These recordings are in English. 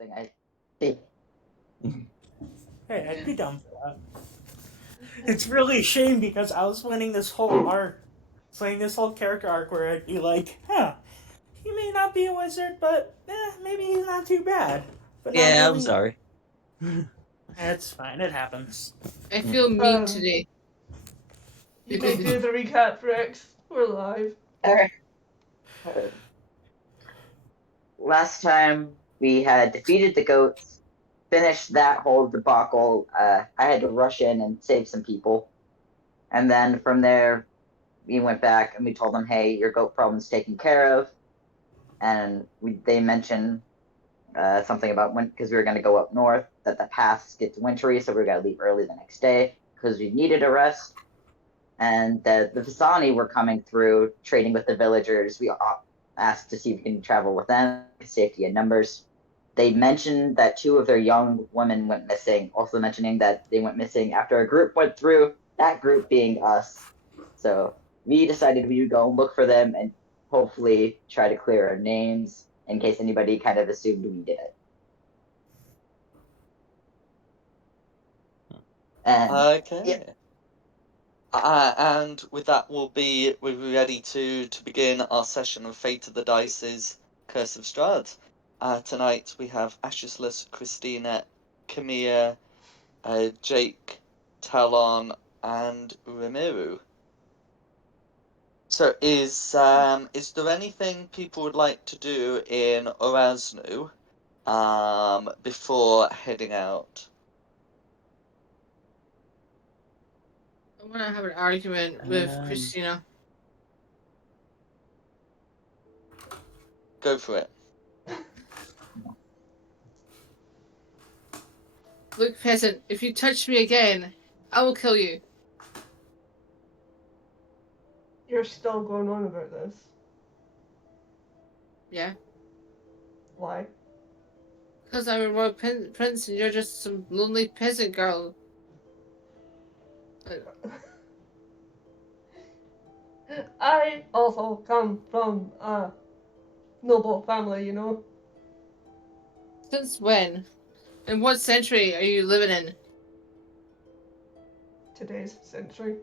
thing I see. Hey, I'd be down for that. It's really a shame because I was planning this whole arc, playing this whole character arc where I'd be like, huh, he may not be a wizard, but maybe he's not too bad. But now Yeah, I'm doing sorry. it's fine, it happens. I feel mean Um, today. You may do the recap, Rex. We're live. Alright. Last time we had defeated the goats, finished that whole debacle. I had to rush in and save some people. And then from there, we went back and we told them, hey, your goat problem's taken care of. And they mentioned something about when, because we were going to go up north, that the paths get wintry, so we are going to leave early the next day because we needed a rest. And the Visani were coming through, trading with the villagers. We asked to see if we can travel with them, safety in numbers. They mentioned that 2 of their young women went missing, also mentioning that they went missing after a group went through, that group being us. So we decided we would go and look for them and hopefully try to clear our names in case anybody kind of assumed we did it. And Okay. yeah. And with that, we'll be ready to begin our session of Fate of the Dice's Curse of Strahd. Tonight we have Ashusless, Christina, Camilla, Jake, Talon, and Rimiru. So is there anything people would like to do in Oraznu before heading out? I want to have an argument with Um, Christina. Go for it. Look, peasant, if you touch me again, I will kill you. You're still going on about this. Yeah? Why? Because I'm a royal prince and you're just some lonely peasant girl. I also come from a noble family, you know? Since when? And what century are you living in? Today's century.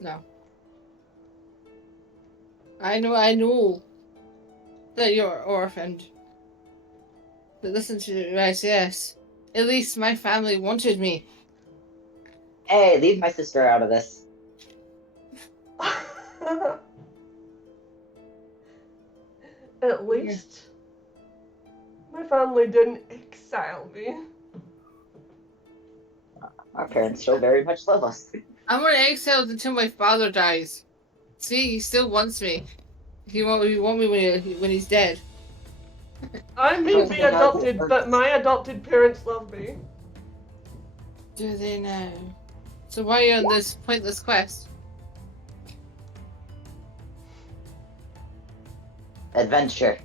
No. I know that you're orphaned. But listen to Rex, yes. At least my family wanted me. Hey, leave my sister out of this. At least my family didn't exile me. Our parents still very much love us. I'm gonna exile until my father dies. See, he still wants me. He won't me when he's dead. I may be adopted, but my adopted parents love me. Do they now? So why are you on this pointless quest? Adventure.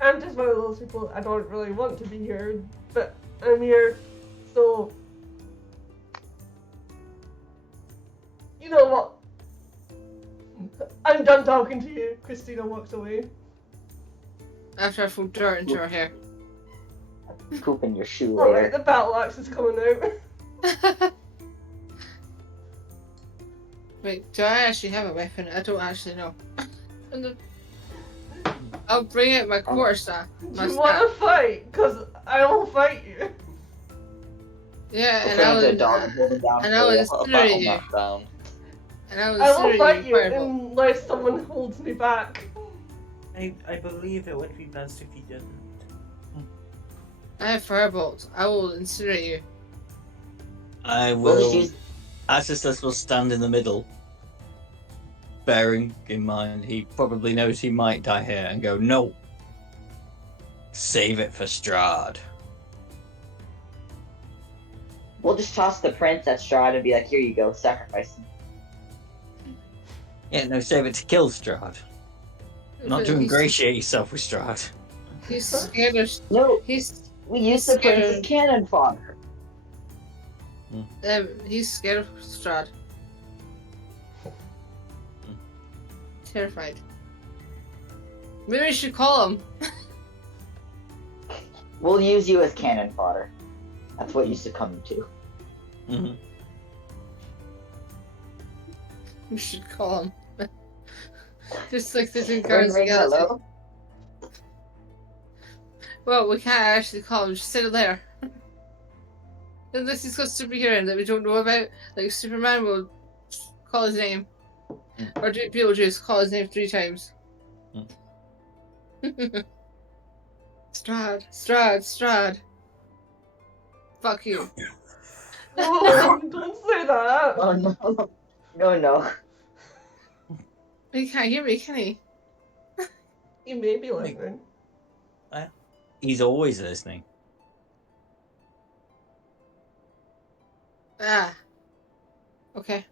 I'm just one of those people, I don't really want to be here, but I'm here, so... You know what? I'm done talking to you. Christina walks away. After I throw dirt into her hair. Poop in your shoe Alright, later. the battle axe is coming out. Wait, do I actually have a weapon? I don't actually know. I'll bring out my quarterstaff. Do you want to fight? Because I will fight you. Yeah, and Turn into a dog and hold him down. I will incinerate you. Down. And I will I will fight incinerate you fireball. unless someone holds me back. I believe it would be best if you didn't. I have firebolts. I will incinerate you. I We'll just will. use... Asistus will stand in the middle, bearing in mind he probably knows he might die here, and go, no. Save it for Strahd. We'll just toss the prince at Straud and be like, here you go, sacrifice him. Yeah, no, save it to kill Strahd. Not to ingratiate yourself with Strahd. He's scared of. No, He's we use the scared prince as cannon fodder. he's scared of Strahd. Terrified. Maybe we should call him. We'll use you as cannon fodder. That's what you succumb to. Mm-hmm. We should call him. Just like this in Ring, Guardians of the ring, Galaxy. hello? Well, we can't actually call him. Just sit there. Unless he's got superhero that we don't know about, like Superman will call his name, or Beetlejuice call his name 3 times. Straud. Fuck you. Oh, don't say that. Oh no. No. He can't hear me, can he? He may be listening. He's always listening. Ah. Okay.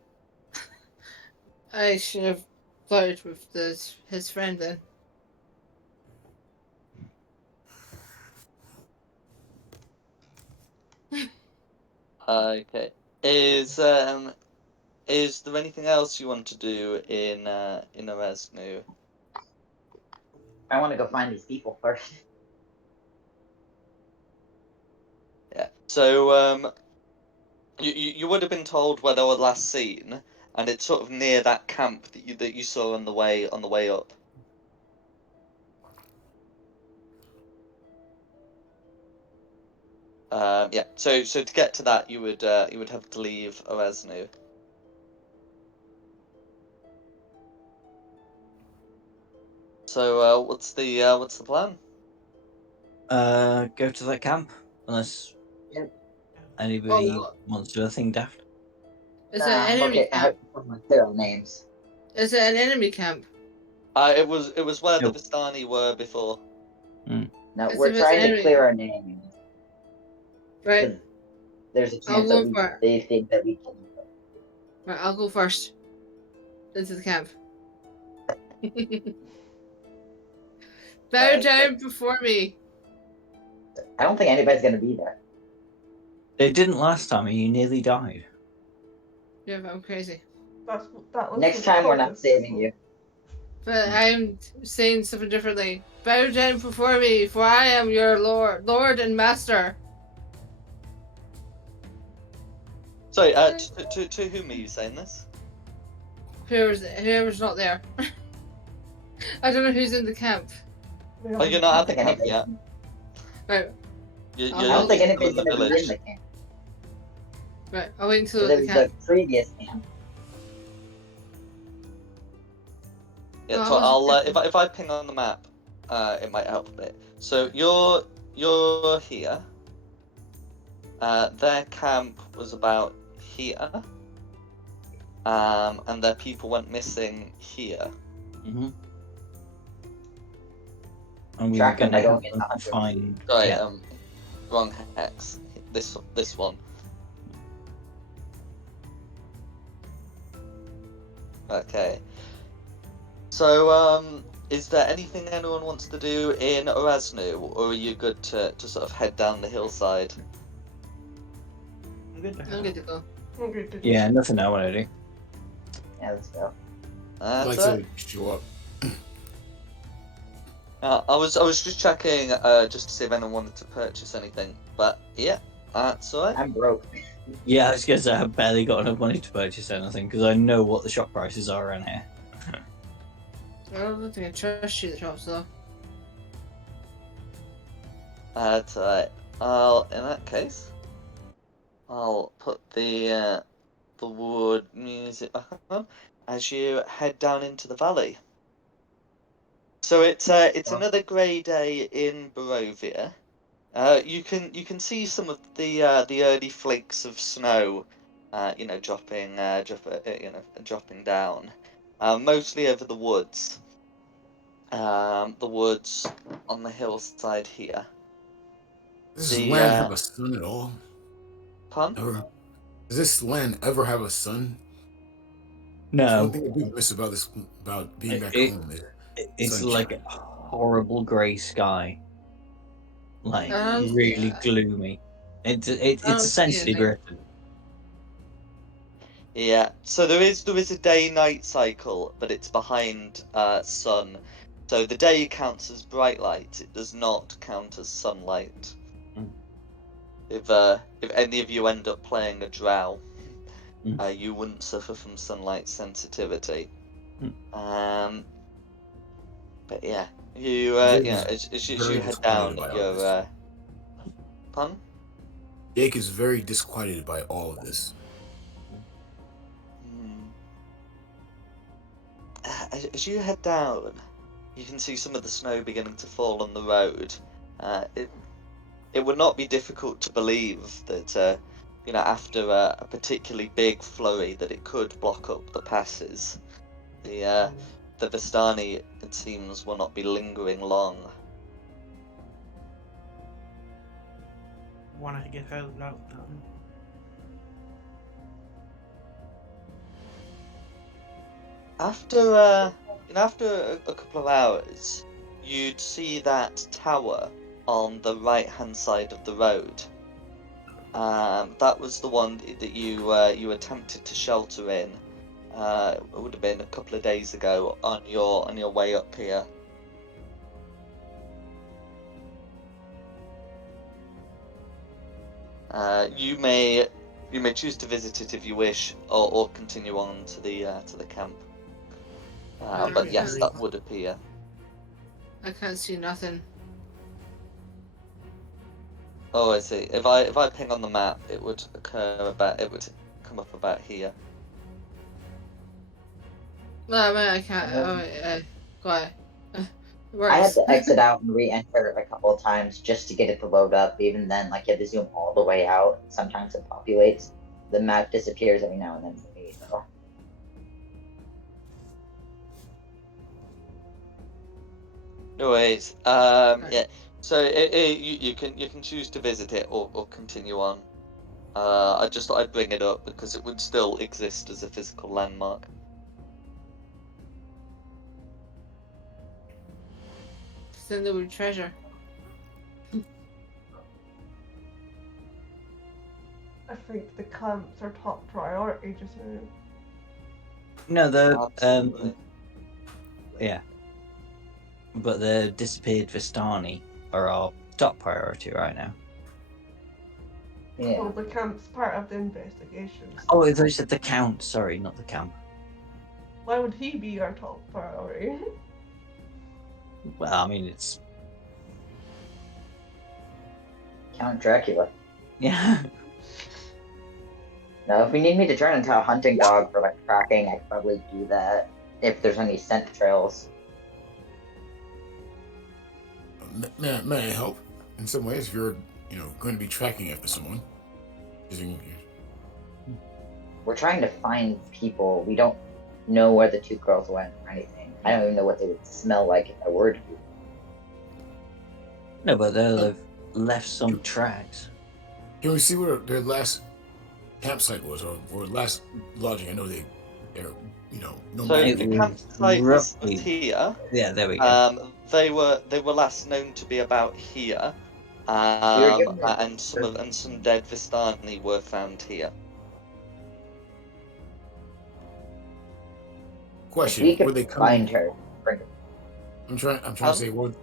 I should have flirted with his friend then. Okay. Is there anything else you want to do in Erasmu? I want to go find these people first. Yeah. So you would have been told where they were last seen, and it's sort of near that camp that you saw on the way up. Yeah. So to get to that, you would have to leave Erasmu. So what's the plan? Go to that camp unless Yep. anybody Oh, wants to do a thing daft. is it an enemy okay, camp? clear on names. Is it an enemy camp? It was where the Nope. Vistani were before. No, It's we're if it's trying to enemy. clear our names. Right. 'Cause there's a I'll chance go that for it. they think that we can. Right, I'll go first. Into the camp. Bow Right, down before me. I don't think anybody's gonna be there. It didn't last time, and you nearly died. Yeah, but I'm crazy. That was Next the time we're not focus. saving you. But I'm saying something differently. Bow down before me, for I am your Lord and Master. Sorry, to whom are you saying this? Whoever's not there. I don't know who's in the camp. Yeah. Oh, you're I not don't at the think camp yet. Right, You're I I don't think still anybody's in the gonna be village. in the camp. right. I'll wait until There the was camp. the previous camp. Yeah, No, I so wasn't if I ping on the map, it might help a bit. So you're here. Their camp was about here. And their people went missing here. Mm-hmm. And we were Track them going to by help going them into find. Sorry, Yeah. Wrong hex. This one. Okay. So is there anything anyone wants to do in Erasmu, or are you good to sort of head down the hillside? I'm good to go. Okay, Yeah, nothing I want to do. Yeah, let's go. I'd like So, to show up. I was just checking just to see if anyone wanted to purchase anything, but yeah, that's alright. I'm broke. Yeah, I was going to say I've barely got enough money to purchase anything because I know what the shop prices are around here. I don't think I trust you, the shops though. That's alright. In that case, I'll put the wood music back on as you head down into the valley. So it's another grey day in Barovia. You can see some of the early flakes of snow, dropping down, mostly over the woods. The woods on the hillside here. Does this The, land have a sun at all? Pun? Ever? Does this land ever have a sun? That's No, one thing I do miss about being back It- home. it's Sunshine. like a horrible grey sky. Like, I don't- really yeah. gloomy. It's I don't see essentially anything. Britain. Yeah. So there is a day-night cycle, but it's behind sun. So the day counts as bright light. It does not count as sunlight. Mm. If any of you end up playing a drow, Mm. you wouldn't suffer from sunlight sensitivity. Mm. But yeah, you Jake yeah, is as you very head disquieted down, by all you're this. pardon? Jake is very disquieted by all of this. As you head down, you can see some of the snow beginning to fall on the road. It would not be difficult to believe that after a particularly big flurry that it could block up the passes. The Vistani, it seems, will not be lingering long. Want to get out done. After a couple of hours, you'd see that tower on the right-hand side of the road. That was the one that you attempted to shelter in. It would have been a couple of days ago on your way up here. You may choose to visit it if you wish, or continue on to the camp. But yes, that would appear. I can't see nothing. Oh, I see. If I ping on the map, it would come up about here. No, man, I can't. Go ahead. I had Works. to exit out and re-enter a couple of times just to get it to load up. Even then, like you have to zoom all the way out. Sometimes it populates. The map disappears every now and then for me, though. No worries. Yeah. So you can choose to visit it or continue on. I just thought I'd bring it up because it would still exist as a physical landmark. Then there would be treasure. I think the camps are top priority just now. No, Absolutely. yeah, but the disappeared Vistani are our top priority right now. Yeah. Well, the camp's part of the investigations. Oh, I thought you said the Count. Sorry, not the camp. Why would he be our top priority? Well, I mean, it's Count Dracula. yeah. Now, if you need me to turn into a hunting dog for like tracking, I could probably do that. If there's any scent trails. May I help in some ways if you're, going to be tracking after someone? We're trying to find people. We don't know where the two girls went or anything. I don't even know what they would smell like if I were to do. No, but they'll have left some tracks. Can we see where their last campsite was, or last lodging? I know they're no So matter. the campsite is here. Yeah, there we go. They were last known to be about here. And some dead Vistani were found here. Question: If we were they could coming? find her, bring her. I'm trying to say, well,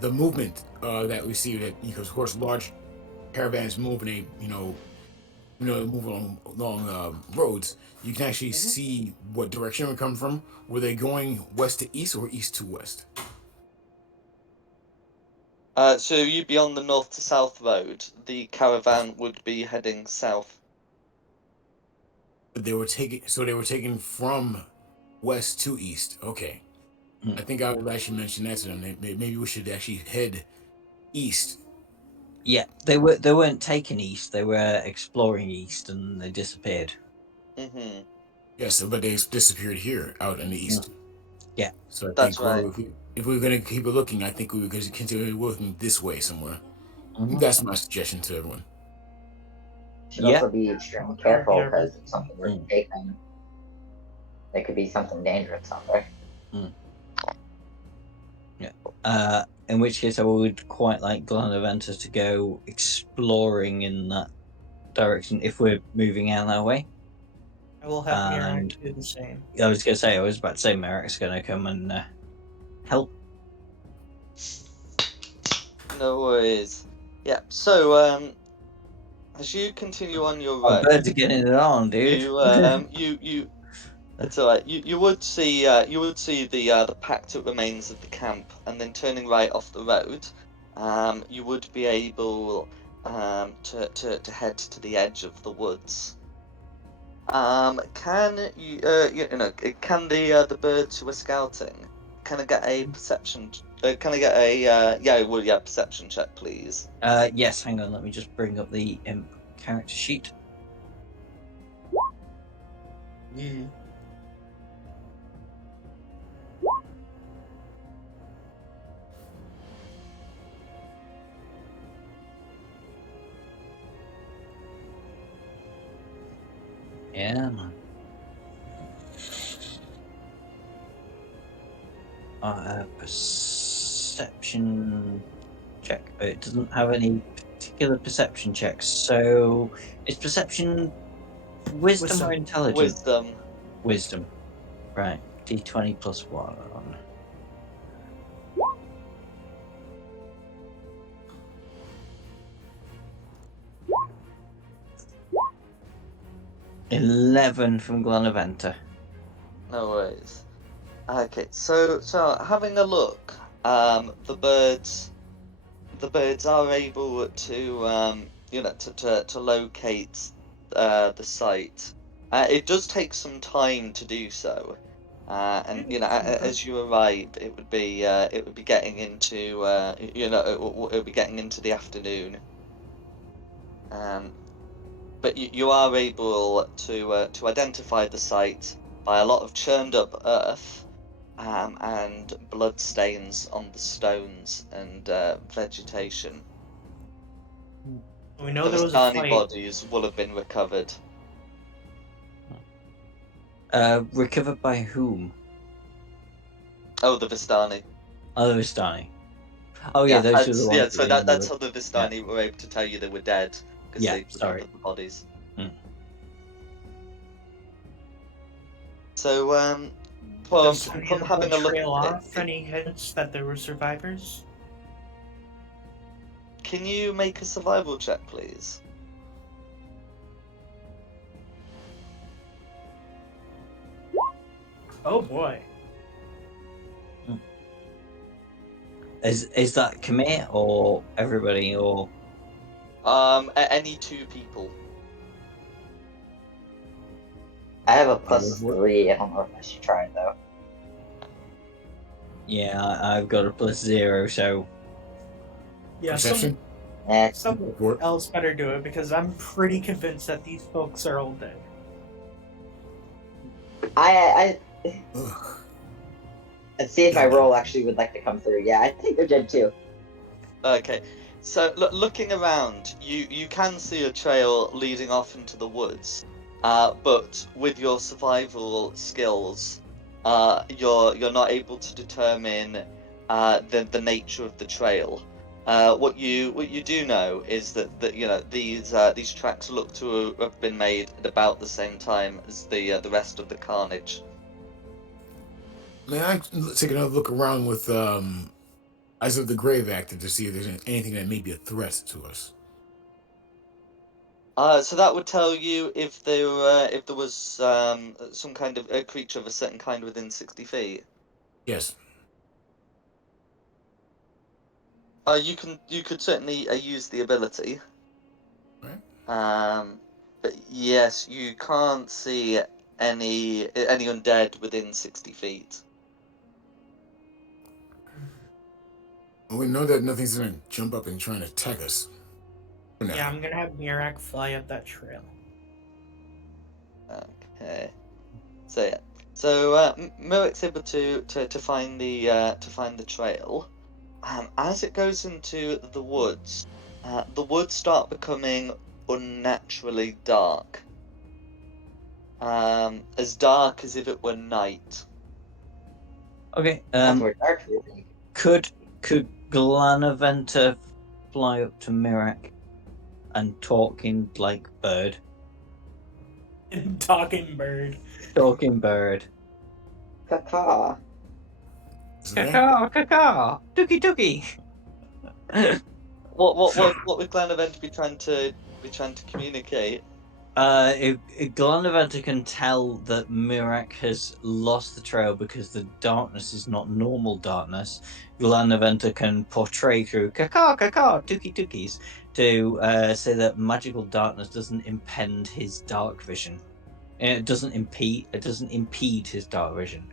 the movement that we see, that because of course large caravans move and they move along roads. You can actually see what direction it would come from. Were they going west to east or east to west? So you'd be on the north to south road. The caravan would be heading south. They were taken from west to east. Okay. I think I would actually mention that to them. Maybe we should actually head east. Yeah, they weren't taken east. They were exploring east, and they disappeared. Mm-hmm. Yes, but they disappeared here out in the east. Yeah. So I That's think right. if we were going to keep looking, I think we were going to continue looking this way somewhere. That's my suggestion to everyone. Should also be extremely careful because if something were to take them, there could be something dangerous out there. Yeah. In which case, I would quite like Glenaventa to go exploring in that direction if we're moving out that way. I will have Merrick do the same. I was going to say, I was about to say Merrick's going to come and help No worries. Yeah. So as you continue on your Oh, road, birds are getting it on, dude. you it's alright. You would see the packed up remains of the camp, and then turning right off the road, you would be able to head to the edge of the woods. Can you can the birds who are scouting, can I get a perception? Can I get a perception check, please? Yes, hang on, let me just bring up the character sheet. Yeah. Yeah, man. Perception check. It doesn't have any particular perception checks, so is perception wisdom or Wisdom. intelligence? Wisdom. Wisdom. Right. D20 plus 1. 11 from Glenaventa. No worries. Okay, so having a look, the birds are able to to locate the site. It does take some time to do so, and as you arrive, it would be getting into it would be getting into the afternoon. But you are able to identify the site by a lot of churned up earth, and blood stains on the stones and vegetation. We know The there was a Vistani fight. bodies will have been recovered. Recovered by whom? Oh, the Vistani. Oh, the Vistani. Oh, yeah, those are the ones So that that's were... how the Vistani were able to tell you they were dead, because Yeah, they sorry. recovered the bodies. Hmm. So Does any from of the having blood a look trail at off it, any hints that there were survivors? can you make a survival check, please? Oh boy. Is that Khmer or everybody or... Any two people. I have a +3. I don't know if I should try it though. Yeah, I've got a +0, so... Yeah, Perception? someone Report. else better do it because I'm pretty convinced that these folks are all dead. I Ugh. let's see if my roll actually would like to come through. Yeah, I think they're dead too. Okay, so looking around, you can see a trail leading off into the woods, but with your survival skills, you're not able to determine the nature of the trail. What you do know is that these tracks look to have been made at about the same time as the rest of the carnage. May I take another look around with Eyes of the Grave active to see if there's anything that may be a threat to us? So that would tell you if there was some kind of a creature of a certain kind within 60 feet. Yes. You could certainly use the ability. Right. But yes, you can't see any undead within 60 feet. Well, we know that nothing's gonna jump up and try and attack us. For now. Yeah, I'm gonna have Mirak fly up that trail. Okay. So yeah. So Murek's able to find the trail. As it goes into the woods start becoming unnaturally dark. As dark as if it were night. Okay, That's more dark. could Glanaventa fly up to Mirak and talking like bird? Talking bird. Talking bird. Caca. Is it there? Caw, Dookie dookie. What would Glenavent be trying to communicate? If Glanaventa can tell that Mirak has lost the trail because the darkness is not normal darkness, Glanaventa can portray through caw, dookie dookies to say that magical darkness doesn't impede his dark vision. It doesn't impede his dark vision.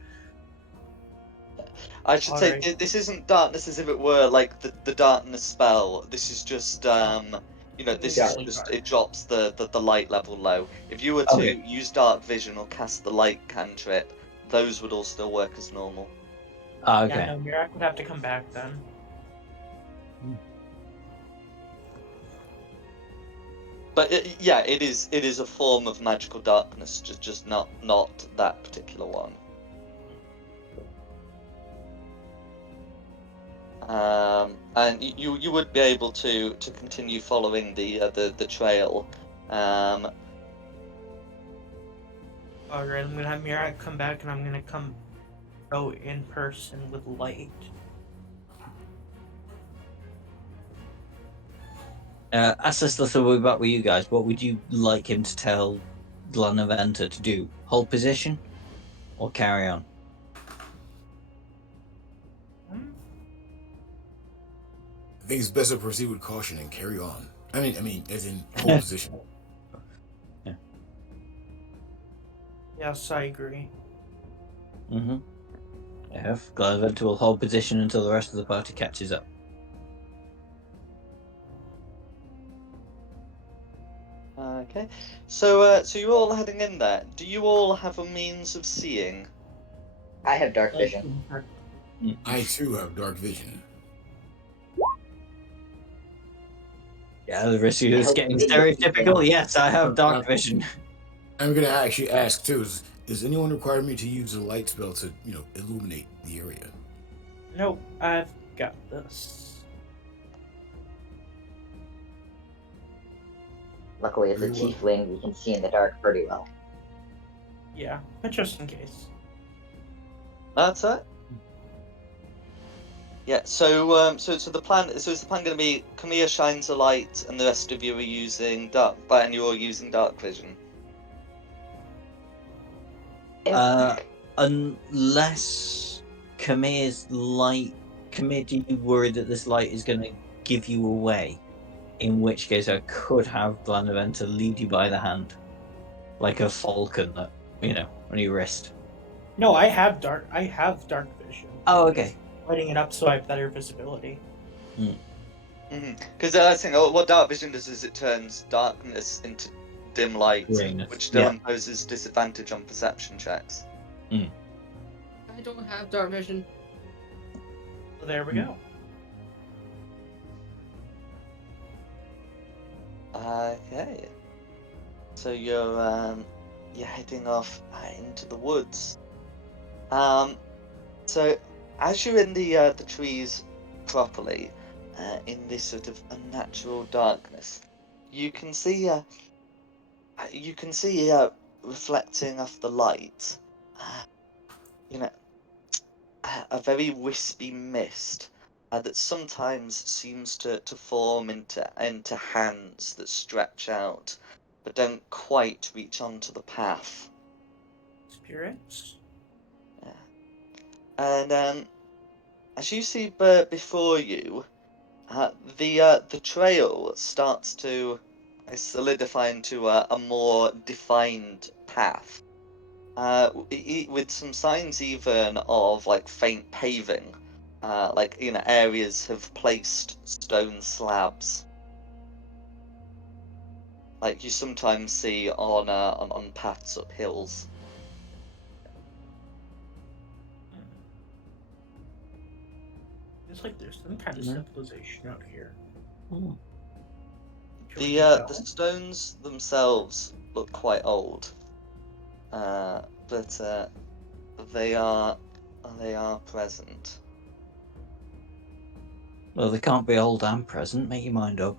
I should say Alright. this isn't darkness as if it were like the darkness spell. This is just this is Exactly. just it drops the light level low. If you were to Okay. use dark vision or cast the light cantrip, those would all still work as normal. Ah, Yeah, okay. no, Mirak would have to come back then. But it is a form of magical darkness, just not that particular one. And you would be able to continue following the trail. Alright, I'm gonna have Mirak come back and I'm gonna go in person with light. Assistant, so we're back with you guys. What would you like him to tell Glanaventa to do? Hold position or carry on? I think it's best to proceed with caution and carry on. I mean, as in hold position. Yes, I agree. Mm-hmm. Yeah, Glanaventa will hold position until the rest of the party catches up. Okay, so you're all heading in there. Do you all have a means of seeing? I have dark vision. I too have dark vision. Yeah, the risk is Help getting me. stereotypical. Yes, I have dark vision. I'm gonna actually ask too. Is anyone requiring me to use a light spell to illuminate the area? Nope, I've got this. Luckily, it's a Very well. tiefling. We can see in the dark pretty well. Yeah, but just in case. That's it. Yeah. So the plan. So is the plan going to be Camilla shines a light, and the rest of you are using and you're using dark vision. Unless Kamir's light, Kamir, do you worry that this light is going to give you away? In which case, I could have Glanaventa lead you by the hand, like a falcon that on your wrist. No, I have dark vision. Oh, I'm okay. just lighting it up so I have better visibility. Because I think what dark vision does is it turns darkness into dim light, Grayness, which still yeah. imposes disadvantage on perception checks. I don't have dark vision. So there we go. Okay. So you're heading off into the woods. So as you're in the trees properly, in this sort of unnatural darkness, you can see reflecting off the light, a very wispy mist that sometimes seems to form into hands that stretch out, but don't quite reach onto the path. Spirits? Yeah. And as you see before you, the trail starts to solidify into a more defined path, with some signs even of like faint paving, areas have placed stone slabs, like you sometimes see on paths up hills. It's like there's some kind of civilization out here. The stones themselves look quite old, but they are present. Well, they can't be old and present. Make your mind up.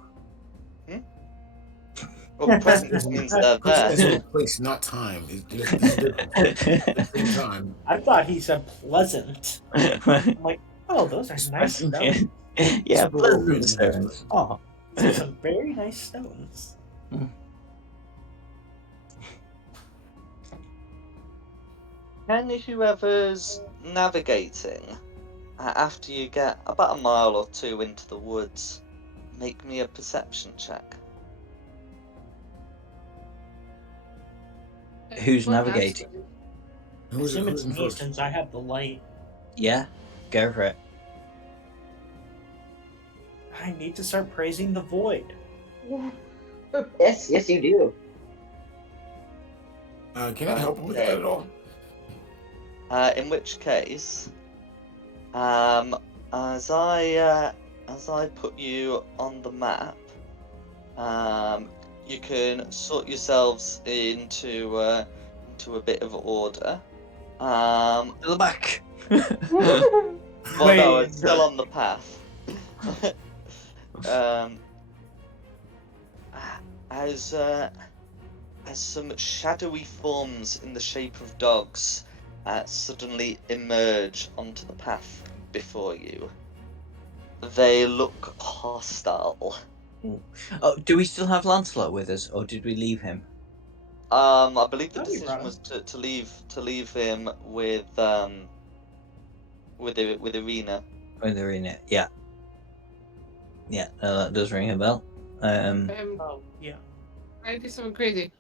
Well, presence means they're Present there. is place, not time. There's a difference. At the same time, I thought he said pleasant. I'm like, oh, those are nice stones. Yeah, plural pleasant written. stones. Oh. Those are some very nice stones. Can whoever's navigating, after you get about a mile or two into the woods, make me a perception check? Who's Well, navigating? I Who's assume it's in me first? since I have the light. Yeah, go for it. I need to start praising the void. Yes, yes, you do. Can I help him with that at all? In which case, as I put you on the map, you can sort yourselves into a bit of order. To the back. Well, no, Wait. it's still on the path. um, as some shadowy forms in the shape of dogs suddenly emerge onto the path before you. They look hostile. Oh, do we still have Lancelot with us, or did we leave him? I believe the That'd be decision fun. was to leave him with Irina. When they're in it, yeah. Yeah, that does ring a bell. Oh, yeah. I do something crazy.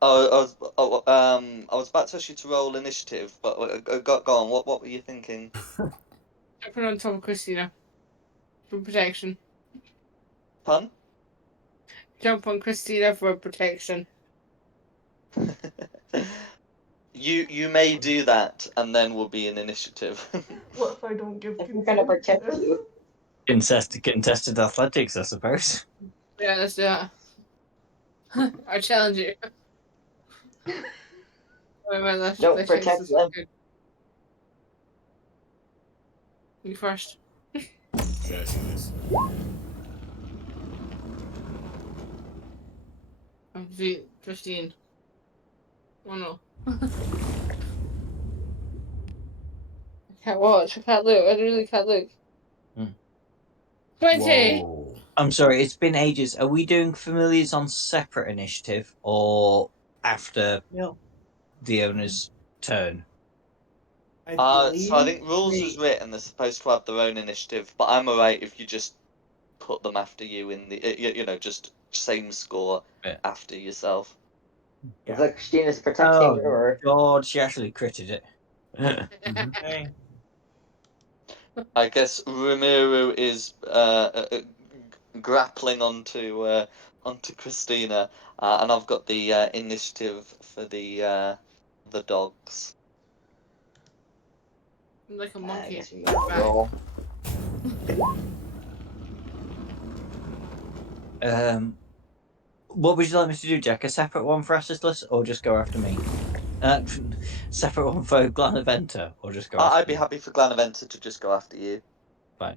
I was about to ask you to roll initiative, but go on. What were you thinking? I put it on top of Christina for protection. Pun? Jump on Christina for protection. You may do that, and then we'll be in initiative. What if I don't give If we're consent? gonna protect you. Contested athletics, I suppose. Yeah, let's do that. I challenge you. Wait, let's Don't change protect this. them. Good. You first. I gotta see this. I'm 15. Oh no. I can't watch. I can't look. I really can't look. 20! Whoa. I'm sorry, it's been ages. Are we doing familiars on separate initiative or after No, the owner's turn? I So I believe think rules as written, they're supposed to have their own initiative, but I'm alright if you just put them after you in the, just same score Yeah. after yourself. Yeah. So Christina's protecting Oh, her. God, she actually critted it. Hey, I guess Rimuru is grappling onto Christina, and I've got the initiative for the dogs. I'm like a I monkey. guess we on her gotta back. roll. What would you like me to do, Jack? A separate one for Assistless, or just go after me? Separate one for Glanaventa, or just go after I'd be me? happy for Glanaventa to just go after you. Fine.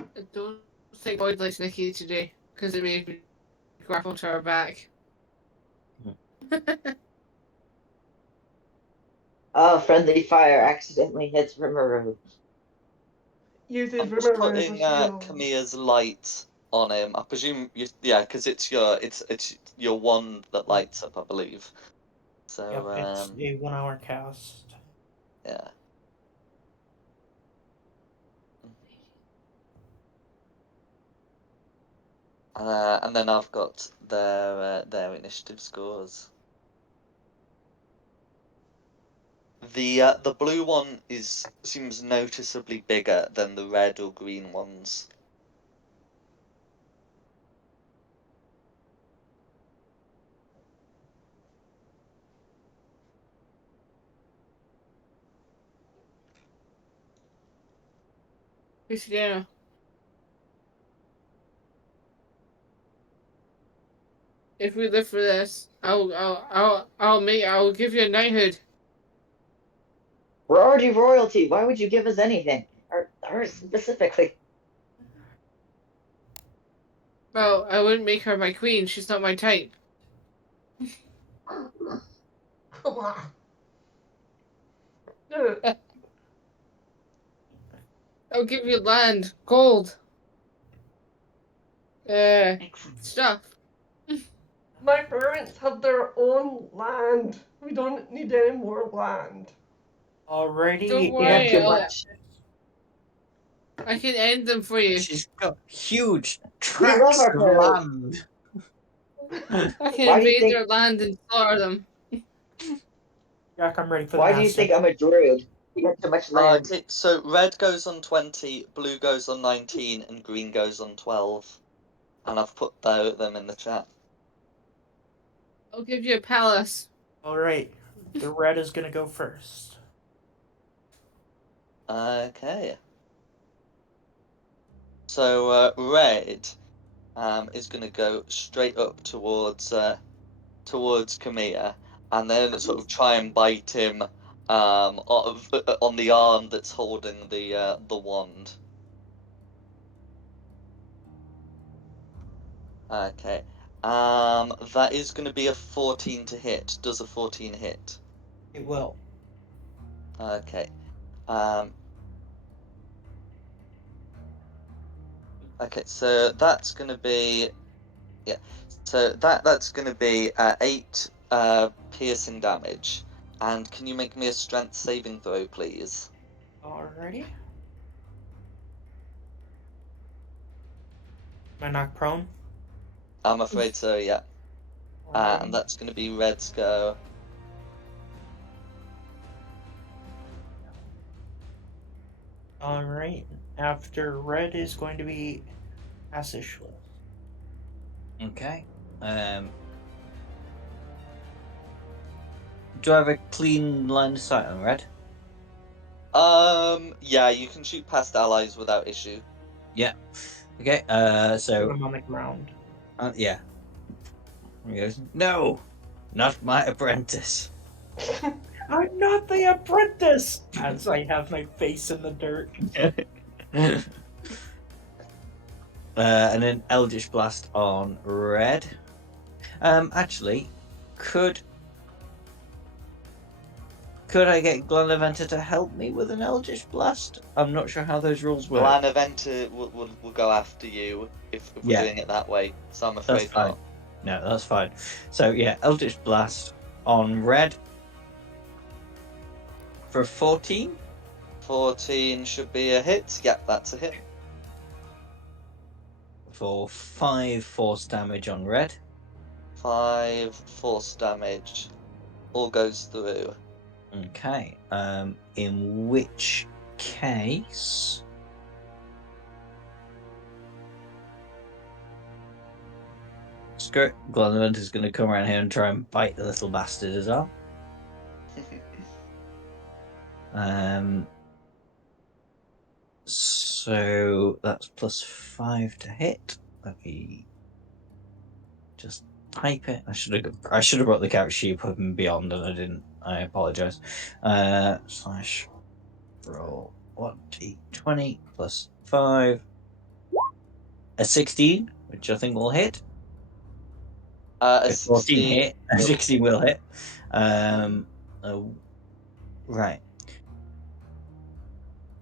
I don't think Boyd likes Nikki today because it made me grapple to her back. Oh, friendly fire accidentally hits Rimuru. Uses I'm just Rimuru as a putting shield. Kamiya's light on him. I presume because it's your wand that lights up, I believe. So yep, it's a 1 hour cast. yeah. And then I've got their initiative scores. The blue one seems noticeably bigger than the red or green ones. Christina, if we live for this, I'll give you a knighthood. We're already royalty. Why would you give us anything? Ours specifically. Well, I wouldn't make her my queen. She's not my type. Come on. Yeah. I'll give you land, gold, stuff. My parents have their own land. We don't need any more land. Alrighty. Don't We have worry, too much. I can end them for you. She's got huge We love tracts our of parents. land. I can Why do you invade think? their land and slaughter them. Jack, I'm ready for the Why do you master. think I'm a druid? We have too much land. Okay, so red goes on 20, blue goes on 19, and green goes on 12. And I've put them in the chat. I'll give you a palace. Alright. The red is gonna go first. Okay. So red is going to go straight up towards Kamiya, and then sort of try and bite him on the arm that's holding the wand. Okay. That is going to be a 14 to hit. Does a 14 hit? It will. Okay. Okay, so that's going to be, yeah. So that's going to be 8 piercing damage. And can you make me a strength saving throw, please? Alrighty. Am I knocked prone? I'm afraid so, yeah. And Alrighty. that's going to be Red's go. Alright. After red is going to be Asishla. Okay. Do I have a clean line of sight on red? Yeah, you can shoot past allies without issue. Yeah. Okay. Put So him on the ground. yeah. He goes, no, not my apprentice. I'm not the apprentice! As I have my face in the dirt. And then Eldritch Blast on red. Actually, could I get Glenaventa to help me with an Eldritch Blast? I'm not sure how those rules work. Glanaventa will go after you if we're Yeah. doing it that way, so I'm That's afraid fine. not. No, that's fine. So yeah, Eldritch Blast on red for 14. 14 should be a hit. Yeah, that's a hit. For 5 force damage on red. 5 force damage. All goes through. Okay. In which case, Skirt Glenavent is going to come around here and try and bite the little bastard as well. So that's plus 5 to hit. Let me just type it. I should have brought the character sheet up and beyond, and I didn't. I apologize. Slash roll 1d20 plus 5. A 16, which I think will hit. A 14 16. hit. A 16 will hit. Right.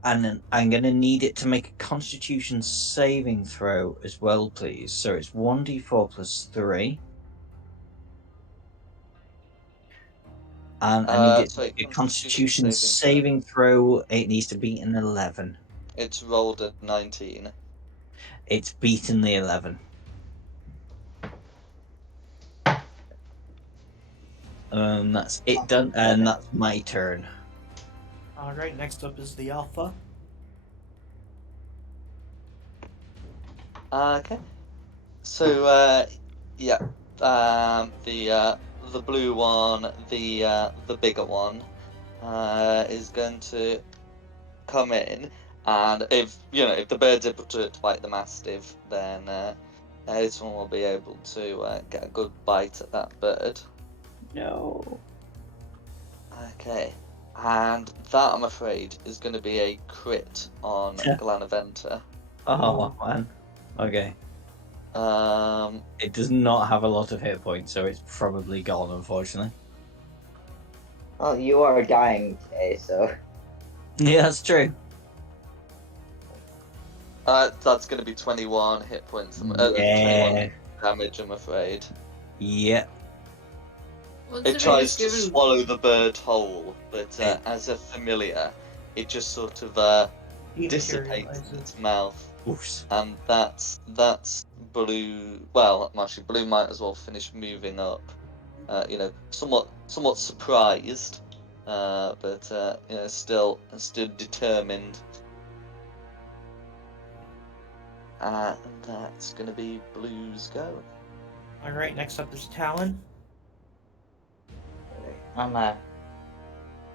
And then I'm going to need it to make a Constitution saving throw as well, please. So it's 1d4 plus 3. And I need it to Sorry, make a Constitution Constitution saving throw. It needs to beat an 11. It's rolled at 19. It's beaten the 11. That's it done, and that's my turn. Alright, next up is the Alpha. Okay. So yeah, the blue one, the bigger one, is going to come in, and if the bird's able to bite the mastiff, then this one will be able to get a good bite at that bird. No. Okay. And that, I'm afraid, is going to be a crit on Glanaventa. Oh man. Okay. It does not have a lot of hit points, so it's probably gone, unfortunately. Well, you are dying today, so Yeah, that's true. That's going to be 21 hit points. 21 damage, I'm afraid. Yeah. Once It everything tries is to given, swallow the bird whole, but as a familiar, it just sort of dissipates in its mouth. Oops. And that's Blue. Well, actually, Blue might as well finish moving up. Somewhat surprised, but still determined. And that's gonna be Blue's go. Alright, next up is Talon. I'm gonna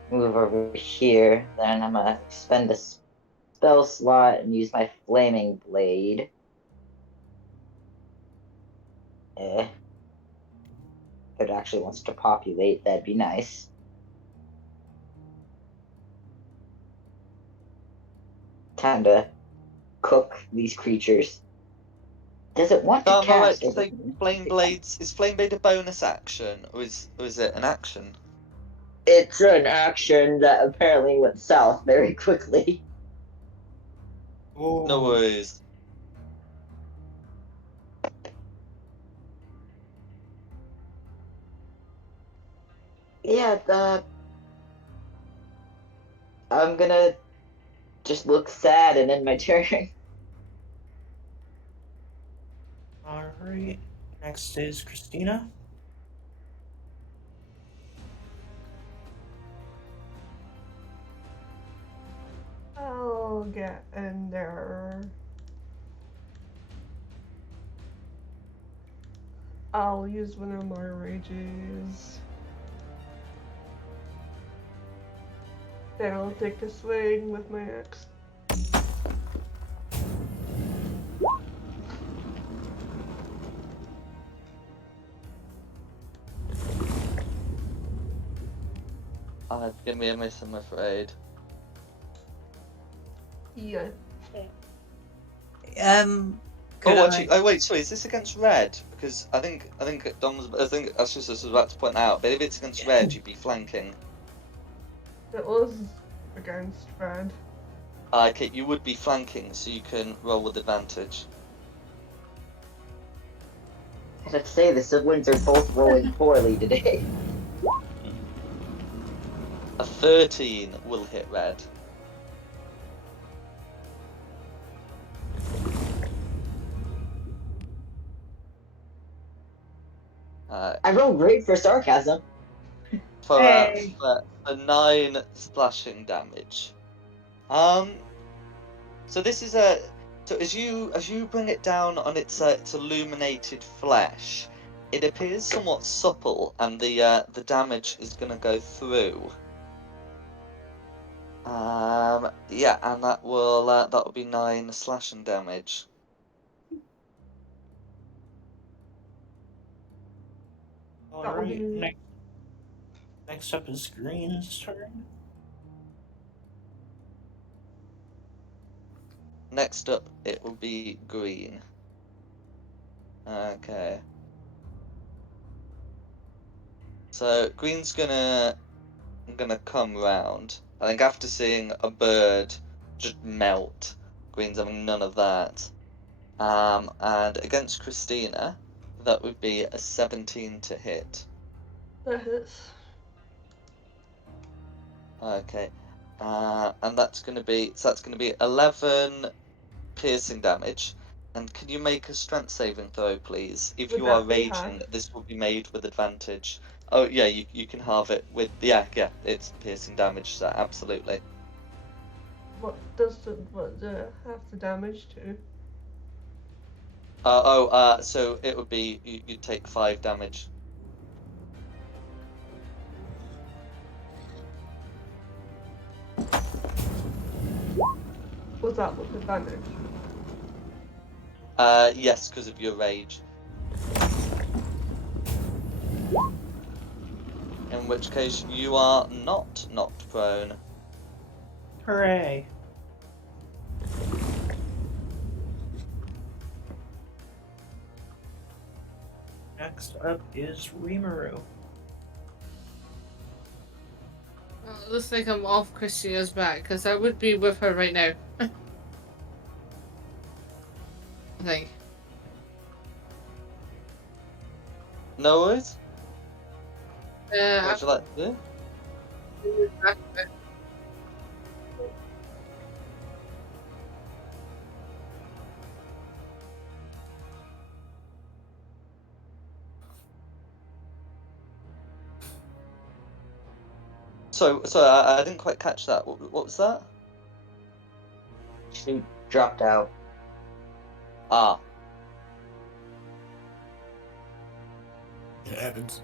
move over here. Then I'm gonna spend a spell slot and use my flaming blade. If it actually wants to populate, that'd be nice. Time to cook these creatures. Does it want to Am I right cast? to say Flame Blades? Is Flame Blade a bonus action, or is it an action? It's an action that apparently went south very quickly. Oh. No worries. Yeah, I'm gonna just look sad and end my turn. Alright, next is Christina. I'll get in there. I'll use one of my rages. Then I'll take a swing with my axe. Give me a miss, I'm afraid. Yeah. Could Actually, wait, sorry, is this against red? Because I think Ashley was about to point out, but if it's against red, you'd be flanking. It was against red. Okay, you would be flanking, so you can roll with advantage. I have to say, the siblings are both rolling poorly today. A 13 will hit red. I rolled great for sarcasm. For Hey. 9 splashing damage. So this is so as you bring it down on its illuminated flesh, it appears somewhat supple, and the damage is going to go through. Yeah, and that will be 9 slashing damage. Alright, next up is Green's turn. Next up, it will be green. Okay. So green's gonna come round. I think after seeing a bird just melt, green's having none of that. And against Christina, that would be a 17 to hit. That hits. Okay. And that's gonna be 11 piercing damage. And can you make a strength saving throw, please? If Would you are that be raging, half? this will be made with advantage. Oh yeah, you can halve it with yeah, it's piercing damage, so absolutely. What does the half the damage to? So it would be you'd take 5 damage. Was that with advantage? Yes, because of your rage. And which case you are not knocked prone. Hooray. Next up is Rimuru. Well, it looks like I'm off Christina's back, because I would be with her right now. I think. No worries. Uh, What would you like to do? back So I didn't quite catch that. What was that? She dropped out. Ah, It happens.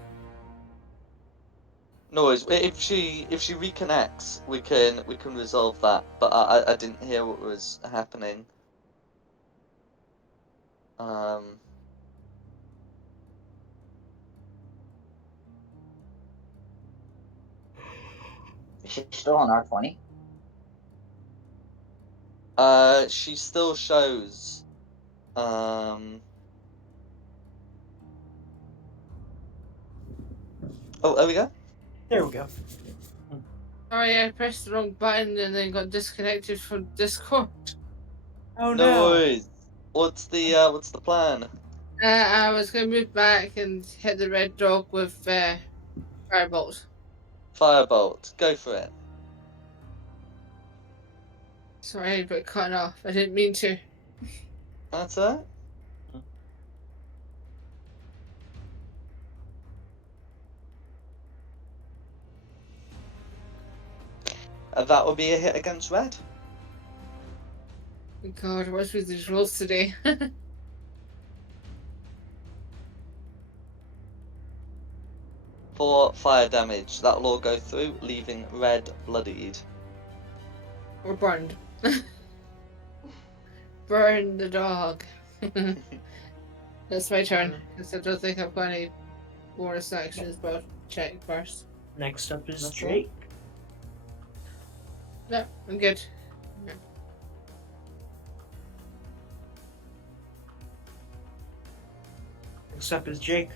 no worries. If she reconnects, we can resolve that. But I didn't hear what was happening. Is she still on R20? She still shows. Oh, there we go. There we go. Sorry, I pressed the wrong button and then got disconnected from Discord. Oh No no. worries. What's the plan? I was going to move back and hit the red dog with fireballs. Firebolt. Go for it. Sorry, but cut off. I didn't mean to. That's it. That would be a hit against red. God, what's with these rolls today? For fire damage, that'll all go through, leaving red bloodied. Or burned. Burn the dog. That's my turn, because I don't think I've got any bonus actions, but I'll check first. Next up is That's Jake. No, I'm good. Next up is Jake.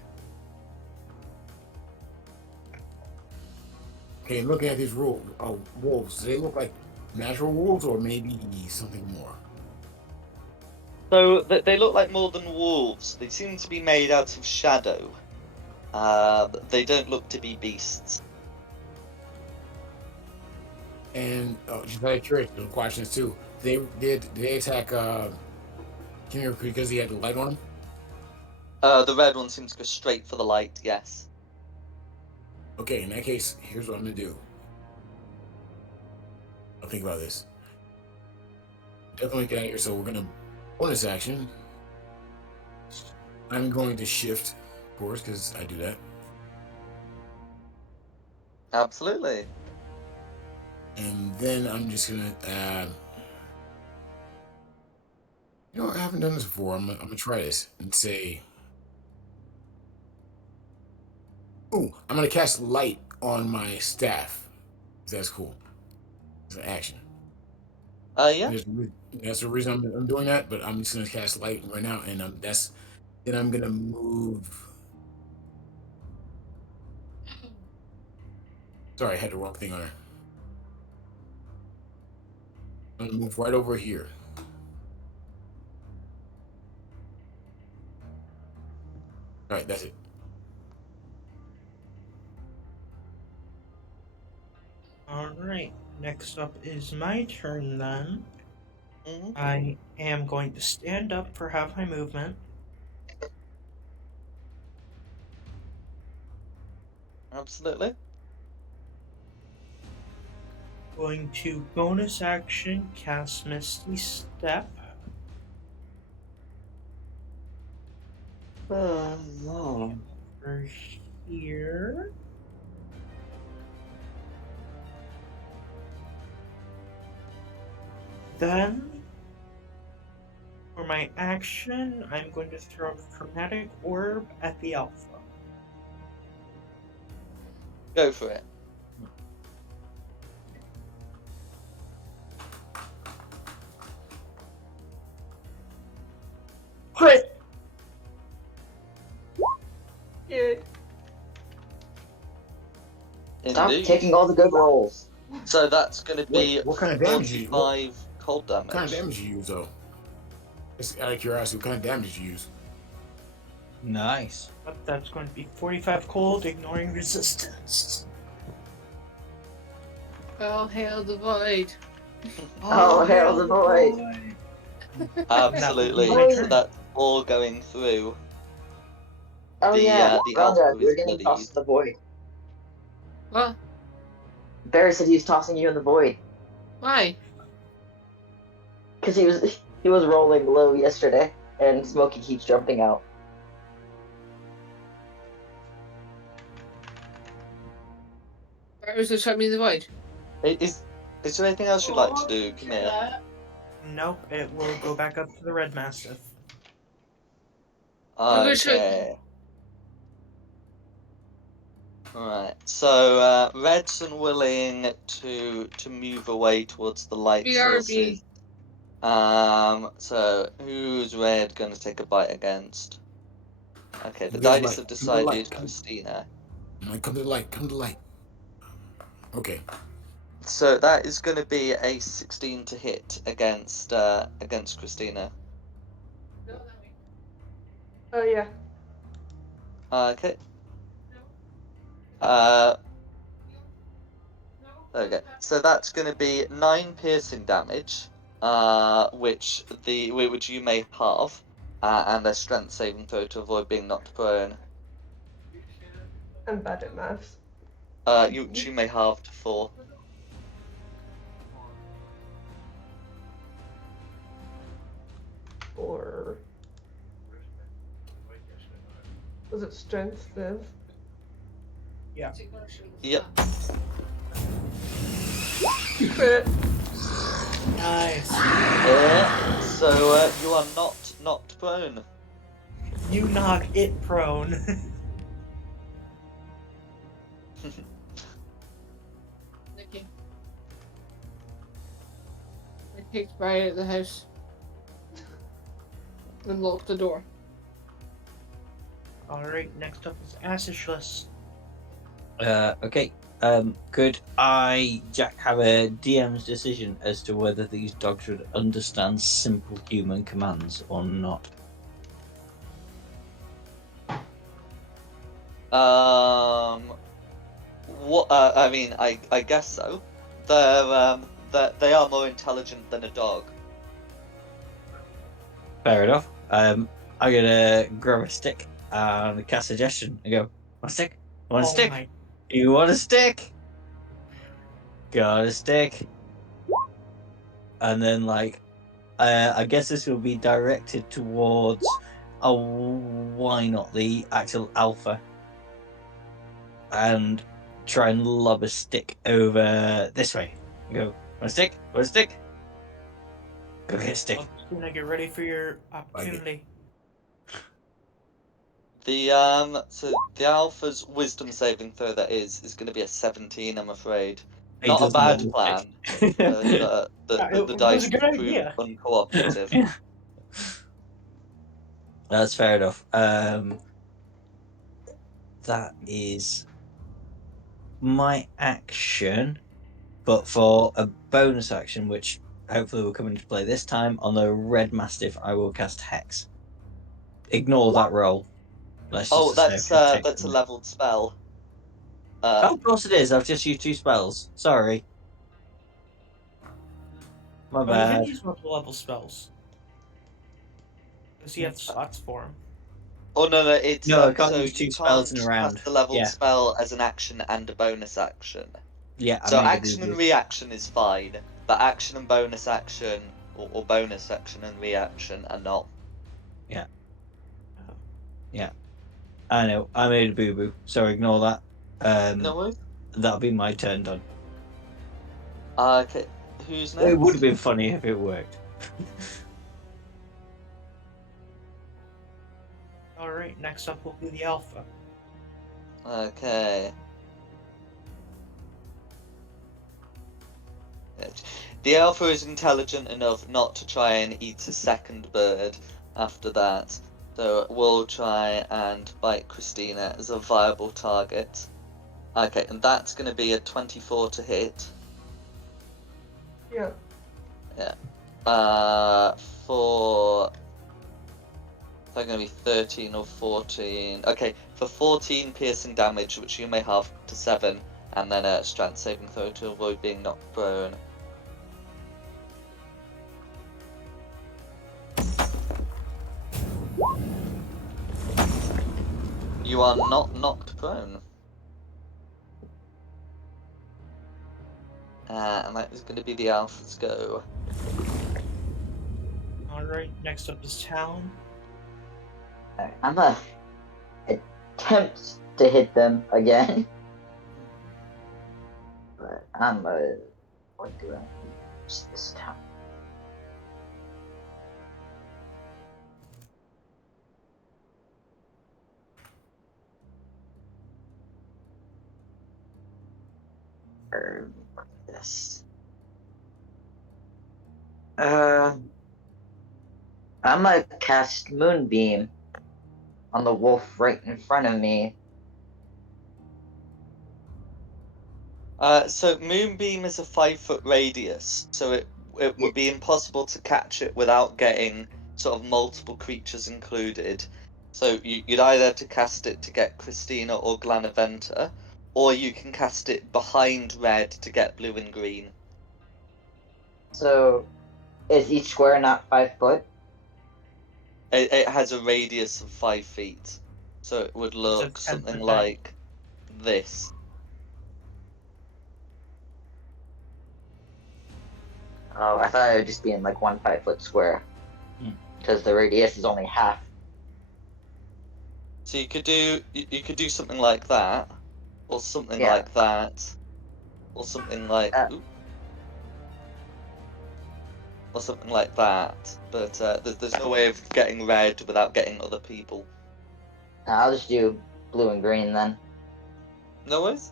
Okay, looking at these wolves, do they look like natural wolves or maybe something more? So they look like more than wolves. They seem to be made out of shadow. They don't look to be beasts. And just out of curiosity, some questions too. Did they attack Kimmy because he had the light on him? The red one seems to go straight for the light. Yes. Okay, in that case, here's what I'm gonna do. I'll think about this. Definitely get out of here. So we're gonna bonus action. I'm going to shift, of course, because I do that. Absolutely. And then I'm just gonna you know, I haven't done this before. I'm gonna try this and say, "Ooh, I'm gonna cast light on my staff." If that's cool. It's an action. Yeah. That's the reason I'm doing that. But I'm just gonna cast light right now, and then I'm gonna move. Sorry, I had the wrong thing on her. I'm gonna move right over here. All right, that's it. Alright, next up is my turn then. Hmm. I am going to stand up for half my movement. Absolutely. Going to bonus action cast Misty Step. No. Over here. Then, for my action, I'm going to throw a chromatic orb at the alpha. Go for it. Crit! Yay. Stop Indeed. taking all the good rolls. So that's going to be What kind of damage you? What 45 cold damage. kind of damage you use though? Just out of curiosity, what kind of damage you use? Nice. That's going to be 45 cold, ignoring resistance. All hail the void. Oh, hail the void. Absolutely. That would be my So turn. that's all going through. Oh yeah, The Rhonda, alpha you're is getting bloodied. tossed in the void. What? Barry said he was tossing you in the void Why? because he was rolling low yesterday, and Smokey keeps jumping out. Barry's gonna shut me in the void. Is there anything else you'd like to do, Camille? Nope, it will go back up to the Red Mastiff. I'm gonna show Okay. Alright, so Red's unwilling to move away towards the light BRB. sources. So who's Red going to take a bite against? Okay, the You guys dice like- have come to the light, decided come- Christina. Come to the light. Come to the light. Okay. So that is going to be a 16 to hit against Christina. Oh yeah. Okay. Okay. So that's going to be 9 piercing damage, which you may halve, and a strength saving throw to avoid being knocked prone. I'm bad at maths. You may halve to 4. Or was it strength, Viv? Yep. Crit. Nice. So you are not knocked prone. You knock it prone. Okay. I kicked Barry out of the house. And locked the door. Alright, next up is Asishless. Okay. Could I, Jack, have a DM's decision as to whether these dogs would understand simple human commands or not? What? I mean, I guess so. They are more intelligent than a dog. Fair enough. I'm gonna grab a stick and cast suggestion and go, want a stick? Want a Oh stick? my. You want a stick? Got a stick. And then, like, I guess this will be directed towards, why not the actual alpha? And try and lob a stick over this way. Go, want a stick? Want a stick? Go get a stick. I'm just gonna get ready for your opportunity. So the alpha's wisdom saving throw that is going to be a 17, I'm afraid. He Not a doesn't bad want plan. stick. The It dice was a good prove idea. uncooperative. That's fair enough. That is my action, but for a bonus action, which hopefully will come into play this time, on the Red Mastiff, I will cast Hex. Ignore that roll. Let's Oh, just say I've that's a taken it. leveled spell. Oh, of course it is. I've just used 2 spells. Sorry. My Oh, you can bad. use multiple level spells. Because you have slots for them. Oh no, it's No, I can't so use you 2 spells in a can't round. cast the leveled Yeah, spell as an action and a bonus action. yeah. I So made a action and boo-boo. reaction is fine, but action and bonus action, or bonus action and reaction are not. I know. I made a boo boo, so ignore that. No worries. That'll be my turn done. Okay, who's next? It would have been funny if it worked. Alright, next up will be the Alpha. Okay. The alpha is intelligent enough not to try and eat a second bird after that. So we'll try and bite Christina as a viable target. Okay, and that's going to be a 24 to hit. Yeah. Yeah. For... They're going to be 13 or 14. Okay, for 14 piercing damage, which you may have to 7, and then a strength saving throw to avoid being knocked prone. You are not knocked prone. And that is going to be the Alpha's go. Alright, next up is Talon. I'm gonna attempt to hit them again. But I'm what do I use this time? Or this. I'm gonna cast Moonbeam on the wolf right in front of me. So Moonbeam is a 5-foot radius, so it would be impossible to catch it without getting sort of multiple creatures included. So you'd either have to cast it to get Christina or Glanaventa, or you can cast it behind red to get blue and green. So is each square not 5 foot? It has a radius of 5 feet, so it would look 10 something foot like this. Oh, I thought it would just be in like one 5-foot square. Hmm. Because the radius is only half. So you could do something like that, or something Yeah. like that, or something like or something like that. But there's no way of getting red without getting other people. I'll just do blue and green then. No worries.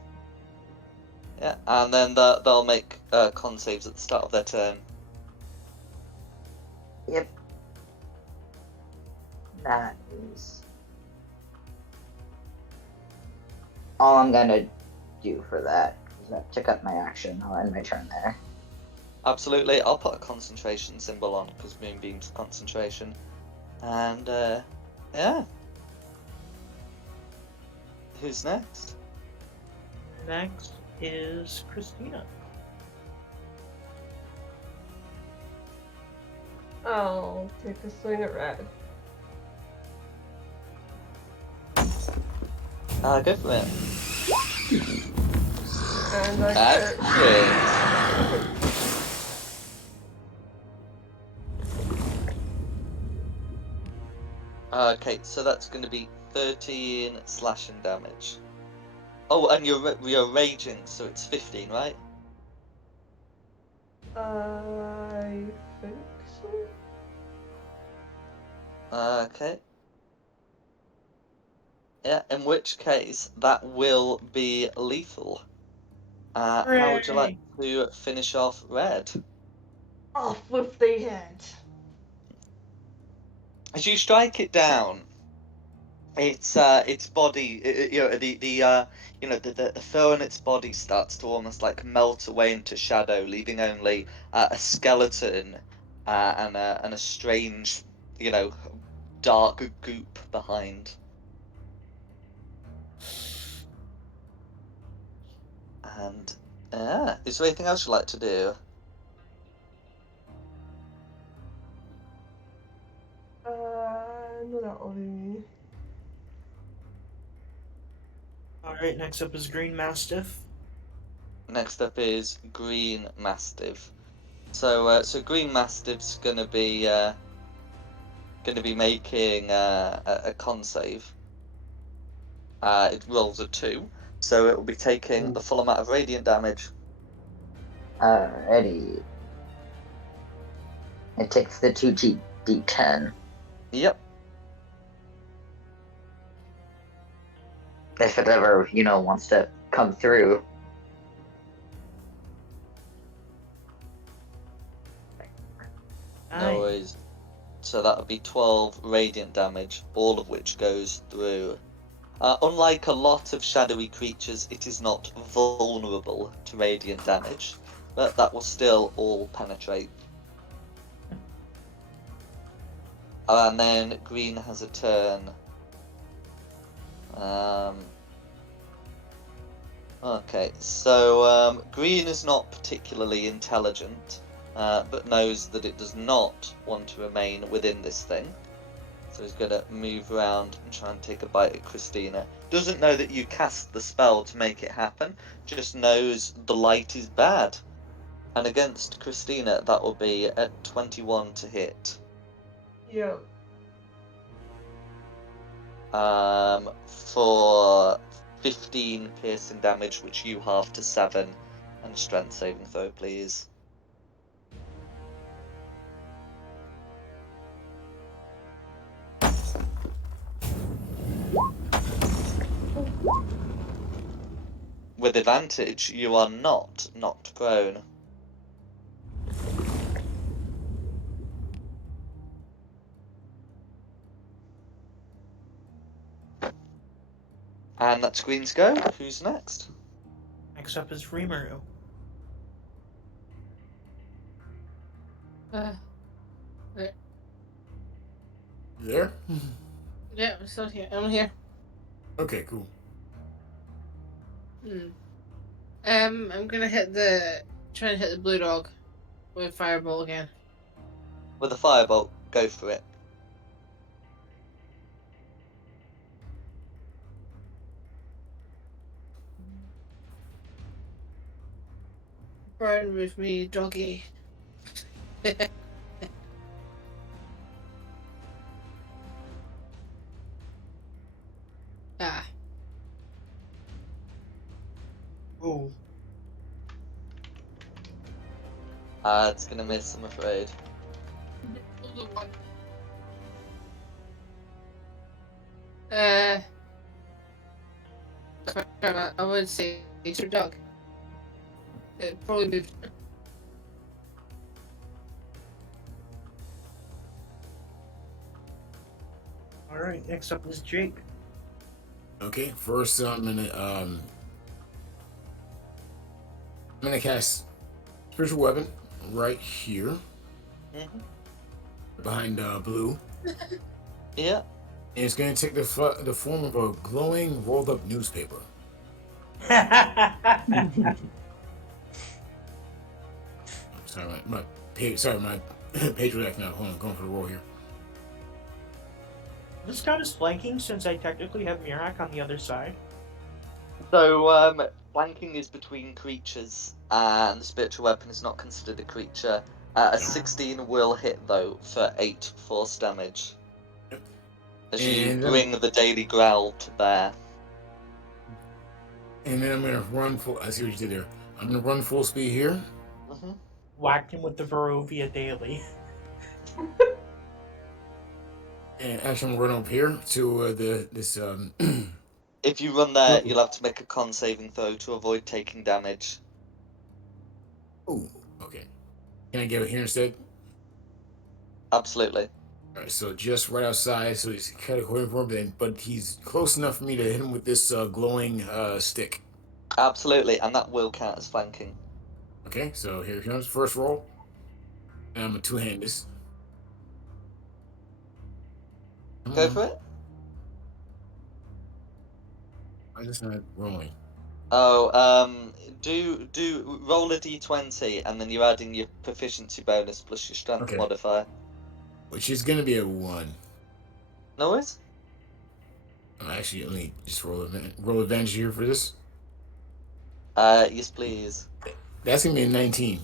Yeah, and then they'll make con saves at the start of their turn. Yep. That is all I'm gonna do for that. Because that took up my action. I'll end my turn there. Absolutely, I'll put a concentration symbol on because Moonbeam's concentration. And yeah. Who's next? Next is Christina. I'll take a swing at red. Go for it. And I That's crit. it. Okay, so that's going to be 13 slashing damage. Oh, and you're raging, so it's 15, right? I think so. Okay. Yeah, in which case that will be lethal. How would you like to finish off red? Off with the head. As you strike it down, its body, the fur on its body starts to almost like melt away into shadow, leaving only a skeleton and a strange, dark goop behind. And is there anything else you'd like to do? No, that'll be me. Alright, next up is Green Mastiff. Next up is Green Mastiff. So Green Mastiff's gonna be making a con save. It rolls a 2, so it will be taking the full amount of radiant damage. Alrighty. It takes the 2d10. Yep. If it ever, wants to come through. So that would be 12 radiant damage, all of which goes through. Unlike a lot of shadowy creatures, it is not vulnerable to radiant damage, but that will still all penetrate. And then green has a turn. Okay, so green is not particularly intelligent, but knows that it does not want to remain within this thing. So he's going to move around and try and take a bite at Christina. Doesn't know that you cast the spell to make it happen, just knows the light is bad. And against Christina, that will be at 21 to hit. Yeah. For 15 piercing damage, which you halve to 7, and a strength saving throw, please. With advantage, you are not knocked prone. And that's Green's go. Who's next? Next up is Rimuru. Right. You there? Yeah, I'm still here. I'm here. Okay, cool. I'm gonna try and hit the blue dog with fireball again. With a firebolt, go for it. Burn with me, doggy. Ah. Ooh. It's gonna miss, I'm afraid. I would say it's your dog. It probably moved. Alright, next up is Jake. Okay, first I'm gonna cast spiritual weapon right here behind blue. Yeah. And it's gonna take the form of a glowing rolled up newspaper. Sorry, my page was acting out. Hold on, going for the roll here. This count is flanking since I technically have Mirak on the other side. So, flanking is between creatures, and the spiritual weapon is not considered a creature. A 16 will hit, though, for 8 force damage. As you bring the daily growl to bear. And then I'm gonna run full. I see what you did there. I'm gonna run full speed here. Whacked him with the Barovia daily. And actually, I'm gonna run up here to this. If you run there, you'll have to make a con saving throw to avoid taking damage. Oh, okay. Can I get it here instead? Absolutely. Alright, so just right outside, so he's kind of going for him, but he's close enough for me to hit him with this glowing stick. Absolutely, and that will count as flanking. Okay, so here comes the first roll. And I'm gonna two-hand this. Go for it. I'm just not rolling. Oh, do roll a d20, and then you're adding your proficiency bonus plus your strength modifier. Which is gonna be a 1. No worries. Actually, let me just roll advantage here for this. Yes, please. That's gonna be a 19.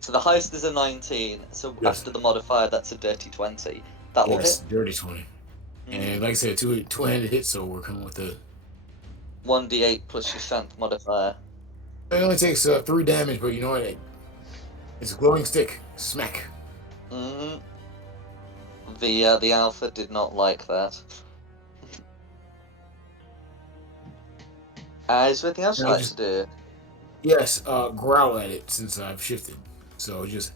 So the highest is a 19. So after the modifier, that's a dirty 20. That will hit. Dirty 20. And like I said, two-handed hit, so we're coming with the 1d8 plus your strength modifier. It only takes 3 damage, but you know what? It's a glowing stick. Smack. The alpha did not like that. Is there anything else you'd like to do? Yes, growl at it since I've shifted. So just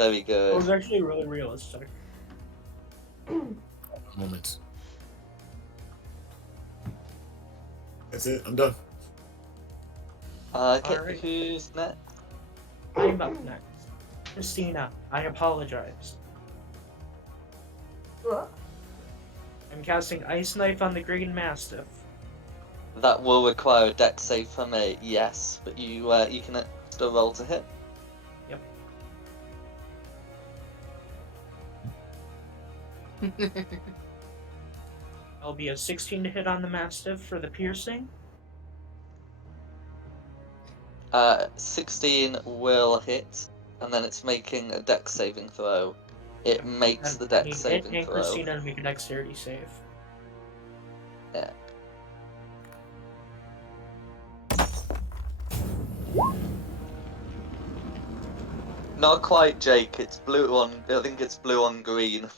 Very It good. was actually really realistic. Moments. That's it. I'm done. Okay, Alright. who's next? I'm up next. Christina, I apologize. What? I'm casting Ice Knife on the Green Mastiff. That will require a dex save from me, yes, but you can still roll to hit. I'll be a 16 to hit on the Mastiff for the piercing. 16 will hit, and then it's making a dex saving throw. It makes And the I dex need it saving and throw. Christina to make a dexterity save. Yeah. Not quite, Jake. It's blue on. I think it's blue on green.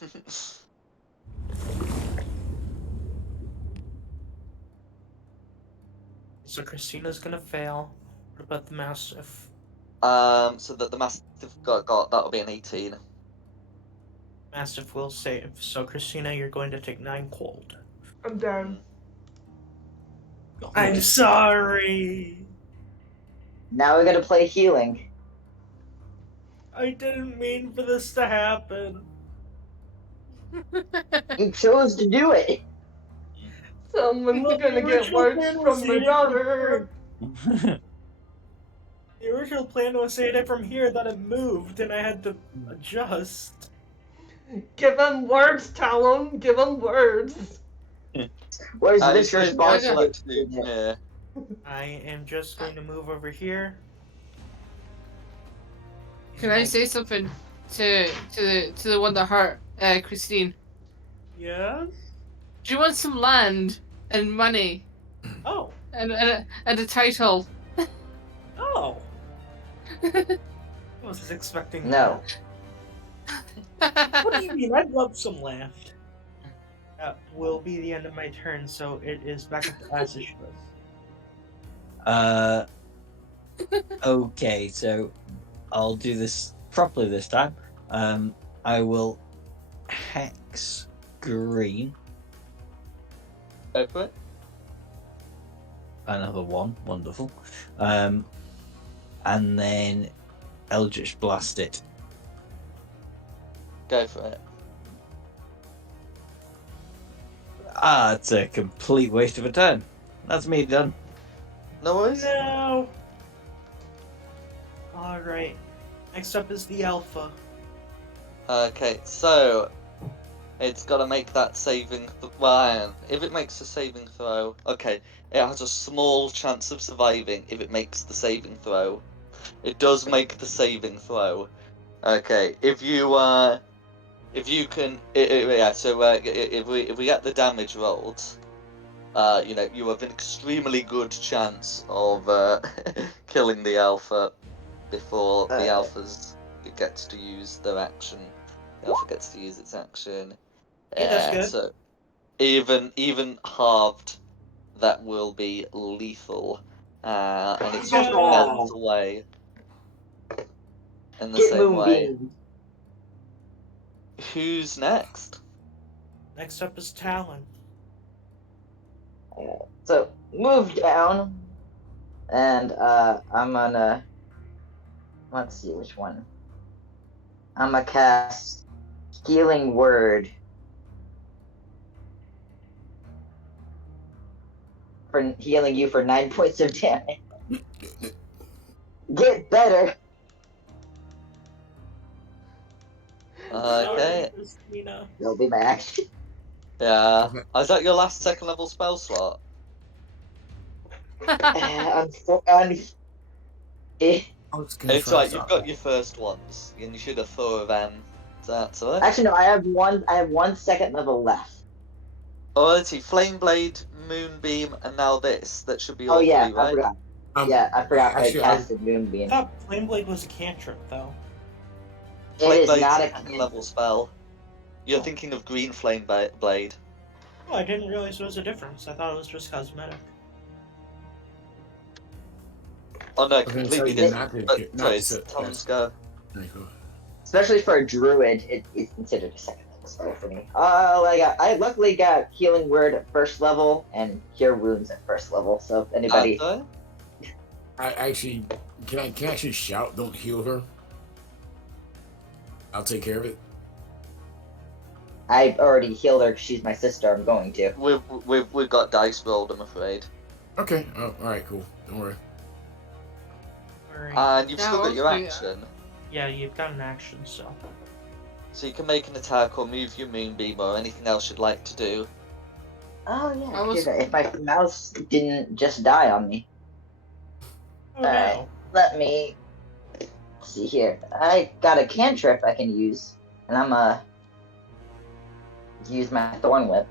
So Christina's gonna fail. What about the Mastiff? So that the mastiff got that'll be an 18. Mastiff will save. So Christina, you're going to take 9 cold. I'm down. I'm sorry. Now we gotta play healing. I didn't mean for this to happen. You chose to do it. Someone's Well, gonna the get original words plan was from my to hit it from daughter. here. The original plan was to hit it from here, then it moved, and I had to adjust. Give him words, Talon. Give him words. Where's It's this very response? partial, actually. Yeah. I am just going to move over here. Can I say something to the one that hurt Christine? Yes? Do you want some land and money Oh. and a title? Oh. I wasn't expecting No. that. What do you mean? I'd love some land. That will be the end of my turn, so it is back up to Ashish. Okay, so I'll do this properly this time. I will hex green. Go for it. Another one, wonderful. And then Eldritch Blast it. Go for it. Ah, it's a complete waste of a turn. That's me done. No worries. No. Alright. Next up is the Alpha. Okay, so it's got to make that saving. Well, if it makes a saving throw, okay, it has a small chance of surviving if it makes the saving throw. It does make the saving throw. Okay, if you can, yeah. So if we get the damage rolled, you have an extremely good chance of killing the alpha before the alphas gets to use their action. The alpha gets to use its action. Yeah, that's good. So even halved, that will be lethal, and it's just No. melt away in the Get same way. Moonbeam. Who's next? Next up is Talon. So move down, and I'm gonna. Let's see which one. I'm gonna cast Healing Word for healing you for 9 points of damage. Get better. Okay. Sorry, Christina. That'll be my action. Yeah. Is that your last second level spell slot? It's right. You've got your first ones, and you should have thought of them. That's alright. Actually, no. I have one second level left. Oh, let's see. Flame Blade, Moonbeam, and now this. That should be all Oh yeah, three, right? I forgot. Yeah, I forgot. actually, I casted Moonbeam. I thought Flameblade was a cantrip, though. It Flame is Blade's not a a second level spell. You're thinking of Green Flame Blade. Oh, I didn't realize there was a difference. I thought it was just cosmetic. Oh no, I was gonna tell completely you different. not to- But not sorry, to it's set- Tom's go. There you go. especially for a druid, it's considered a second level spell for me. I luckily got healing word at first level and cure wounds at first level. So if anybody, Arthur? I actually can I actually shout? Don't heal her. I'll take care of it. I've already healed her. 'Cause she's my sister. I'm going to. We've got dice rolled, I'm afraid. Okay. Oh, all right. Cool. Don't worry. Alright. And you've That still got was your pretty- action. Yeah, you've got an action, so. So you can make an attack or move your moonbeam or anything else you'd like to do. Oh yeah, I was- if my mouse didn't just die on me. Oh Alright. no. Let me see here. I got a cantrip I can use, and I'm use my thorn whip.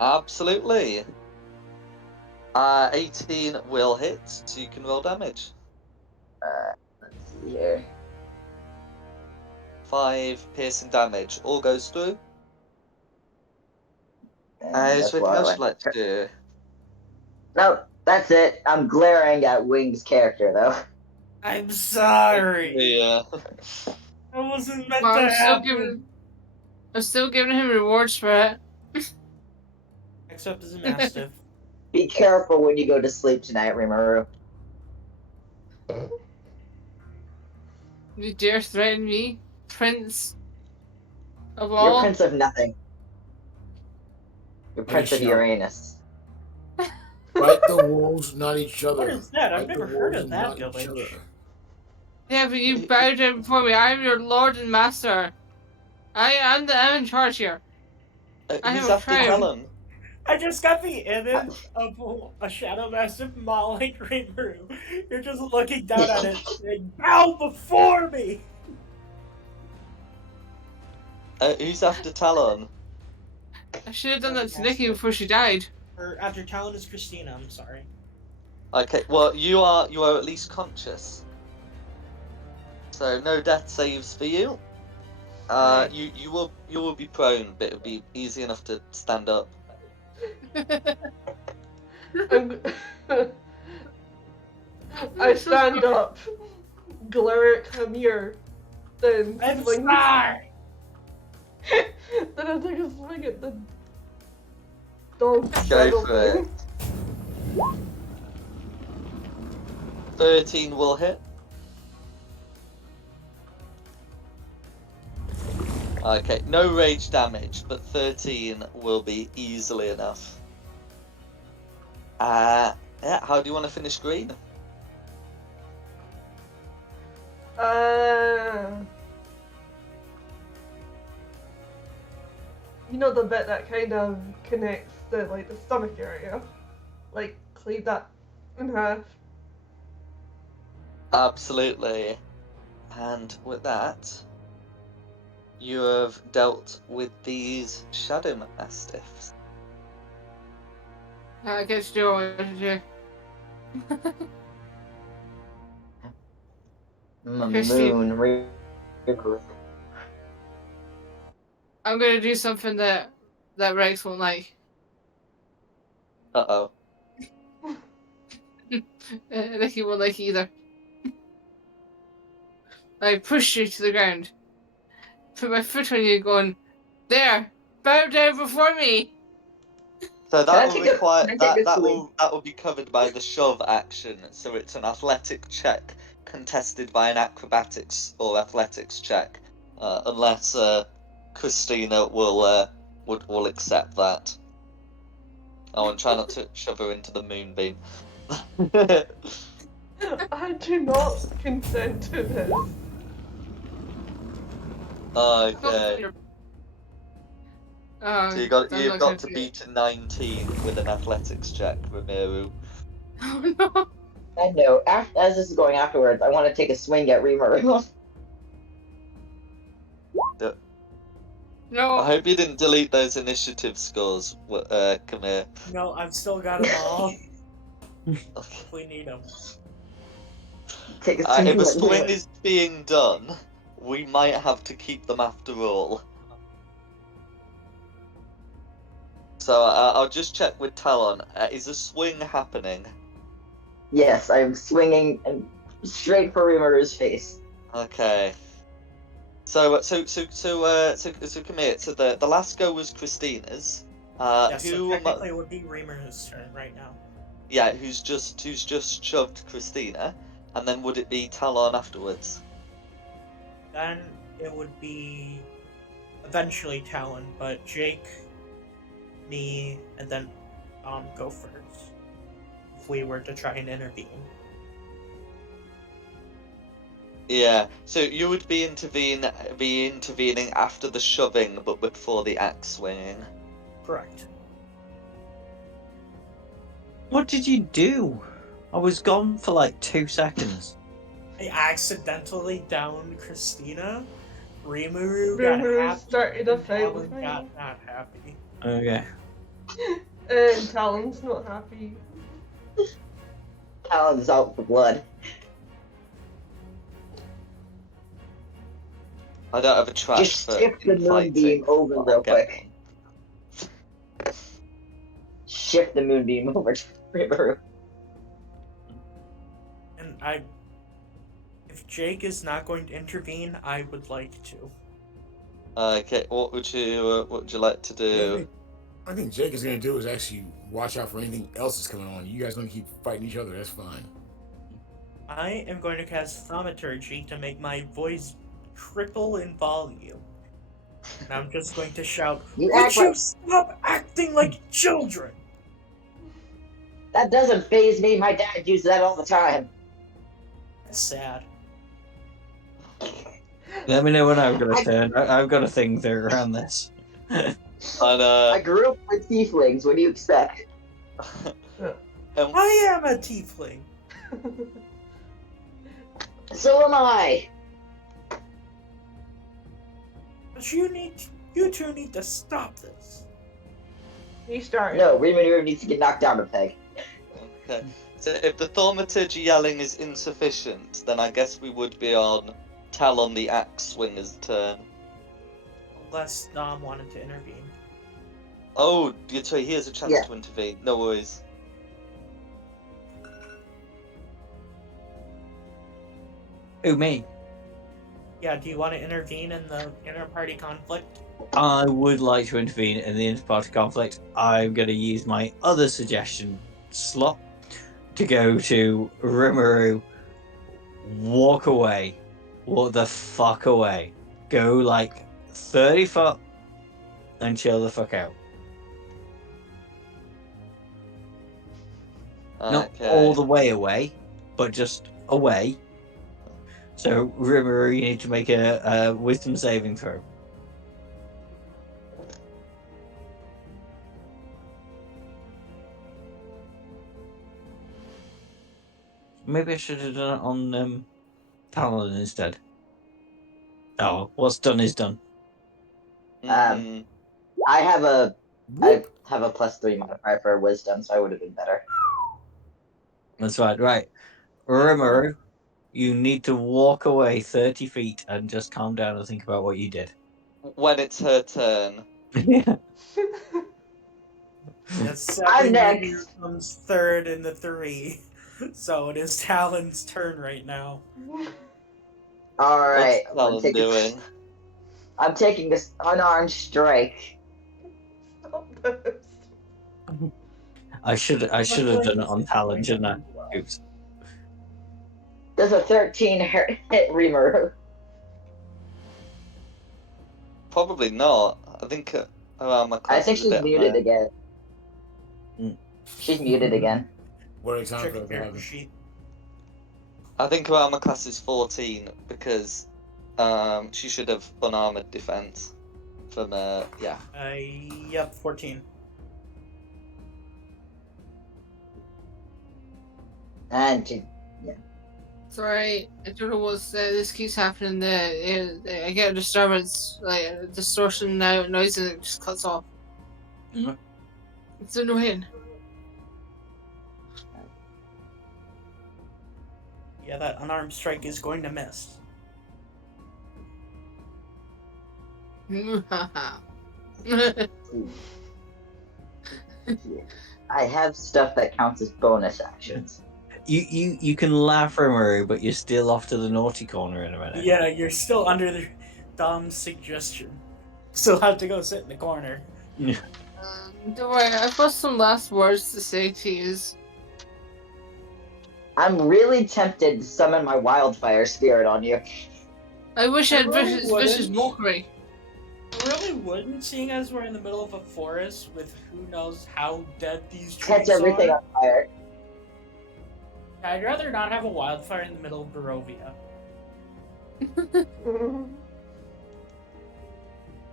Absolutely. 18 will hit, so you can roll damage. Let's see here. 5 piercing damage. All goes through. And Is that's there anything why I else went- you'd like to do? No, that's it. I'm glaring at Wing's character though. I'm sorry. Yeah. That wasn't meant Well, to I'm happen. still giving him rewards for it. Except as a mastiff. Be careful when you go to sleep tonight, Rimuru. You dare threaten me, Prince of You're all? Prince of Nothing. You're Prince of shout. Uranus. Fight the wolves, not each other. What is that? I've Fight the never heard wolves of and that not each village. other. Yeah, but you bow down before me. I'm your lord and master. I'm in charge here. I Who's have a after crown. Talon? I just got the image of a Shadow Mastiff mauling Rimuru. You're just looking down at it saying, bow before me! Who's after Talon? I should have done that to Nikki before she died. Or after Talon is Christina, I'm sorry. Okay, well you are at least conscious. So no death saves for you. You will be prone, but it'll be easy enough to stand up. I stand up, glare at Kamir, then I'm swing. sorry! Then I take a swing at the dog Go saddle for it. thing. 13 will hit. Okay, no rage damage, but 13 will be easily enough. Yeah, how do you want to finish green? You know the bit that kind of connects the stomach area, like cleave that in half. Absolutely. And with that, you have dealt with these shadow mastiffs. I guess you what to do. Christine. Moon. I'm gonna do something that Rex won't like. Uh-oh. Nikki won't like either. I push you to the ground. Put my foot on you going, there! Bow down before me! So Can I that will take a- require can I take a that swing? will be covered by the shove action. So it's an athletic check contested by an acrobatics or athletics check, unless Christina will accept that. Oh, and try not to shove her into the moonbeam. I do not consent to this. Okay. So you've got I'm not gonna to do beat a 19 with an athletics check, Ramiru. it. Oh no! I know. As this is going afterwards, I want to take a swing at Rimuru. No! I hope you didn't delete those initiative scores, come here. No, I've still got them all. Okay. If we need them. Take a swing If a at swing Rimuru. is being done, we might have to keep them after all. So I'll just check with Talon. Is a swing happening? Yes, I'm swinging straight for Rimuru's face. Okay. So come here. So the last go was Christina's. Yeah, so Who? technically it would be Remer's turn right now. Yeah, who's just shoved Christina, and then would it be Talon afterwards? Then it would be eventually Talon, but Jake, me, and then go first. If we were to try and intervene. Yeah. So you would be intervening after the shoving, but before the axe swinging. Correct. What did you do? I was gone for like 2 seconds. I accidentally downed Christina. Rimuru got Rimuru happy. started a and fight with Talon me. got not happy. Okay. And Talon's not happy. Talon's out for blood. I don't have a track Just for shift the moonbeam infighting, over but real I'll get quick. Shift the moonbeam over to Rimuru. And if Jake is not going to intervene, I would like to. Okay, what would you like to do? I think Jake is gonna do is actually watch out for anything else that's coming on. You guys gonna keep fighting each other. That's fine. I am going to cast Thaumaturgy to make my voice trickle in volume. And I'm just going to shout, You "Would act you like stop acting like children?" that doesn't phase me. My dad uses that all the time. That's sad. Let me know when I've got a turn. I've got to think through around this. And I grew up with tieflings. What do you expect? I am a tiefling. So am I. But you two need to stop this. He started. No, Rimuru needs to get knocked down a peg. okay. So if the thaumaturgy yelling is insufficient, then I guess we would be on Talon the axe swinger's turn. Unless Dom wanted to intervene. Oh, so he has a chance Yeah. to intervene. No worries. Who, me? Yeah, do you want to intervene in the inter-party conflict? I would like to intervene in the inter-party conflict. I'm going to use my other suggestion slot to go to Rimuru. Walk away. Walk the fuck away. Go like 30 foot and chill the fuck out. Not all the way away, but just away. So, Rimuru, you need to make a wisdom saving throw. Maybe I should have done it on Paladin instead. Oh, what's done is done. Mhm. I have a +3 modifier for wisdom, so I would have been better. That's right, right. Rimuru, you need to walk away 30 feet and just calm down and think about what you did. When it's her turn. Yeah. Yes, I'm sadly, next. Rimuru comes third in the 3. So it is Talon's turn right now. Alright, What's Talon doing? I'm taking this unarmed strike. Stop this. I should have done it on Talon, shouldn't I? Oops. Does a 13 hit Rimuru? Probably not. I think my class I think is a she's bit muted higher. again. She's muted again. What example Check of your having? sheet. I think my class is 14 because she should have unarmored defense from yeah. Yep, 14. And she, Sorry, I don't know what's this keeps happening. I get a disturbance, like a distortion now, noise, and it just cuts off. Mhm. It's annoying. Yeah, that unarmed strike is going to miss. I have stuff that counts as bonus actions. You can laugh, Rimuru, but you're still off to the naughty corner in a minute. Yeah, you're still under dumb suggestion. Still have to go sit in the corner. Don't worry, I've got some last words to say to you. I'm really tempted to summon my wildfire spirit on you. I wish I had really vicious wouldn't. mockery. I really wouldn't, seeing as we're in the middle of a forest with who knows how dead these Catch trees everything are. on fire. I'd rather not have a wildfire in the middle of Barovia.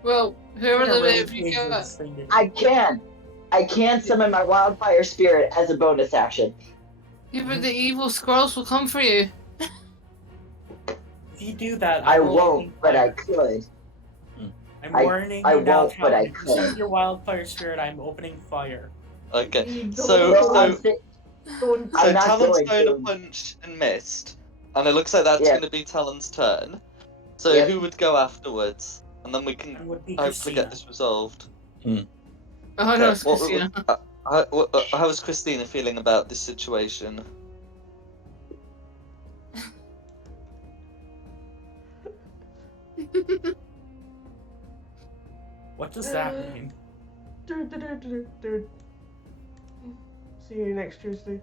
Well, whoever Like a the really if you got. dangerous thing to do. I can summon my wildfire spirit as a bonus action. Yeah, but the evil squirrels will come for you. If you do that, I will won't, open but I fire. could. I'm warning I you now, won't, but I Talon. If you send could. your wildfire spirit, I'm opening fire. Okay. Well, I'm So Don't. I'm not Talon's going thrown a to. punch and missed, and it looks like that's Yeah. going to be Talon's turn. So Yep. who would go afterwards? And then we can And would be hopefully Christina. get this resolved. Oh Okay, no, it's Christina. how is Christina feeling about this situation? What does that mean? Dude. See you next Tuesday.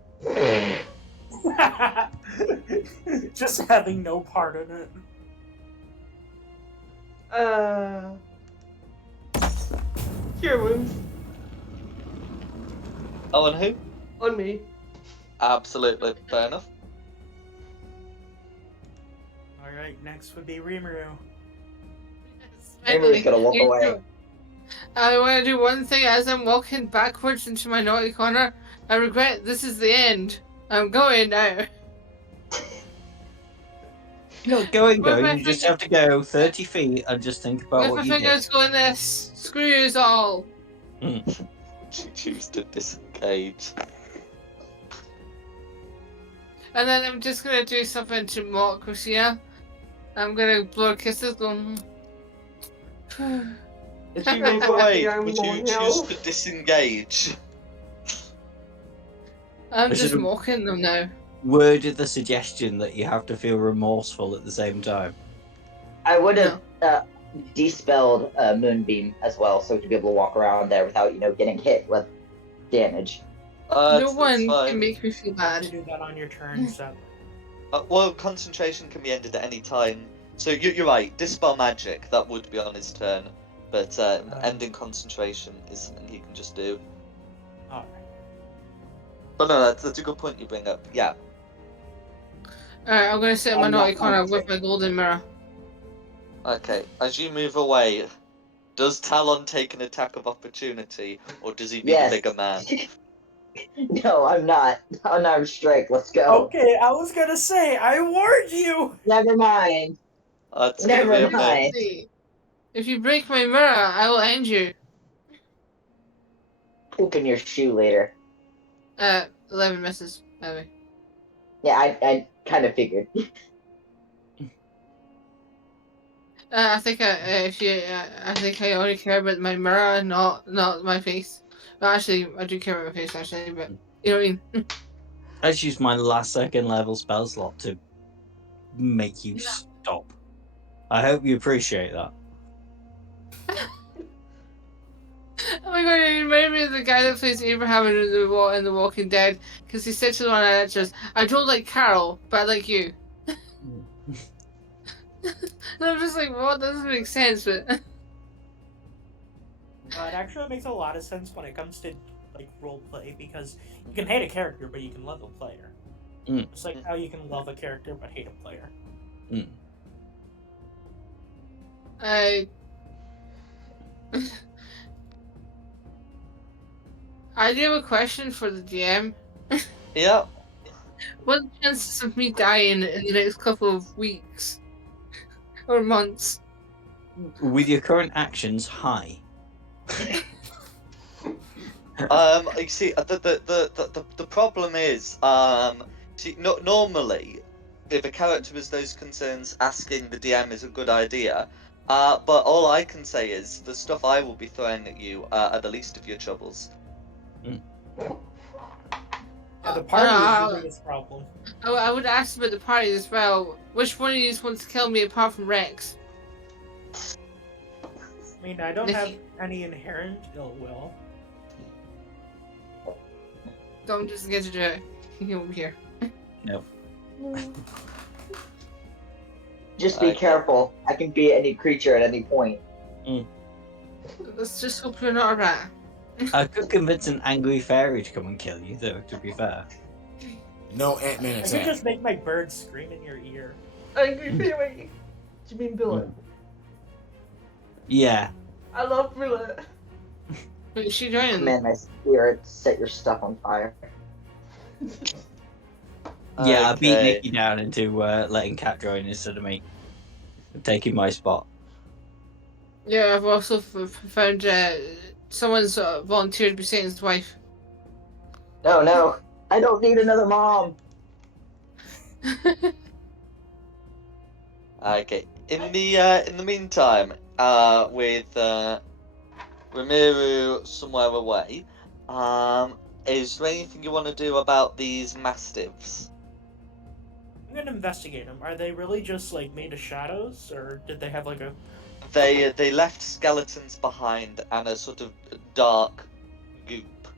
Just having no part in it. Cure wounds Oh, and who? on me. Absolutely, fair enough. Alright, next would be Rimuru. Rimru's gonna walk away. I want to do one thing as I'm walking backwards into my naughty corner. I regret this is the end. I'm going now. You're not going With though. my You just finger- have to go 30 feet and just think about With what my you did. fingers going this. Screw yous all. She choose to disengage. And then I'm just gonna do something to mock Christina. I'm gonna blow kisses going. If you move away, I'm would you going choose hell. to disengage? I'm I just should've- mocking them now. Worded the suggestion that you have to feel remorseful at the same time. I would have dispelled Moonbeam as well, so to be able to walk around there without, getting hit with damage. No That's one fine. can make me feel You have to bad. do that on your turn, so. Well, concentration can be ended at any time. So you're right. Dispel magic, that would be on his turn, but ending concentration is something he can just do. Alright. But no, that's a good point you bring up. Yeah. Alright, I'm gonna sit in my I'm naughty not corner going with my golden mirror. Okay. As you move away, does Talon take an attack of opportunity, or does he be Yes. the bigger man? No, I'm not. Unarmed strike. Let's go. Okay, I was gonna say, I warned you! Never mind. That's Never gonna be a mind. miss. If you break my mirror, I will end you. Poop in your shoe later. 11 misses, by the way. Yeah, I kind of figured. I think I think I only care about my mirror, not my face. Well, actually, I do care about my face, actually, but you know what I mean. I just used my last second level spell slot to make you stop. I hope you appreciate that. Oh my god, you remind me of the guy that plays Abraham in the Walking Dead, because he said to the one of the actors, "I don't like Carol, but I like you." And I'm just like, what? That doesn't make sense, but It actually makes a lot of sense when it comes to role play, because you can hate a character, but you can love a player. It's like how you can love a character but hate a player. I do have a question for the DM. Yeah. What are the chances of me dying in the next couple of weeks or months? With your current actions, high. You see, the problem is, normally, if a character has those concerns, asking the DM is a good idea. But all I can say is the stuff I will be throwing at you are the least of your troubles. Yeah, the party is the biggest problem. I would ask about the party as well. Which one of you wants to kill me apart from Rex? mean, I don't If have you- any inherent ill will. Don't just get to do it. He won't be here. No. Just be Okay. careful. I can be any creature at any point. Let's just hope you're not a rat. I could convince an angry fairy to come and kill you, though, to be fair. No Ant-Man I could attack. just make my bird scream in your ear. Angry fairy. Do you mean Bullet? Yeah. I love Bullet. Wait, is she joining? Command my spirit, set your stuff on fire. Yeah, I beat Okay. Nikki down into letting Cat join instead of me. Taking my spot. Yeah, I've also found someone's volunteered to be Satan's wife. No, I don't need another mom. Okay. In the meantime, with Ramiru somewhere away, is there anything you want to do about these mastiffs? I'm gonna investigate them. Are they really just like made of shadows, or did they have like a? They left skeletons behind and a sort of dark goop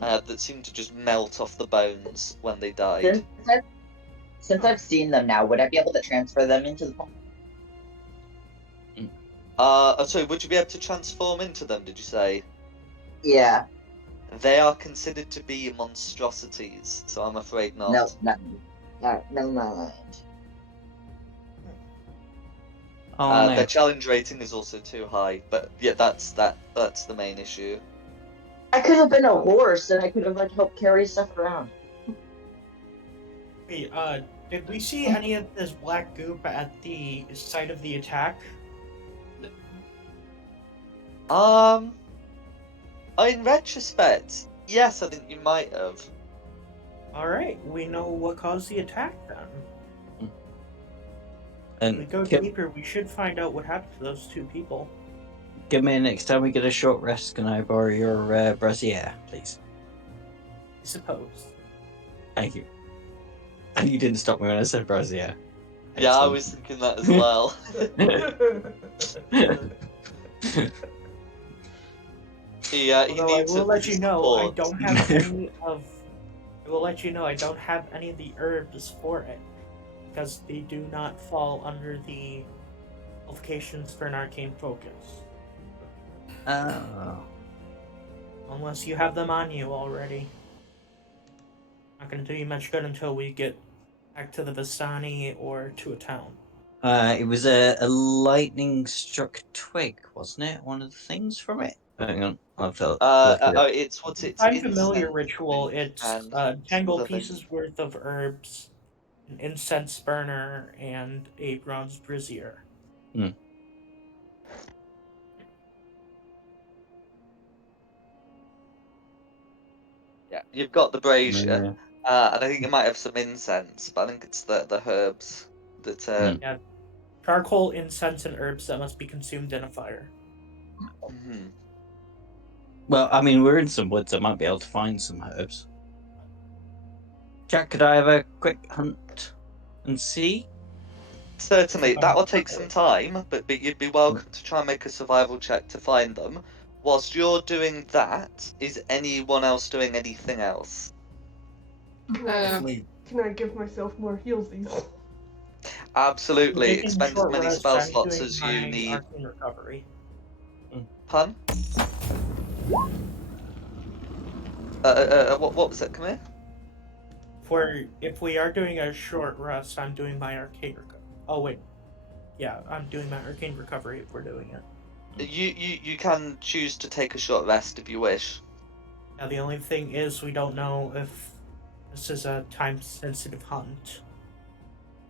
that seemed to just melt off the bones when they died. Since I've seen them now, would I be able to transfer them into the phone? So would you be able to transform into them? Did you say? Yeah. They are considered to be monstrosities, so I'm afraid not. No mind. Oh, no. Their challenge rating is also too high, but yeah, that's the main issue. I could have been a horse, and I could have like helped carry stuff around. Wait, did we see any of this black goop at the site of the attack? In retrospect, yes, I think you might have. Alright, we know what caused the attack then. If we And go deeper, we should find out what happened to those two people. give me next time we get a short rest. Can I borrow your brassiere, please? I suppose. Thank you. And you didn't stop me when I said brassiere. Yeah, I was thinking that as well. he Although I needs will it let for you know, I support. don't have any of. I will let you know I don't have any of the herbs for it, because they do not fall under the qualifications for an arcane focus. Oh. Unless you have them on you already. Not gonna do you much good until we get back to the Vistani or to a town. It was a lightning struck twig, wasn't it? One of the things from it? Hang on, I'll have to look it up. It's what it's I'm familiar incense, ritual. I think, It's and 10 some gold other pieces things. worth of herbs, an incense burner, and a bronze brazier. Yeah, you've got the brazier, Yeah. and I think you might have some incense, but I think it's the herbs that. Yeah, charcoal, incense, and herbs that must be consumed in a fire. Mhm. Well, I mean, we're in some woods. I might be able to find some herbs. Jack, could I have a quick hunt and see? Certainly, that will take some time, but you'd be welcome to try and make a survival check to find them. Whilst you're doing that, is anyone else doing anything else? Definitely. Can I give myself more healsies? Absolutely. Taking a Spend as short many rest, spell I'm slots doing as my you need. arcane recovery. Pun? What was it? Come here. If we are doing a short rest, I'm doing my arcane recovery. Oh wait, yeah, I'm doing my arcane recovery if we're doing it. You can choose to take a short rest if you wish. Now the only thing is we don't know if this is a time-sensitive hunt.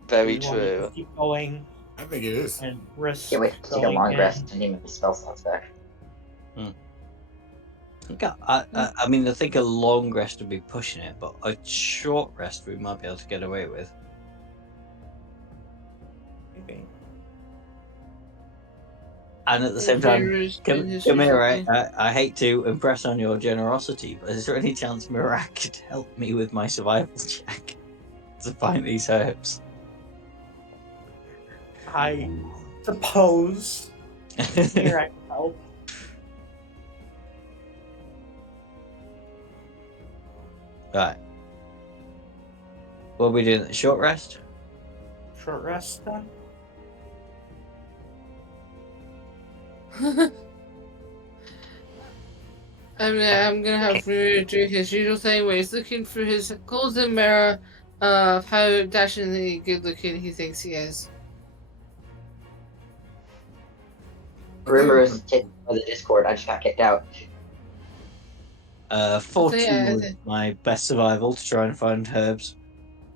Very Do we want to true. just keep going I think it is. and risk Can't wait to take a going long in? rest and need my spell slots back. I mean, I think a long rest would be pushing it, but a short rest we might be able to get away with. Okay. And at the same time, come Come here, right? I hate to impress on your generosity, but is there any chance Mirak could help me with my survival check to find these herbs? I suppose here I can help. Right. What are we doing? Short rest? Short rest then? I'm gonna have Ruru do his usual thing where he's looking through his golden mirror of how dashingly good looking he thinks he is. Rumor is taken by the Discord. I just got kicked out. 14 Yeah, was my best survival to try and find herbs.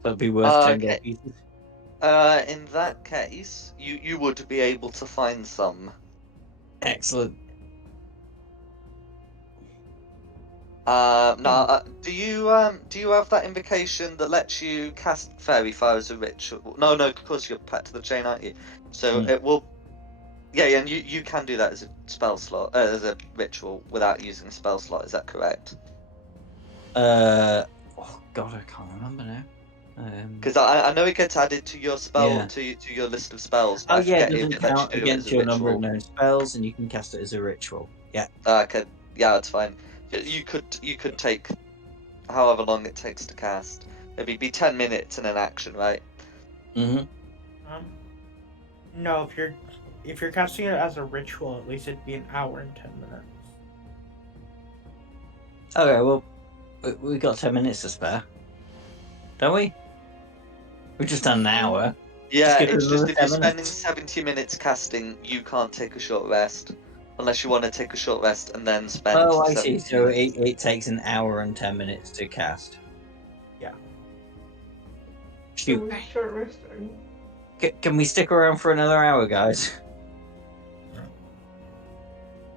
That'd be worth 10 Okay. gold pieces. In that case, you would be able to find some. Excellent. Now, do you have that invocation that lets you cast fairy fire as a ritual? No, of course you're pet to the chain, aren't you? So Hmm. it will. Yeah, and you can do that as a spell slot, as a ritual without using a spell slot. Is that correct? Oh god, I can't remember now. Because I know it gets added to your spell Yeah. to your list of spells, but Oh I yeah, it forget if doesn't it lets count you do it as against a your number of ritual. known spells, and you can cast it as a ritual. Yeah. Okay, yeah, that's fine. You could take however long it takes to cast. It'd be 10 minutes in an action, right? Mm-hmm. No, if you're casting it as a ritual, at least it'd be an hour and 10 minutes. Okay, well, we got 10 minutes to spare, don't we? We've just done an hour. Yeah, give it it's just another if 10 you're spending minutes. 70 minutes casting, you can't take a short rest. Unless you want to take a short rest and then spend Oh, I 70 see. So minutes. it takes an hour and 10 minutes to cast. Yeah. So Shoot. we're short resting. Can we stick around for another hour, guys?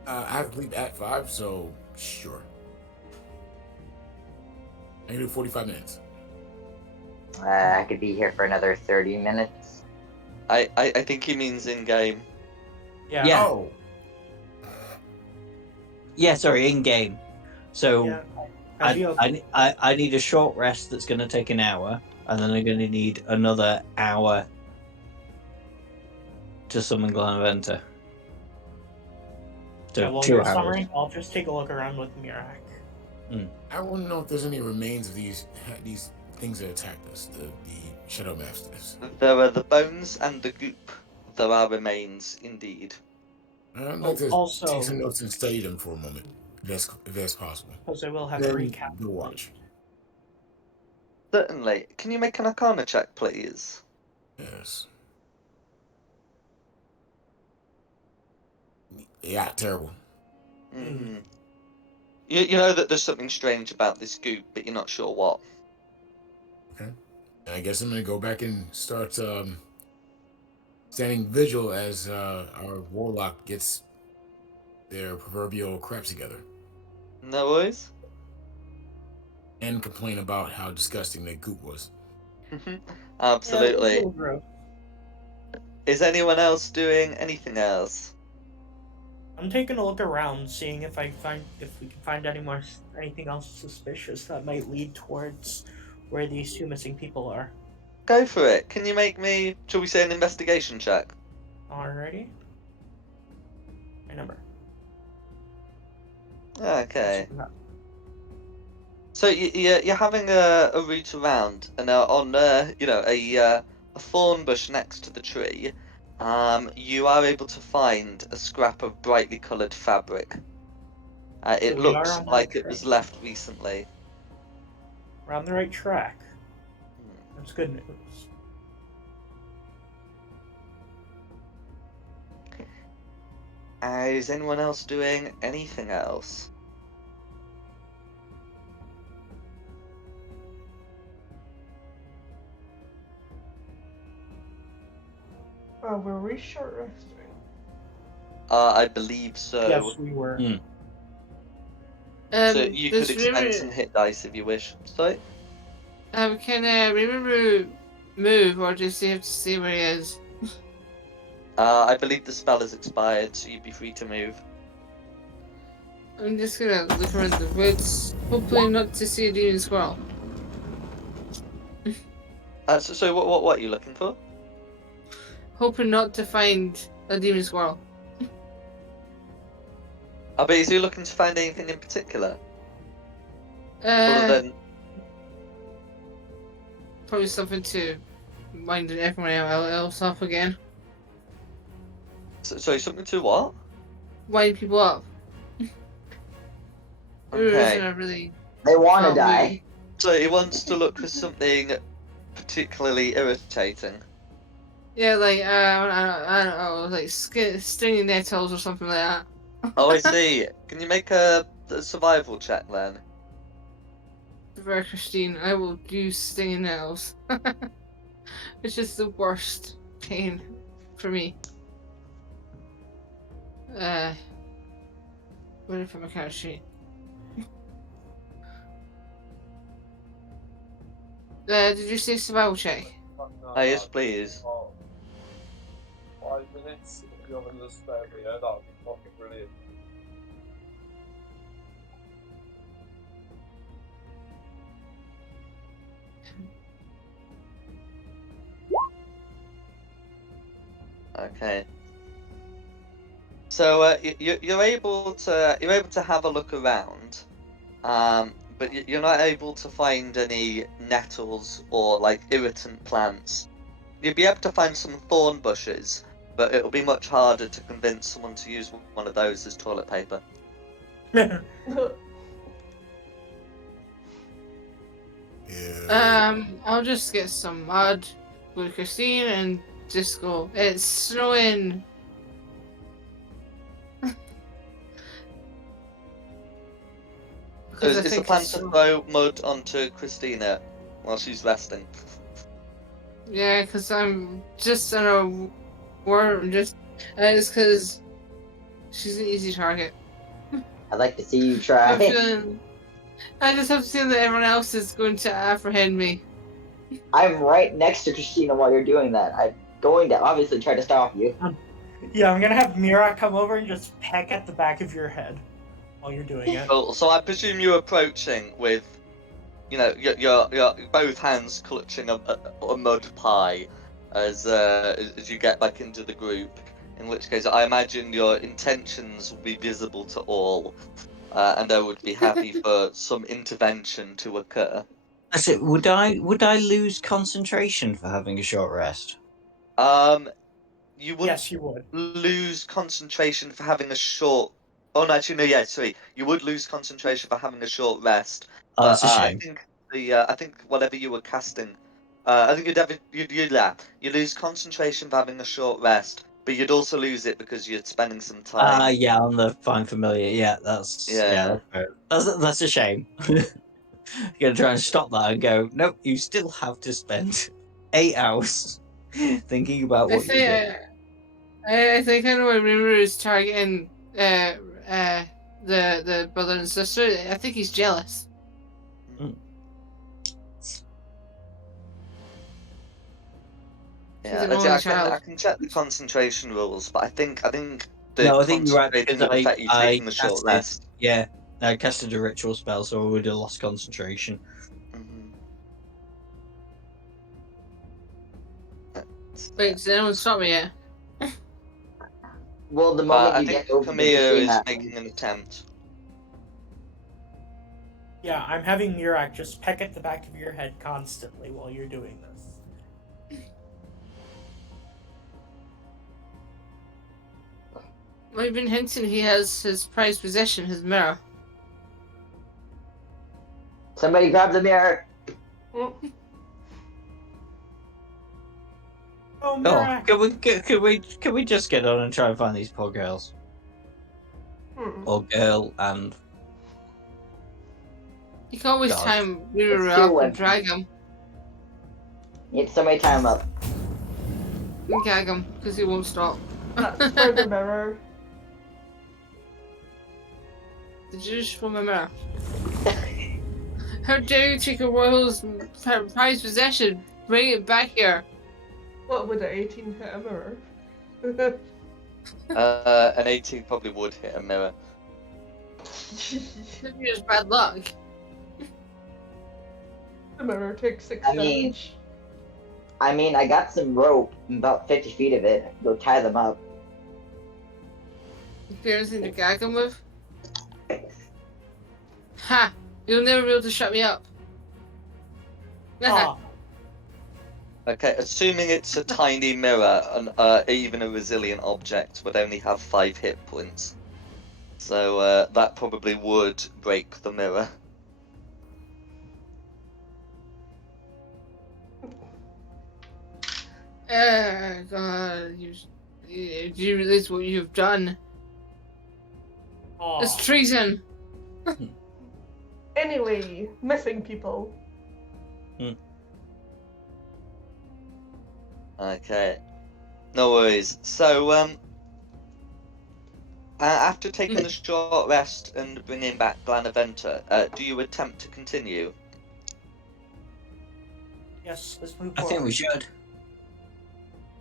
I have to leave at 5, so sure. I can do 45 minutes. I could be here for another 30 minutes. I think he means in game. Yeah. Yeah. Oh, Yeah, sorry, in game. So Yeah. I'd be okay. I need a short rest that's going to take an hour, and then I'm going to need another hour to summon Glanaventa. So Yeah, while 2 you're hours. summoning, I'll just take a look around with Mirak. I want to know if there's any remains of these things that attacked us, the Shadow Masters. There are the bones and the goop. There are remains, indeed. I'd like to Also- take some notes and study them for a moment, if that's possible. Because I will have Then a recap. go watch. Certainly. Can you make an Arcana check, please? Yes. Yeah, terrible. Mm. You know that there's something strange about this goop, but you're not sure what. Okay. I guess I'm gonna go back and start standing vigil as our warlock gets their proverbial crap together No worries. and complain about how disgusting that goop was. Absolutely. Yeah, it's gross. Is anyone else doing anything else? I'm taking a look around, seeing if we can find anything else suspicious that might lead towards where these two missing people are. Go for it. Can you make me, shall we say, an investigation check? Alrighty. My number. Okay. So you're having a route around, and on a thorn bush next to the tree, you are able to find a scrap of brightly coloured fabric. It So we looks are on the like right it was track. left recently. We're on the right track. That's good news. Is anyone else doing anything else? Were we short resting? I believe so. Yes, we were. So you could does expend some hit dice if you wish. Sorry? Can Rimuru move, or does he have to stay where he is? I believe the spell has expired, so you'd be free to move. I'm just gonna look around the woods, hopefully not to see a demon squirrel. So what are you looking for? Hoping not to find a demon squirrel. But is he looking to find anything in particular? Other than Probably something to wind everyone else up again. sorry, something to what? Wind people up. Okay. Isn't really They want to can't die. move. So he wants to look for something particularly irritating. Yeah, like I don't know, like stinging nettles or something like that. Oh, I see. Can you make a survival check then? For Christine, I will do stinging nettles. It's just the worst pain for me. Where did I put my character sheet? Did you say survival check? Yes, please. 5 minutes. If you're on the spare here, that would be fucking brilliant. Okay. So you're able to have a look around, but you're not able to find any nettles or like irritant plants. You'd be able to find some thorn bushes, but it'll be much harder to convince someone to use one of those as toilet paper. Yeah. I'll just get some mud with Christine and just go. It's snowing. So Because I is the think plan it's to so- throw mud onto Christina while she's resting? Yeah, because I'm just on a war. Just because she's an easy target. I'd like to see you I'm try. feeling. I just have to feel that everyone else is going to apprehend me. I'm right next to Christina while you're doing that. I'm going to obviously try to stop you. Yeah, I'm gonna have Mira come over and just peck at the back of your head while you're doing it. So I presume you're approaching with, your both hands clutching a mud pie as you get back into the group. In which case, I imagine your intentions will be visible to all, and I would be happy for some intervention to occur. That's it. Would I lose concentration for having a short rest? You wouldn't Yes, you would. lose concentration for having a short. Oh no, actually no, yeah, sorry. You would lose concentration for having a short rest, Oh, but that's a I shame. think I think whatever you were casting, I think you lose concentration for having a short rest, but you'd also lose it because you're spending some time. Yeah, on the Find Familiar. Yeah, that's Yeah. that's a shame. You're gonna try and stop that and go. Nope, you still have to spend 8 hours thinking about I what you did. think I think I know what Rimuru is targeting. The brother and sister. I think he's jealous. He's Yeah, an only I child. can check the concentration rules, but I think the No, I think you're right concentrating because would affect you I taking a short casted. rest. Yeah, I casted a ritual spell, so I would have lost concentration. Mhm. Wait, does anyone stop me yet? Well, the moment I you think get over to Camilla is Christina, making an attempt. Yeah, I'm having Mirak just peck at the back of your head constantly while you're doing this. I've been hinting he has his prized possession, his mirror. somebody grab the mirror. Oh, Oh, Mirak! can we just get on and try and find these poor girls or girl and You can always God. time Rimuru It's two up and women. drag him Need somebody tie him up. and gag him because he won't stop. That's for the mirror. Did you just from my mirror? How dare you take a royal's prized possession? Bring it back here. What would an 18 hit a mirror? An 18 probably would hit a mirror. Maybe it's bad luck. The mirror takes 6 I mean- damage. I mean, I got some rope, about 50 feet of it. I can go tie them up. Is there anything to gag him with? Ha! You'll never be able to shut me up. Ah, Okay, assuming it's a tiny mirror, and even a resilient object would only have 5 hit points. So that probably would break the mirror. God, do you realize what you've done? It's ah. treason. Anyway, missing people. Okay, no worries. So after taking a short rest and bringing back Glanaventa, do you attempt to continue? Yes, let's move I forward. think we should.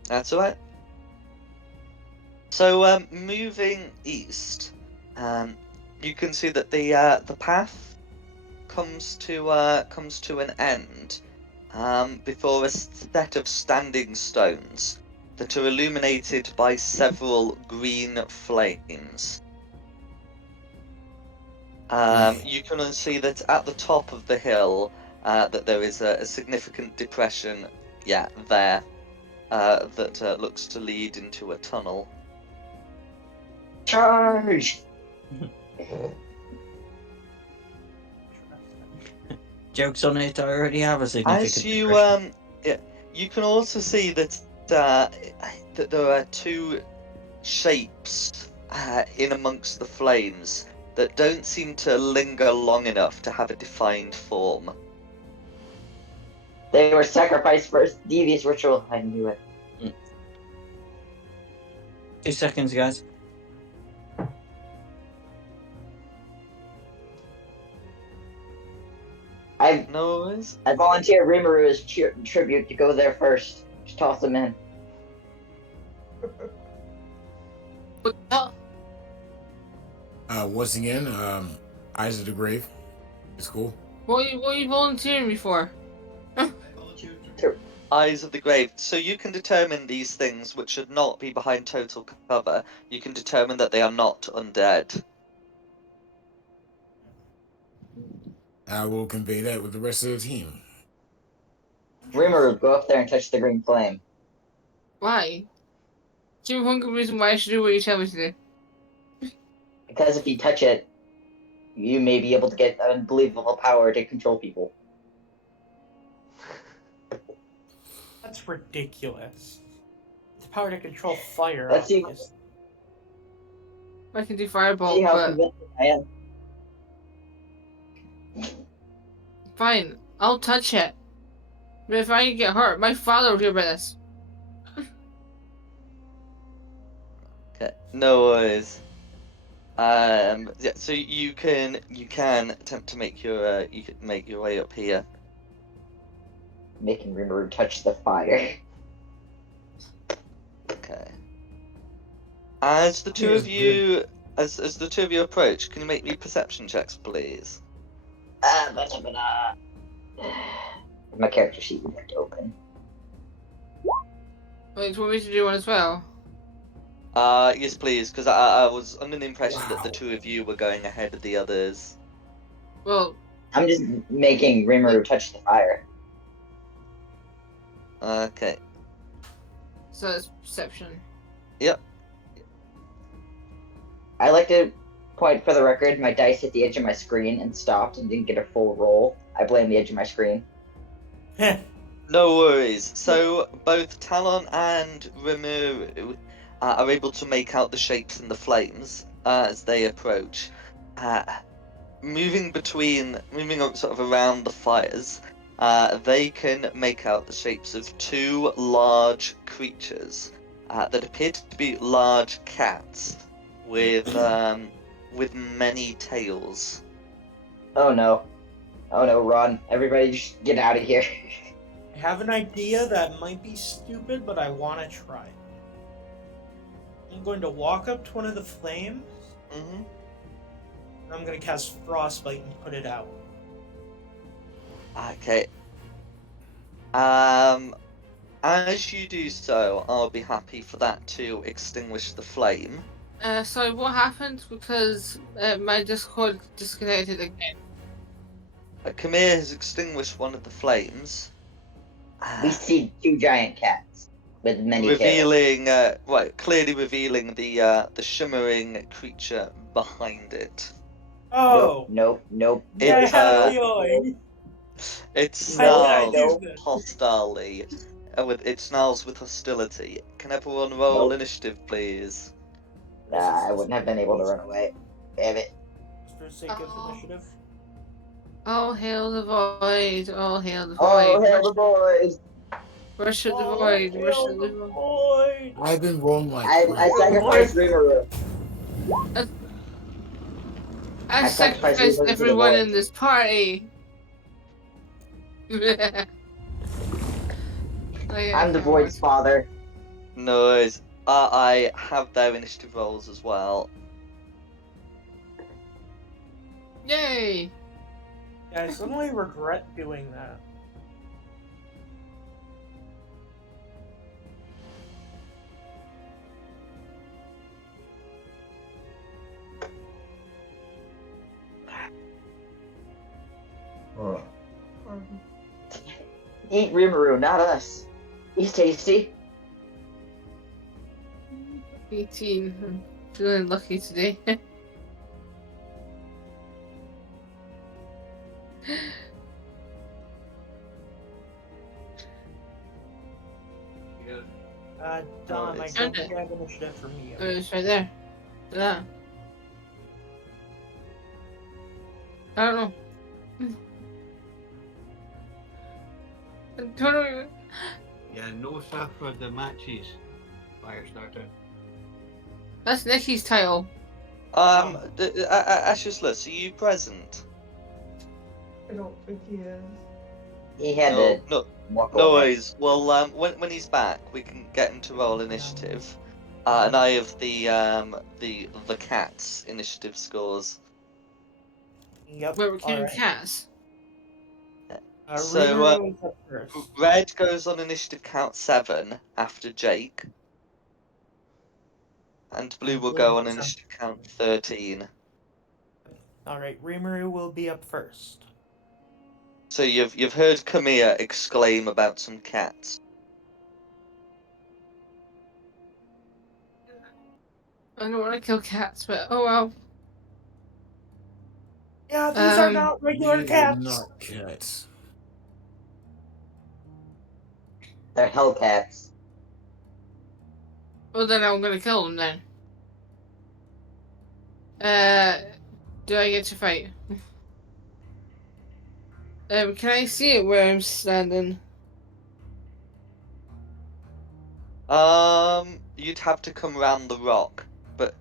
That's alright. So moving east, you can see that the path comes to an end before a set of standing stones that are illuminated by several green flames. You can see that at the top of the hill that there is a significant depression, there, that looks to lead into a tunnel. Charge! Jokes on it, I already have a significant As you depression. you can also see that that there are 2 shapes in amongst the flames that don't seem to linger long enough to have a defined form. They were sacrificed for a devious ritual. I knew it. 2 seconds, guys. I No worries. volunteer Rimuru as tribute to go there first. Just toss him in. What the hell? Once again, Eyes of the Grave. It's cool. What are you volunteering me for? Eyes of the Grave. So you can determine these things which should not be behind total cover. You can determine that they are not undead. I will convey that with the rest of the team. Rimuru, go up there and touch the green flame. Why? Give me one good reason why I should do what you tell me to do. Because if you touch it, you may be able to get unbelievable power to control people. That's ridiculous. The power to control fire. Let's see. obviously. I can do fireball, See how but convinced I am. fine. I'll touch it. But if I get hurt, my father will hear about this. Okay, no worries. Yeah, so you can attempt to make your way up here. Making Rimuru touch the fire. Okay. As the two of you approach, can you make me perception checks, please? My character sheet would have to open. Wait, do you want me to do one as well? Yes, please, because I was under the impression that the two of you were going ahead of the others. Well, I'm just making Rimuru touch the fire. Okay. so it's perception. Yep. I like to point for the record, my dice hit the edge of my screen and stopped and didn't get a full roll. I blame the edge of my screen. No worries. So both Talon and Rimuru are able to make out the shapes in the flames as they approach. Moving sort of around the fires, they can make out the shapes of 2 large creatures that appear to be large cats with many tails. Oh no, run. Everybody just get out of here. I have an idea that might be stupid, but I want to try. I'm going to walk up to one of the flames, Mm-hmm. and I'm going to cast Frostbite and put it out. Okay. As you do so, I'll be happy for that to extinguish the flame. So what happened? Because my Discord disconnected again. Kamir has extinguished one of the flames, We see two giant cats with many tails. revealing, clearly revealing the shimmering creature behind it. Oh, Nope. yeah, I It had a uh, feeling. it Why did I snarls do this? hostilely. It snarls with hostility. Can everyone roll initiative, please? I wouldn't have been able to run away. Damn it. Just for the sake of initiative. All hail the void. All hail the Oh, void. hell the boys! Worship the Oh, void. hail Worship the the void. void! I've been rolling like I crap. sacrificed Rimuru. I sacrificed sacrificed Rimuru to the everyone void. in this party. I'm the void's father. Noise. I have their initiative rolls as well. Yay! Yeah, I suddenly regret doing that. Eat Rimuru, not us. He's tasty. 18. I'm feeling lucky today. Dom, I don't think I have initiative for me Oh, yet. it's right there. Yeah. I don't know. I don't know. Yeah, no stuff for the matches. Firestarter. That's Nikki's title. Ashless, are you present? I don't think he is. He had No, to no, walk no over. worries. Well, when he's back, we can get him to roll initiative. And I have the cat's initiative scores. Yep. Where we're killing Alright. cats. So, Rimuru is up first. Red goes on initiative count 7 after Jake, and Blue will go on initiative count 13. Alright, Rimuru will be up first. So you've heard Kamiya exclaim about some cats. I don't want to kill cats, but oh well. Yeah, these are not regular These are cats. not cats. They're Hellcats. Well, then I'm gonna kill them then. Do I get to fight? Can I see it where I'm standing? You'd have to come around the rock, but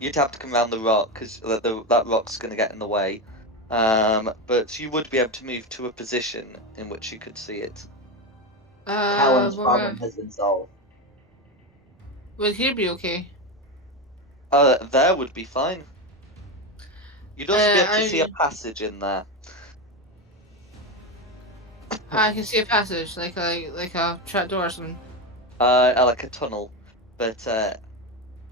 you'd have to come around the rock because that rock's going to get in the way. But you would be able to move to a position in which you could see it. Talon's problem has been solved. Would here be okay? There would be fine. You'd also be able to see a I passage in there. can see a passage, like a trapdoor or something. Like a tunnel. But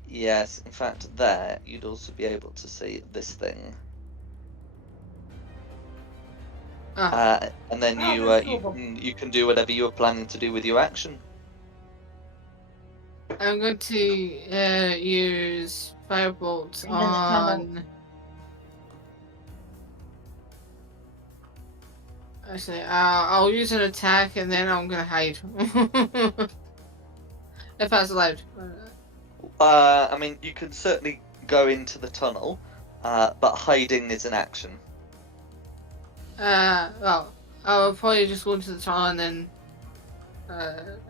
yes, in fact, there you'd also be able to see this thing. And then you can do whatever you were planning to do with your action. I'm going to use firebolt on. Actually, I'll use an attack and then I'm gonna hide. If that's allowed. I mean, you can certainly go into the tunnel, but hiding is an action. Well, I'll probably just go into the tunnel and then.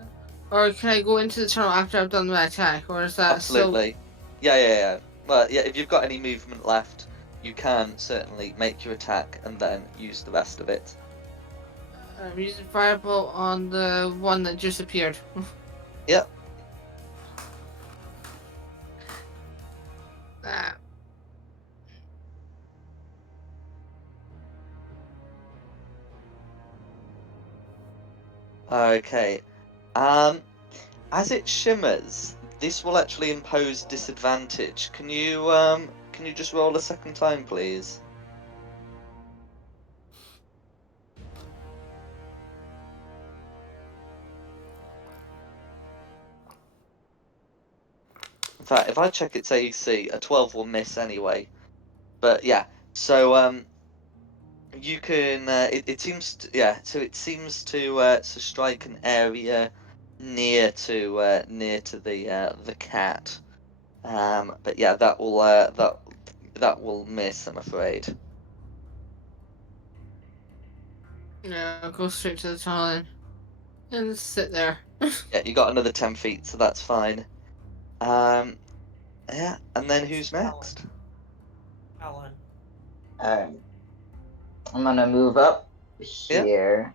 Or can I go into the tunnel after I've done my attack, or is that Absolutely. Yeah. Well, yeah, if you've got any movement left, you can certainly make your attack and then use the rest of it. I'm using firebolt on the one that just appeared. Yep. Okay. As it shimmers, this will actually impose disadvantage. Can you just roll a second time, please? In fact, if I check its AC, a 12 will miss anyway. But yeah, so you can. It seems to, yeah. So it seems to strike an area near to the cat. But yeah, that will miss, I'm afraid. Yeah, I'll go straight to the tunnel and just sit there. Yeah, you got another 10 feet, so that's fine. Yeah, and then who's next? Alan. Alright. I'm gonna move up Yeah. here.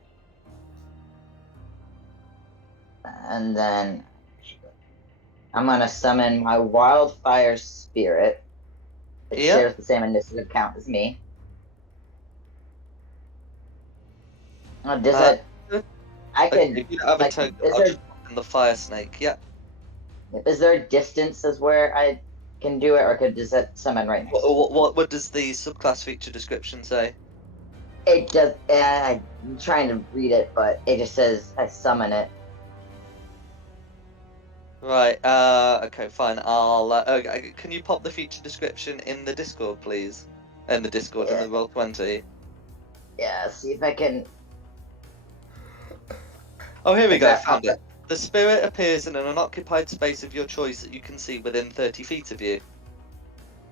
And then I'm gonna summon my wildfire spirit. It Yeah. shares the same initiative count as me. Does Uh, it? I Okay, could you don't have a like. token. Is I'll there just pop in the fire snake. Yeah. a distance as where I can do it, or does that summon right next to me? What does the subclass feature description say? It does. I'm trying to read it, but it just says I summon it. Right. Okay. Fine. I'll. Okay, can you pop the feature description in the Discord, please? In the Discord, in Yeah. the Roll20. Yeah. See if I can. Oh, here we Is go. that Found it. The spirit appears in an unoccupied space of your choice that you can see within 30 feet of you.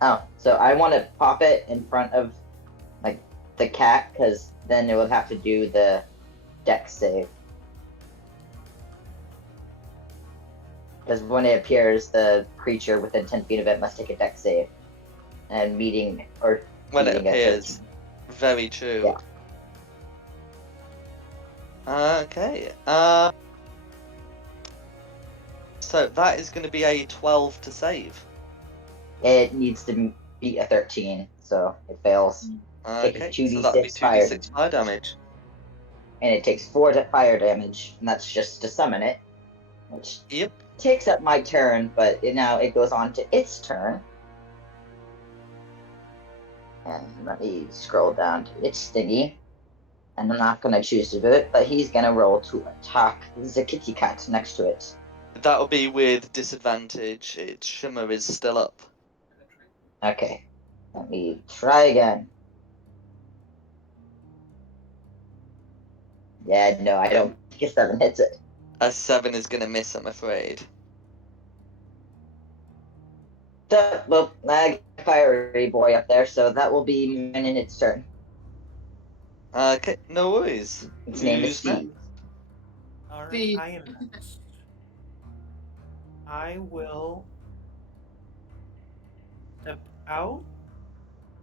Oh, so I want to pop it in front of like the cat, because then it would have to do the dex save. Because when it appears, the creature within 10 feet of it must take a dex save. And meeting or When it beating at appears. 13. Very true. Yeah. Okay. So that is going to be a 12 to save. It needs to beat a 13, so it fails. Take Okay, so that'd be 2d6 fire 2d6 fire damage. and it takes 4 fire damage, and that's just to summon it, which Yep. takes up my turn, but now it goes on to its turn. And let me scroll down to its thingy. And I'm not going to choose to do it, but he's going to roll to attack the kitty cat next to it. That'll be with disadvantage. Its shimmer is still up. Okay, let me try again. Yeah, no, I don't think a 7 hits it. A 7 is going to miss, I'm afraid. So, well, I got fiery boy up there, so that will be mine in its turn. Okay, no worries. Its name is Who's next? Steve. Alright, The- I am next. I will step out,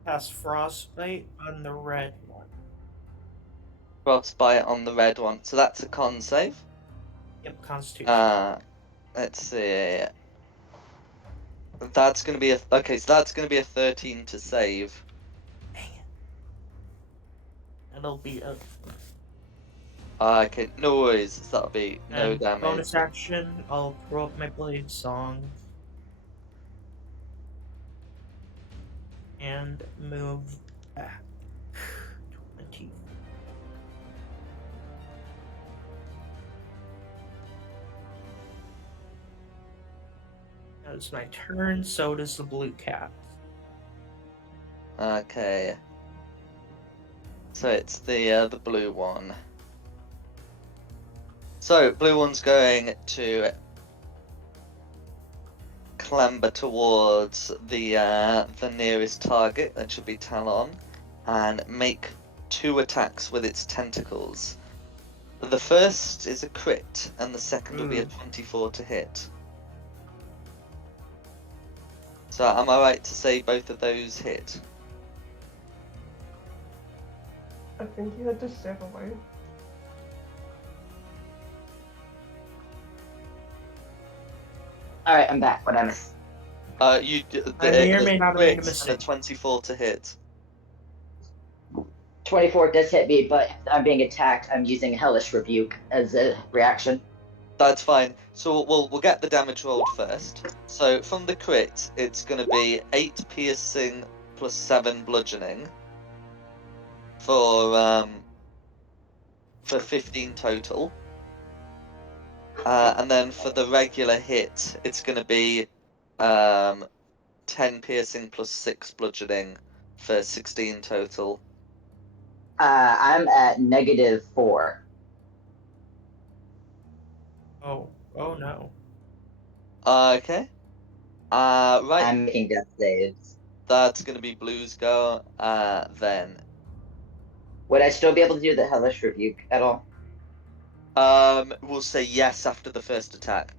cast Frostbite on the red one. Frostbite on the red one. So that's a con save. Yep, Constitution. Let's see. That's going to be okay, so that's going to be a 13 to save. Dang it. It'll be a Okay, no worries. So that'll be no and damage. bonus action. I'll throw up my blade song and move back 20. That is my turn. So does the blue cat. Okay. So it's the blue one. So blue one's going to clamber towards the nearest target. That should be Talon, and make 2 attacks with its tentacles. The first is a crit, and the second will be a 24 to hit. So am I right to say both of those hit? I think you had to step away. Alright, I'm back. What I missed? You I may or may not have made a and a mistake. 24 to hit. 24 does hit me, but if I'm being attacked, I'm using Hellish Rebuke as a reaction. That's fine. So we'll get the damage rolled first. So from the crit, it's going to be 8 piercing plus 7 bludgeoning for 15 total. And then for the regular hit, it's going to be 10 piercing plus 6 bludgeoning for 16 total. I'm at -4. Oh no. Okay. Right. I'm making death saves. That's gonna be Blue's go. Then. Would I still be able to do the hellish rebuke at all? We'll say yes after the first attack.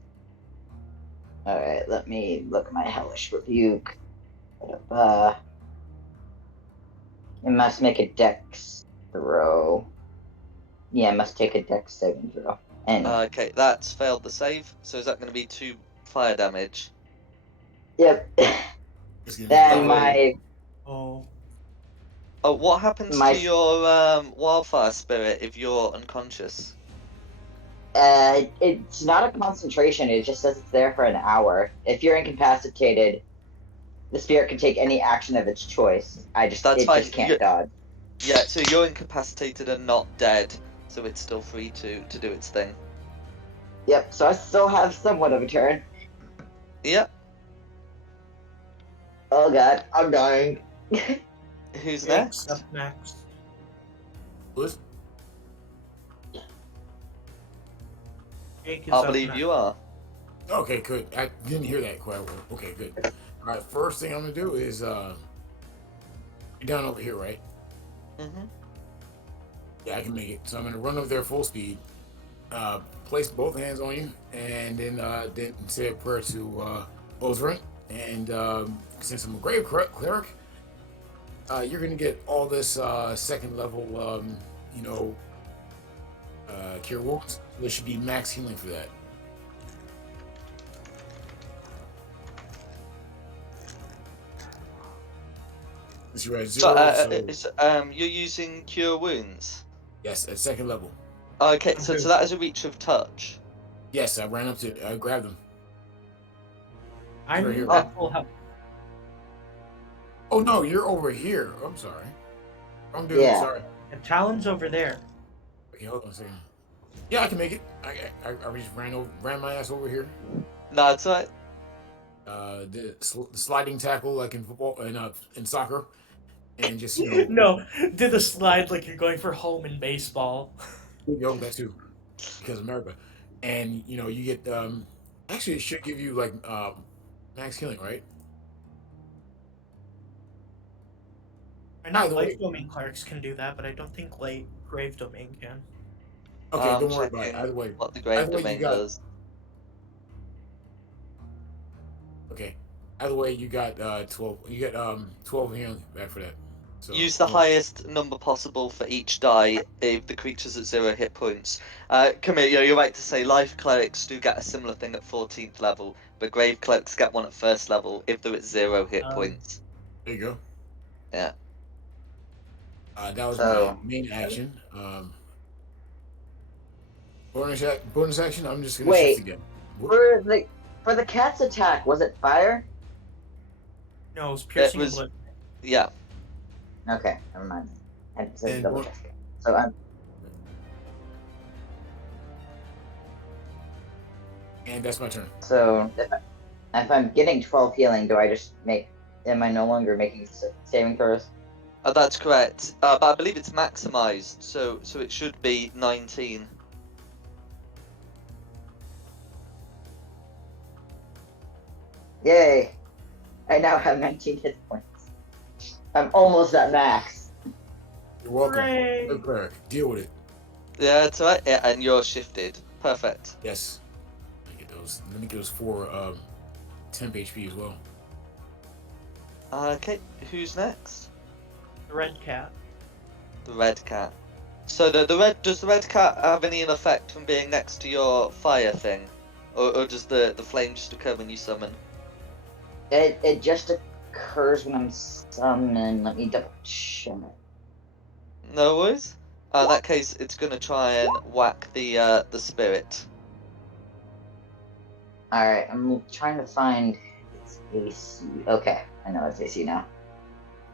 All right, let me look at my hellish rebuke. It must make a dex throw. Yeah, it must take a dex saving throw. And Okay, that's failed the save. So is that going to be 2 fire damage? yep. It's gonna be Then bad. Oh. Oh, what happens My- to your wildfire spirit if you're unconscious? it's not a concentration. It just says it's there for an hour. If you're incapacitated, the spirit can take any action of its choice. That's it fine. just can't dodge. Yeah, so you're incapacitated and not dead, so it's still free to do its thing. Yep. So I still have somewhat of a turn. Yeah. Oh god, I'm dying. Who's Jake's next? up next. Liz? Jake is I up believe next. you are. Okay, good. I didn't hear that quite well. Okay, good. All right, first thing I'm gonna do is you're down over here, right? Mm-hmm. Yeah, I can make it. So I'm gonna run over there full speed, place both hands on you, and then say a prayer to Ozrin. And since I'm a grave cleric, you're gonna get all this second level, cure wounds. There should be max healing for that. Since you're at zero, You're using Cure Wounds. yes, at second level. Okay, so that is a reach of touch. Yes, I ran up to I grabbed him. I'm Right here. at full health. Oh no, you're over here. I'm sorry. I'm doing Yeah. sorry. And Talon's over there. Okay, hold on a second. Yeah, I can make it. I just ran my ass over here. No, it's alright. The sliding tackle like in football and in soccer, and just No, do the slide like you're going for home in baseball. that too, because America, and you get actually it should give you like max healing, right? I know Either way. light domain clerics can do that, but I don't think light grave domain can. Okay, I'm don't worry about it. checking Either way, what the grave you domain got does. okay. Either way, you got 12. You get 12 healing back for that. So Use the highest number possible for each die if the creature's at 0 hit points. Come here, you're right to say life clerics do get a similar thing at 14th level, but grave clerics get one at 1st level if they're at 0 hit points. There you go. Yeah. That was So- my main action. Bonus action. I'm just gonna Wait. shift again. For the cat's attack, was it fire? No, it's piercing was- blood. Yeah. Okay, never mind. I had to And double what- check. So I'm And that's my turn. so if I'm getting 12 healing, do I just make? Am I no longer making saving throws? That's correct. But I believe it's maximized, so it should be 19. Yay! I now have 19 hit points. I'm almost at max. You're welcome. Hooray! Good cleric. Deal with it. Yeah, it's alright. Yeah, and you're shifted. Perfect. Yes. Let me get those. Let me get those 4 temp HP as well. Okay, who's next? The red cat. The red cat. So does the red cat have any effect from being next to your fire thing, or does the flame just occur when you summon? It just occurs when I'm summoned. Let me double check. No worries. In that case, it's gonna try and whack the spirit. All right, I'm trying to find its AC. Okay, I know its AC now.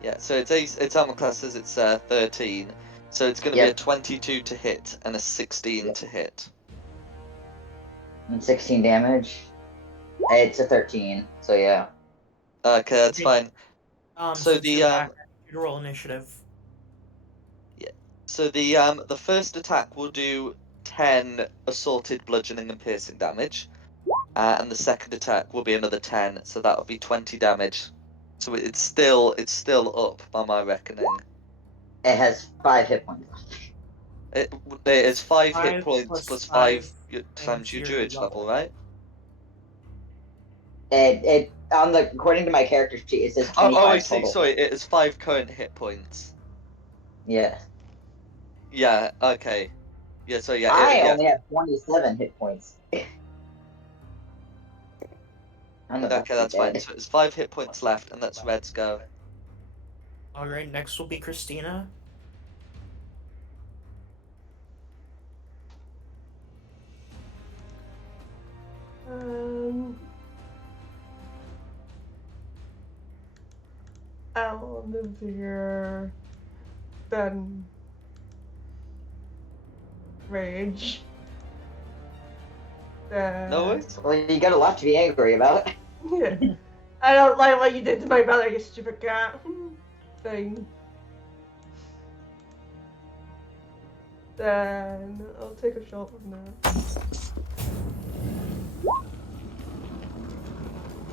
Yeah. So its armor class says it's 13. So it's gonna be a 22 to hit and a 16 to hit. And 16 damage. It's a 13, so yeah. Okay, that's Okay. fine. So Since the you're back, you roll initiative. So the first attack will do 10 assaulted bludgeoning and piercing damage, and the second attack will be another 10, so that'll be 20 damage. So it's still up by my reckoning. It has 5 hit points left. It is 5 hit 5 points plus plus 5 5 times your druid level, level. right? It on the according to my character sheet, it says Oh, 25 I see. total. Sorry, it is 5 current hit points. Yeah. Yeah. Okay. Yeah. So yeah. I Yeah. only have 27 hit points. I'm about Okay, to be that's fine. dead. So it's 5 hit points left, and that's Red's go. Alright, next will be Christina. I'll move here. Then rage. Then No worries. Well, you got a lot to be angry about. yeah. I don't like what you did to my brother, you stupid cat. Thing. Then I'll take a shot from that.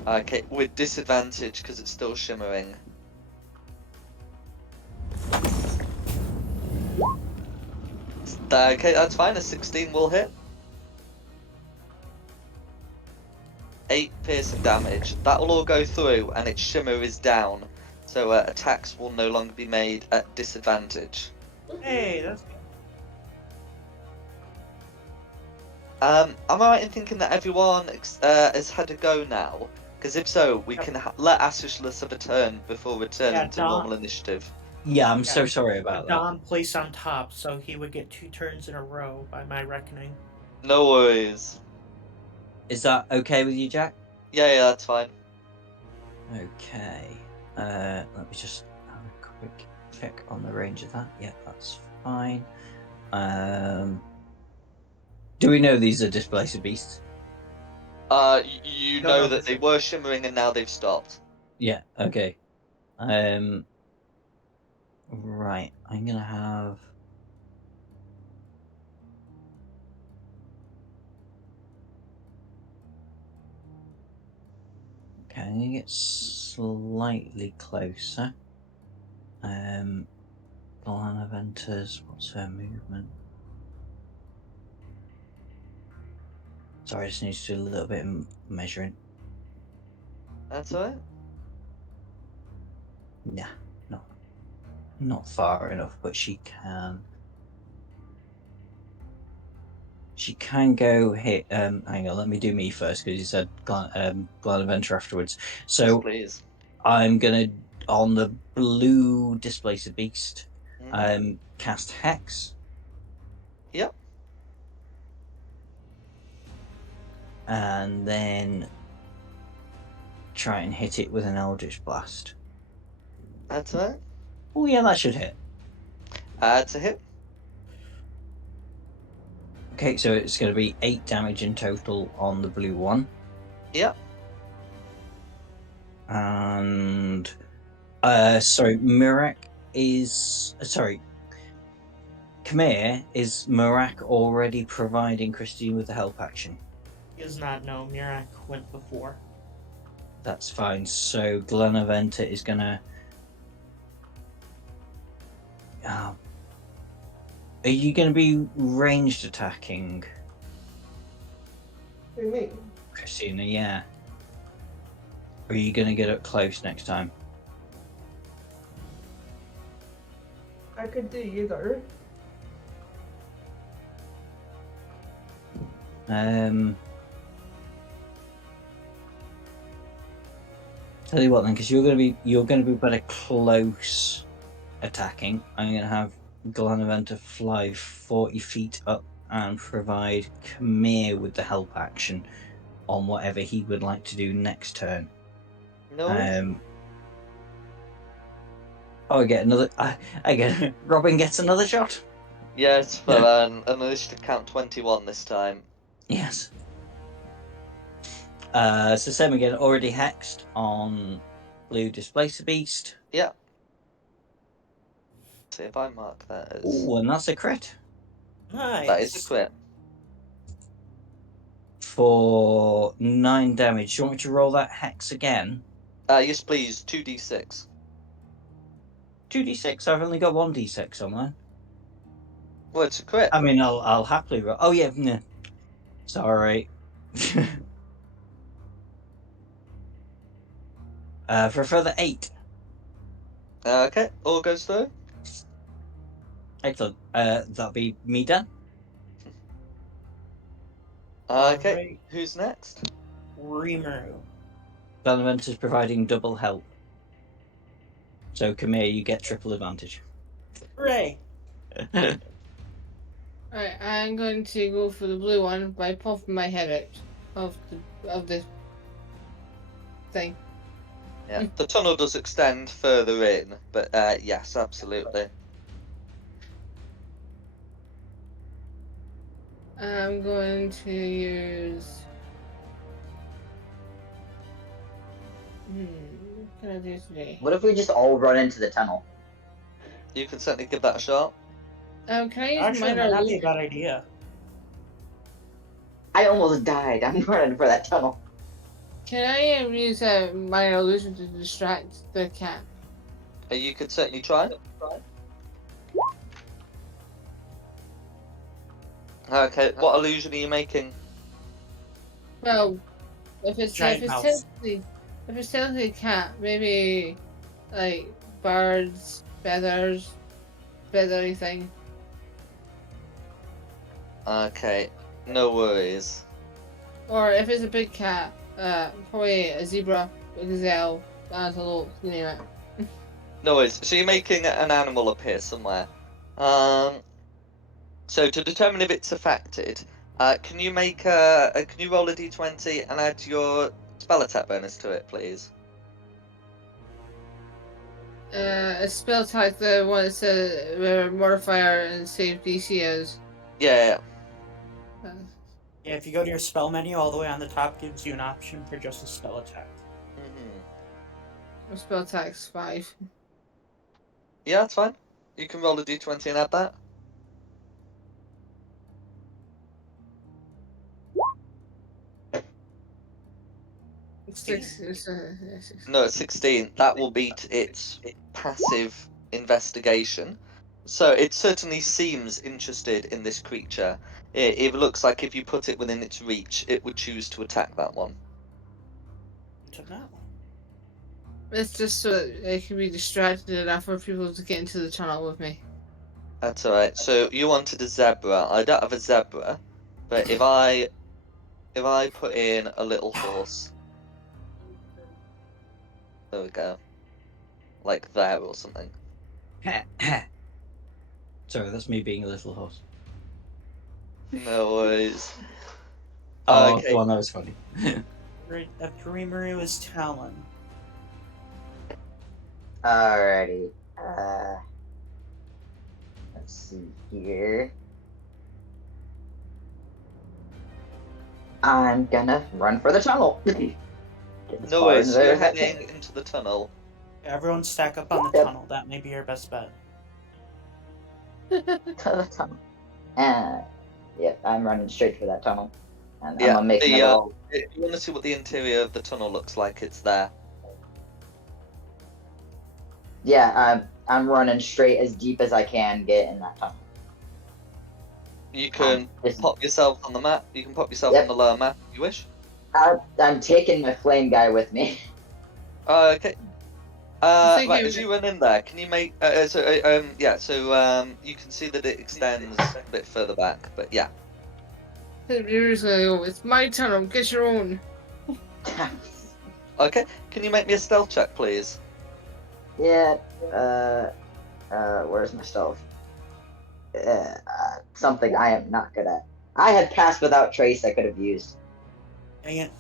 Okay, with disadvantage because it's still shimmering. Okay, that's fine. A 16 will hit. 8 piercing damage. That will all go through, and its shimmer is down, so attacks will no longer be made at disadvantage. Hey, that's good. Am I right in thinking that everyone has had a go now? Because if so, we can let Asishlis have a turn before returning to normal initiative. Yeah, I'm so sorry about that. Dom placed on top, so he would get 2 turns in a row, by my reckoning. No worries. Is that okay with you, Jack? Yeah, that's fine. Okay. Let me just have a quick check on the range of that. Yeah, that's fine. Do we know these are displacer beasts? You No, know no, that they were shimmering and now they've stopped. Yeah, okay. Right, I'm gonna have... Okay, I'm gonna get slightly closer. Lana Venters, what's her movement? Sorry, I just need to do a little bit of measuring. That's alright. Yeah, not far enough, but she can. She can go hit. Hang on, let me do me first because you said Glen Adventure afterwards. So please. I'm gonna on the blue displacer beast. Mhm. Cast Hex. Yep. And then try and hit it with an Eldritch Blast. That's alright. Oh yeah, that should hit. That's a hit. Okay, so it's going to be 8 damage in total on the blue one. Yep. And sorry, Murak is Khmer, is Murak already providing Christine with the help action? He does not know. Mirak went before. That's fine. So Glenaventa is gonna. Are you going to be ranged attacking? What do you mean? Christina, yeah. Or are you going to get up close next time? I could do either. Tell you what then, because you're going to be better close attacking. I'm going to have Glenaventa fly 40 feet up and provide Khmer with the help action on whatever he would like to do next turn. No. I get another. I get. Robin gets another shot. Yes, for an initiative count 21 this time. Yes. So same again, already hexed on blue displacer beast. Yeah. See if I mark that as. Ooh, and that's a crit Nice. That is a crit. for 9 damage. Do you want me to roll that hex again? Yes, please. 2d6. 2d6. I've only got 1d6 on there. Well, it's a crit. I mean, I'll happily roll. Oh yeah, nah. Sorry. For a further 8. Okay, all goes through. Excellent. That'll be me done. Okay, Alright. who's next? Rimuru. Donavent is providing double help. So Kamir, you get triple advantage. Hooray! Alright, I'm going to go for the blue one by popping my head out of the thing. Yeah, the tunnel does extend further in, but yes, absolutely. I'm going to use. What can I do today? What if we just all run into the tunnel? You can certainly give that a shot. Can I use Actually, it minor might not be a illusion? bad idea. I almost died. I'm running for that tunnel. Can I use a minor illusion to distract the cat? You could certainly try. Okay, what illusion are you making? Well, if it's Giant mouse. technically a cat, maybe like birds, feathers, feathery thing. Okay, no worries. Or if it's a big cat, probably a zebra, a gazelle, antelope, you name it. No worries. So you're making an animal appear somewhere. So to determine if it's affected, can you can you roll a d20 and add your spell attack bonus to it, please? A spell type, the one that says modifier and save DC is. Yeah. Yeah, if you go to your spell menu, all the way on the top gives you an option for just a spell attack. Mm-hmm. Spell attack's 5. Yeah, that's fine. You can roll a d20 and add that. No, it's 16. That will beat its passive investigation. So it certainly seems interested in this creature. It looks like if you put it within its reach, it would choose to attack that one. To know. It's just so that they can be distracted enough for people to get into the tunnel with me. That's alright. So you wanted a zebra. I don't have a zebra, but if I put in a little horse, there we go, like there or something. Sorry, that's me being a little horse. No worries. Oh, Okay. well, that was funny. Right after Rimuru is Talon. Alrighty. Let's see here. I'm gonna run for the tunnel. As No far worries. as So you're I can. heading into the tunnel. Everyone stack up on the Yep. tunnel. That may be your best bet. To the tunnel. And yep, I'm running straight for that tunnel. And Yeah, I'm gonna make the, another roll. If you want to see what the interior of the tunnel looks like, it's there. Yeah, I'm running straight as deep as I can get in that tunnel. You can This- pop yourself on the map. You can pop yourself Yep. on the lower map if you wish. I'm taking my flame guy with me. Okay. Thank Right, you. as you run in there, can you make you can see that it extends a bit further back, but yeah. Riru's gonna go, it's my tunnel, get your own. Okay, can you make me a stealth check, please? Yeah. Where's my stealth? Something I am not good at. I had passed without trace. I could have used. Dang it.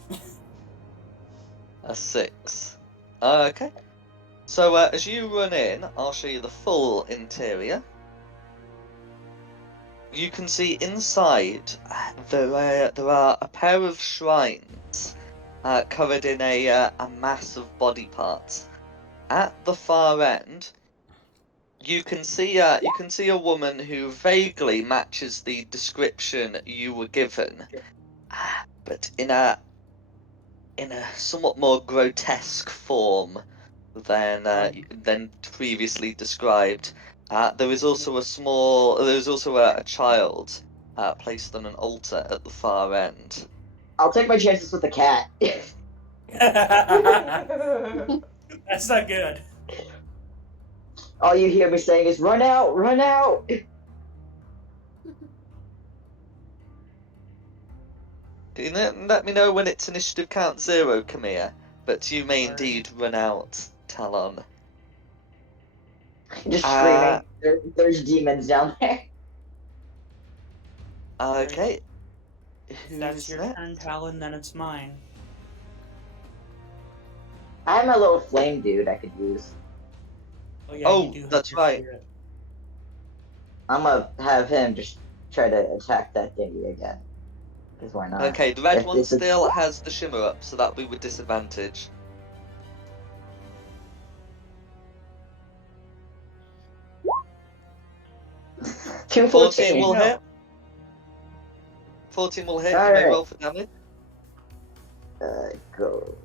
A 6. Okay. So as you run in, I'll show you the full interior. You can see inside there are a pair of shrines covered in a mass of body parts. At the far end, you can see a woman who vaguely matches the description you were given, but in a somewhat more grotesque form than previously described. There is also a child placed on an altar at the far end. I'll take my chances with the cat. That's not good. All you hear me saying is run out, run out. Let me know when it's initiative count 0, Camilla, but you may Alright. indeed run out, Talon. Just screaming. There's demons down there. Okay. If that's your next? turn, Talon, then it's mine. I'm a little flame dude I could use. Oh yeah, Oh, you do have that's your right. spirit. I'm gonna have him just try to attack that thingy again. Because why not? Okay, the red If one it's a- still has the shimmer up, so that'll be with disadvantage. Two 14 will No. hit. 14 will hit. You may Alright. roll for damage. Go.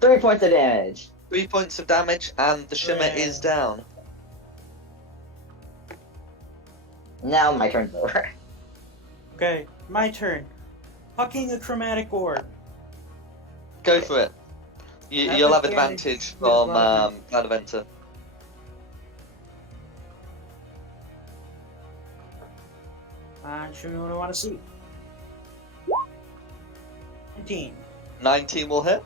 3 points of damage. 3 points of damage, and the shimmer is down. Now my turn's over. Okay, my turn. Hucking a chromatic orb. Go for it. You'll have advantage from Adventer. Show me what I want to see. 19. 19 will hit.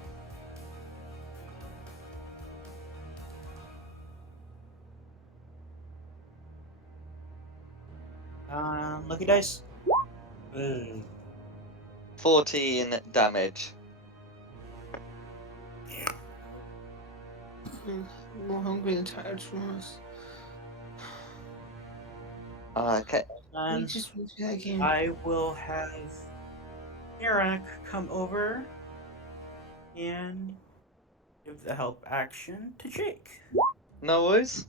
Lucky dice. Ugh. 14 damage. More hungry and tired from us. Okay. We just went through that game. I will have Eric come over and give the help action to Jake. No worries.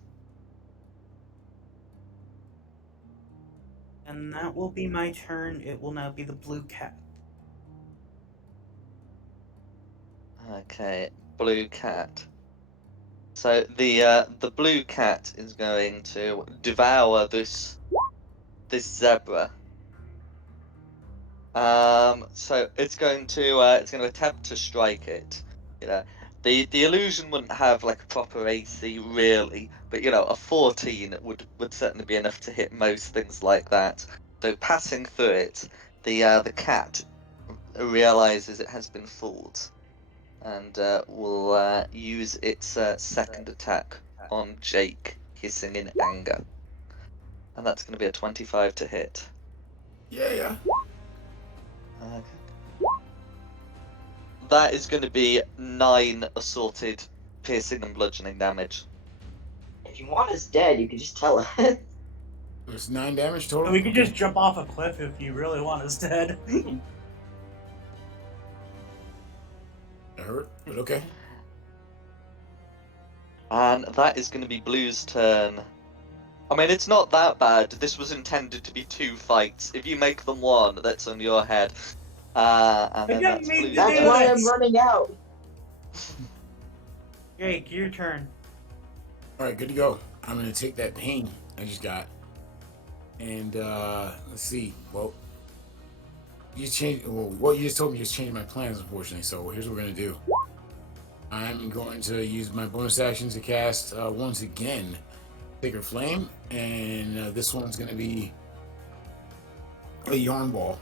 And that will be my turn. It will now be the blue cat. Okay, blue cat. So the blue cat is going to devour this zebra. So it's going to attempt to strike it. You know, the illusion wouldn't have like a proper AC really, but you know, a 14 would certainly be enough to hit most things like that. So passing through it, the cat realizes it has been fooled, and will use its second attack on Jake, hissing in anger, and that's going to be a 25 to hit. Yeah. Okay. That is going to be 9 assaulted, piercing and bludgeoning damage. If you want us dead, you can just tell us. It's 9 damage total. So we could just jump off a cliff if you really want us dead. That hurt, but okay. And that is going to be Blue's turn. I mean, it's not that bad. This was intended to be 2 fights. If you make them 1, that's on your head. And then that's Blue's That's turn. why I'm running out. Jake, your turn. Alright, good to go. I'm gonna take that pain I just got. And let's see. Well, you just told me you just changed my plans, unfortunately. So here's what we're gonna do. I'm going to use my bonus action to cast once again Sacred Flame, and this one's gonna be a yarn ball.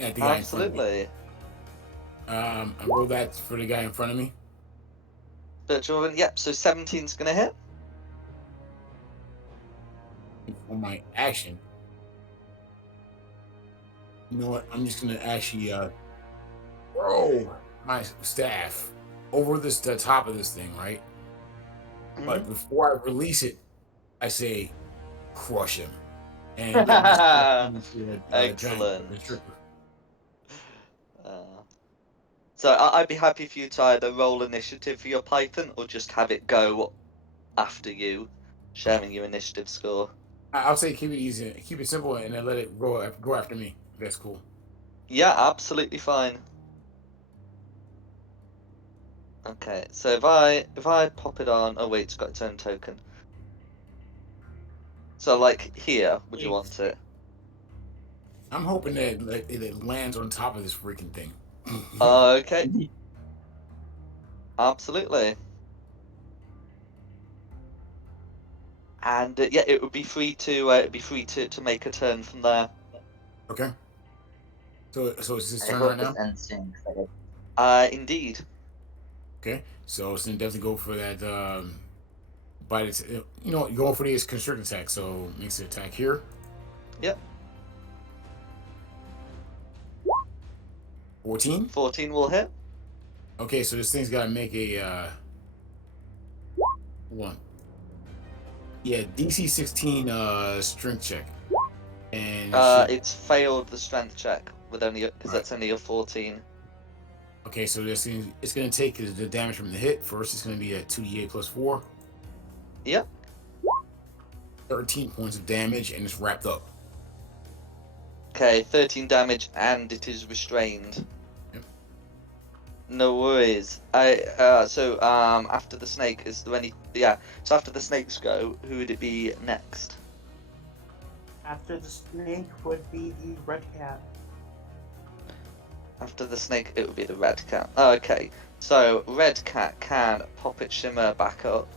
At the guy in front of me. Absolutely. I roll that for the guy in front of me. Virtual Oven, yep, so 17's going to hit. For my action, you know what? I'm just gonna actually throw my staff over the top of this thing, right? But before I release it, I say, crush him. And yeah, giant Excellent. constrictor. So I'd be happy for you to either roll initiative for your Python or just have it go after you, sharing your initiative score. I'll say keep it easy, keep it simple, and then let it go after me. That's cool. Yeah, absolutely fine. Okay, so if I pop it on, oh wait, it's got its own token. So like here, would you want it? I'm hoping that like, it lands on top of this freaking thing. Okay, absolutely. And yeah, it would be free to make a turn from there. Okay. So it's his I turn hope right this now. ends soon. 'Cause Indeed. Okay. So it's gonna definitely go for that. Bite. It's going for this constrict attack. So makes the attack here. Yep. 14. 14 will hit. Okay, so this thing's got to make a one. Yeah, DC 16 strength check, and it should. It's failed the strength check with only because Right. that's only a 14. Okay, so it's gonna take the damage from the hit. First, it's gonna be at 2d8 plus 4. Yep. 13 points of damage, and it's wrapped up. Okay, 13 damage, and it is restrained. Yep. No worries. So after the snake, is there any? Yeah. So after the snakes go, who would it be next? After the snake would be the red cat. After the snake, it would be the red cat. Okay. So red cat can pop its shimmer back up.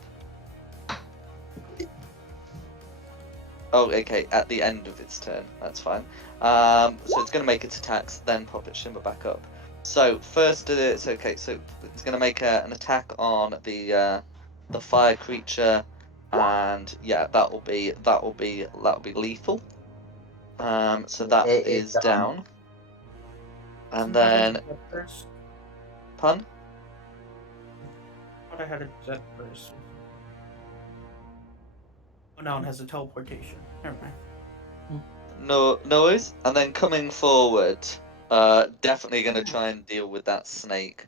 Oh, okay. At the end of its turn, that's fine. So it's going to make its attacks, then pop its shimmer back up. So first, it's okay. So it's going to make an attack on the fire creature, and yeah, that'll be lethal. So that is down. And then, First. pun? I thought I had a jet first. Oh, no, it has a teleportation. Never mind. No noise. And then coming forward, definitely going to try and deal with that snake.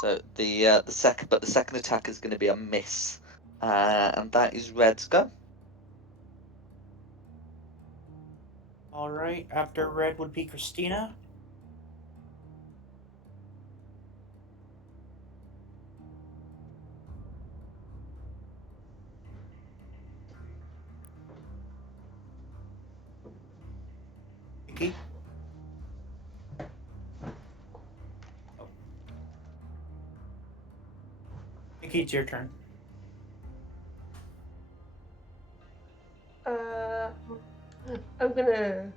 So the second attack is going to be a miss, and that is Red's go. All right. After red would be Christina. Vicky. Oh. Vicky, it's your turn. I'm gonna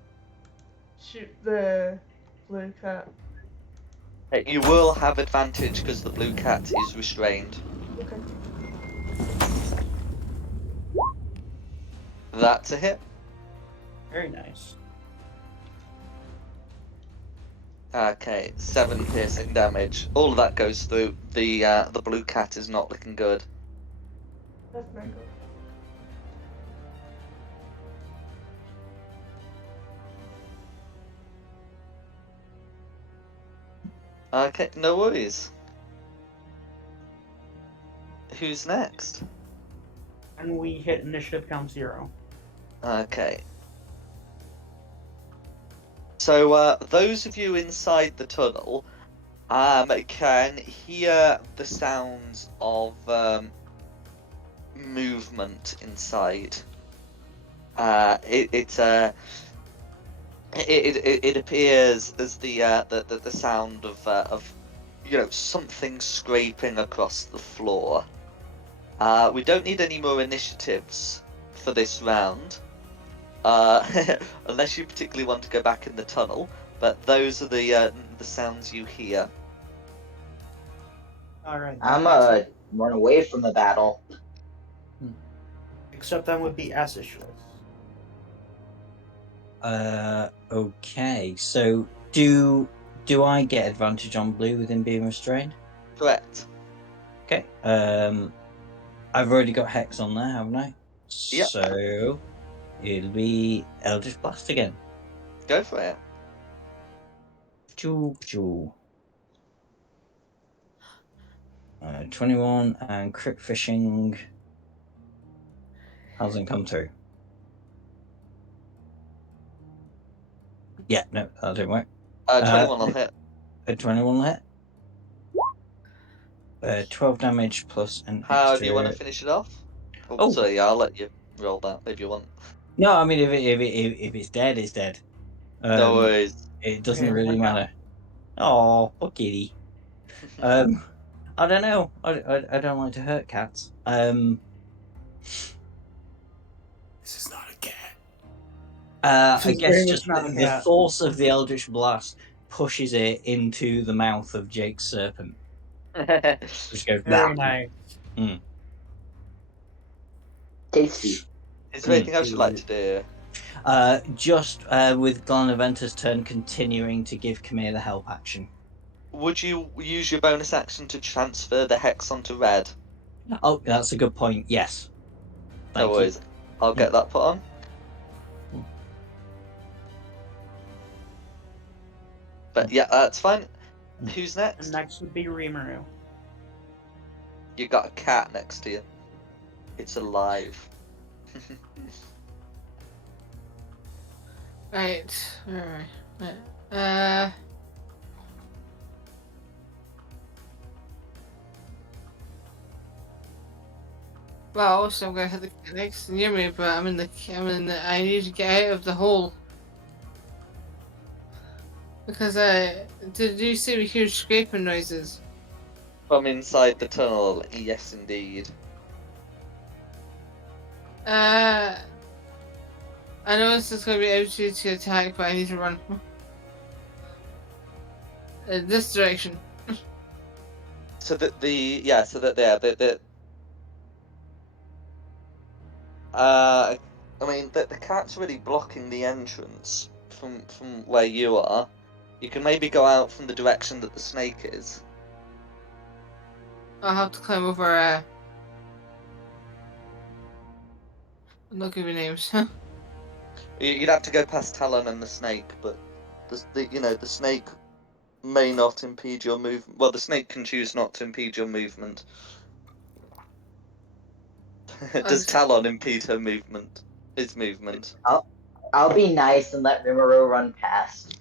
shoot the blue cat. You will have advantage because the blue cat is restrained. Okay. That's a hit. Very nice. Okay, 7 piercing damage. All of that goes through. The blue cat is not looking good. That's not good. Okay, no worries. Who's next? And we hit initiative count 0. Okay. So those of you inside the tunnel can hear the sounds of movement inside. It appears as the sound of something scraping across the floor. We don't need any more initiatives for this round, unless you particularly want to go back in the tunnel. But those are the sounds you hear. All right. I'm run away from the battle. Except that would be Asishless. Okay. So do I get advantage on blue with him being restrained? Correct. Okay. I've already got Hex on there, haven't I? Yep. So it'll be Eldritch Blast again. Go for it. Choo, choo. 21 and crit fishing hasn't come through. Yeah, no, that didn't work. 21 will hit. A 21 hit. 12 damage plus an How extra. do you want to finish it off? Oh. Sorry, yeah, I'll let you roll that if you want. No, I mean if it's dead, it's dead. No worries. It doesn't Okay, really look out. matter. Oh, poor kitty. I don't know. I don't like to hurt cats. This is not a cat. I This is guess very much just not a the cat. force of the Eldritch Blast pushes it into the mouth of Jake's serpent, which goes Very bah. nice. Tasty. Is there anything else you'd like to do? Just with Glenaventa's turn continuing to give Camille the help action. Would you use your bonus action to transfer the hex onto red? Oh, that's a good point. Yes. No Thank you. worries. I'll get that put on. But yeah, that's fine. Who's And next? next would be Rimuru. You got a cat next to you. It's alive. Right. Where are we? Well, also I'm gonna hit the cat next near me, but I'm in the. I need to get out of the hole. Because did you see we hear scraping noises? From inside the tunnel, yes indeed. I know this is going to be opportunity to attack, but I need to run. In this direction. So that the I mean the cat's really blocking the entrance from where you are. You can maybe go out from the direction that the snake is. I'll have to climb over. I'm not giving names. You'd have to go past Talon and the snake, but the snake may not impede your movement. Well, the snake can choose not to impede your movement. Does Talon impede her movement? His movement? I'll be nice and let Rimuru run past.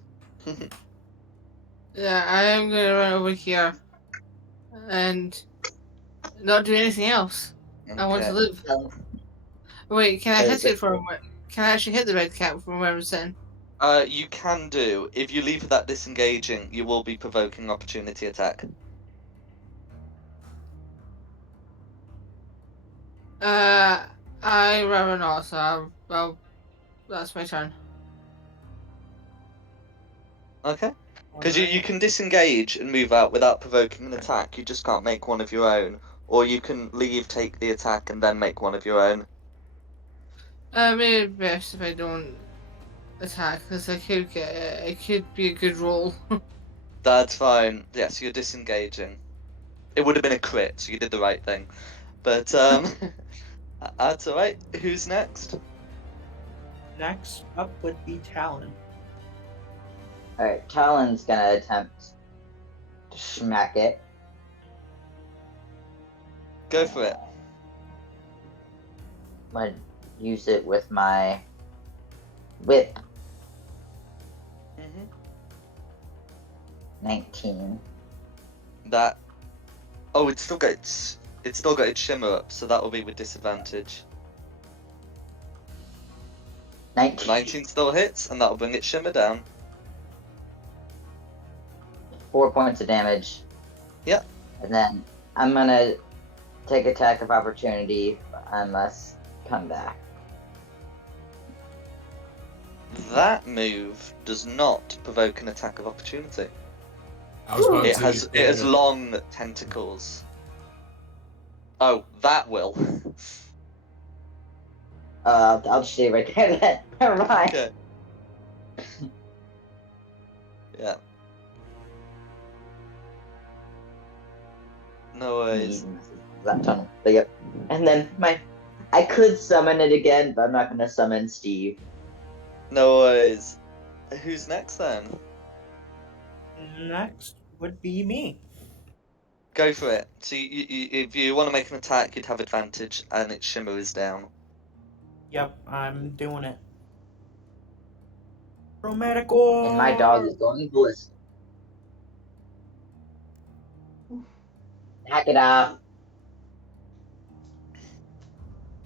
Yeah, I am gonna run over here and not do anything else. Okay. I want to live. Wait, can I hit it from where? Can I actually hit the red cat from where I'm sitting? You can do. If you leave that disengaging, you will be provoking opportunity attack. I rather not, so well, that's my turn. Okay. Because you can disengage and move out without provoking an attack. You just can't make one of your own. Or you can leave, take the attack, and then make one of your own. Maybe best if I don't attack, because I could get it could be a good roll. That's fine. Yes, you're disengaging. It would have been a crit, so you did the right thing. But that's alright. Who's next? Next up would be Talon. Alright, Talon's gonna attempt to smack it. Go for it. I'm gonna use it with my whip. 19. That. Oh, it's still got its shimmer up, so that will be with disadvantage. 19. 19 still hits, and that will bring its shimmer down. 4 points of damage. Yep. And then I'm gonna take attack of opportunity unless come back. That move does not provoke an attack of opportunity. I was about It to has long tentacles. Oh, that will. I'll just stay right there then. Never mind. Okay. Yeah. No worries. That tunnel. But yep. And then I could summon it again, but I'm not gonna summon Steve. No worries. Who's next then? Next would be me. Go for it. So if you want to make an attack, you'd have advantage, and its shimmer is down. Yep, I'm doing it. Chromatic orb. And my dog is going ballistic. Hack it off.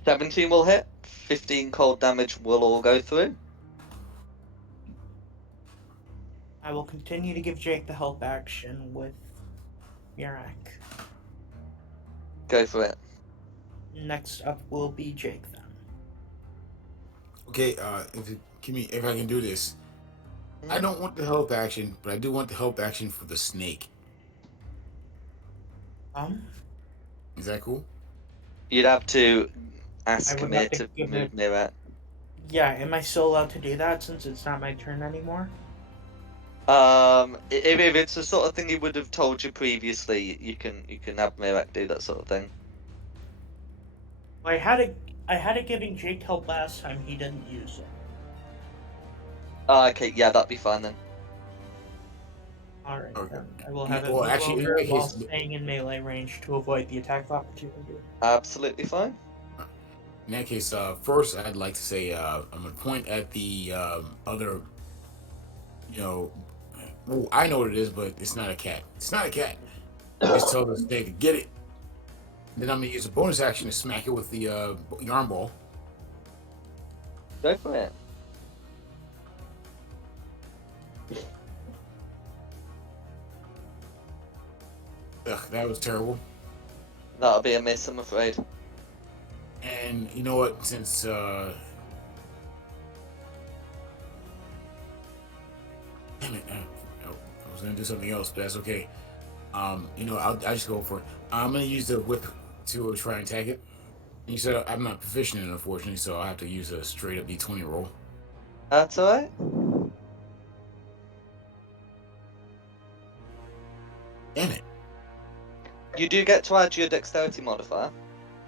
17 will hit. 15 cold damage will all go through. I will continue to give Jake the help action with Murak. Go for it. Next up will be Jake then. Okay, if I can do this, I don't want the help action, but I do want the help action for the snake. Is that cool? You'd have to I ask would Kamir have to to give move it. Mirat. Yeah, am I still allowed to do that since it's not my turn anymore? If it's the sort of thing he would have told you previously, you can have Mirat do that sort of thing. I had it giving Jake help last time. He didn't use it. Okay, yeah, that'd be fine then. Alright, Okay. then I will have Yeah, it well, move actually, in over that while case- staying in melee range to avoid the attack of opportunity. Absolutely fine. In that case, first I'd like to say I'm gonna point at the other. Well, I know what it is, but it's not a cat. It's not a cat. Just tell the snake to get it. Then I'm gonna use a bonus action to smack it with the yarn ball. Go for it. Ugh, that was terrible. That'll be a miss, I'm afraid. And you know what? Since damn it, I was gonna do something else, but that's okay. I'll just go for it. I'm gonna use the whip to try and tag it. You said I'm not proficient in it, unfortunately, so I have to use a straight up D20 roll. That's alright. Damn it! You do get to add your dexterity modifier.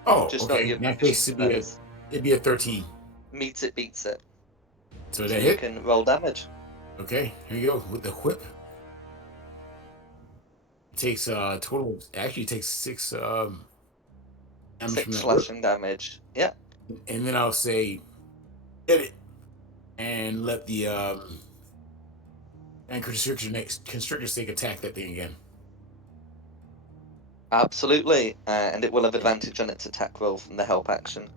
Oh, Just not okay. your In that case, proficiency. it'd be a 13. Meets it, beats it. So So that you hit. can roll damage. Okay, here you go with the whip. It takes total. Actually, it takes 6 damage 6 from that whip. slashing damage. Yeah. And then I'll say, hit it, and let the and constrictor snake attack that thing again. Absolutely. And it will have advantage on its attack roll from the help action.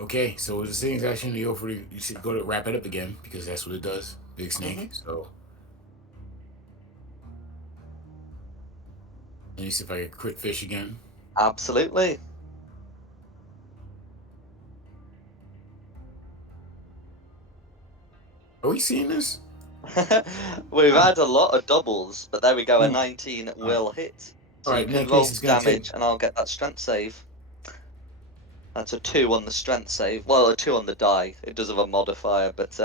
Okay, so the same action you go you should go to wrap it up again because that's what it does. Big snake. So let me see if I can crit fish again. Absolutely. Are we seeing this? We've had a lot of doubles, but there we go. A Hmm. 19 will hit. So Alright, you in can that roll case, it's gonna damage, take. and I'll get that strength save. That's a 2 on the strength save. Well, a 2 on the die. It does have a modifier, but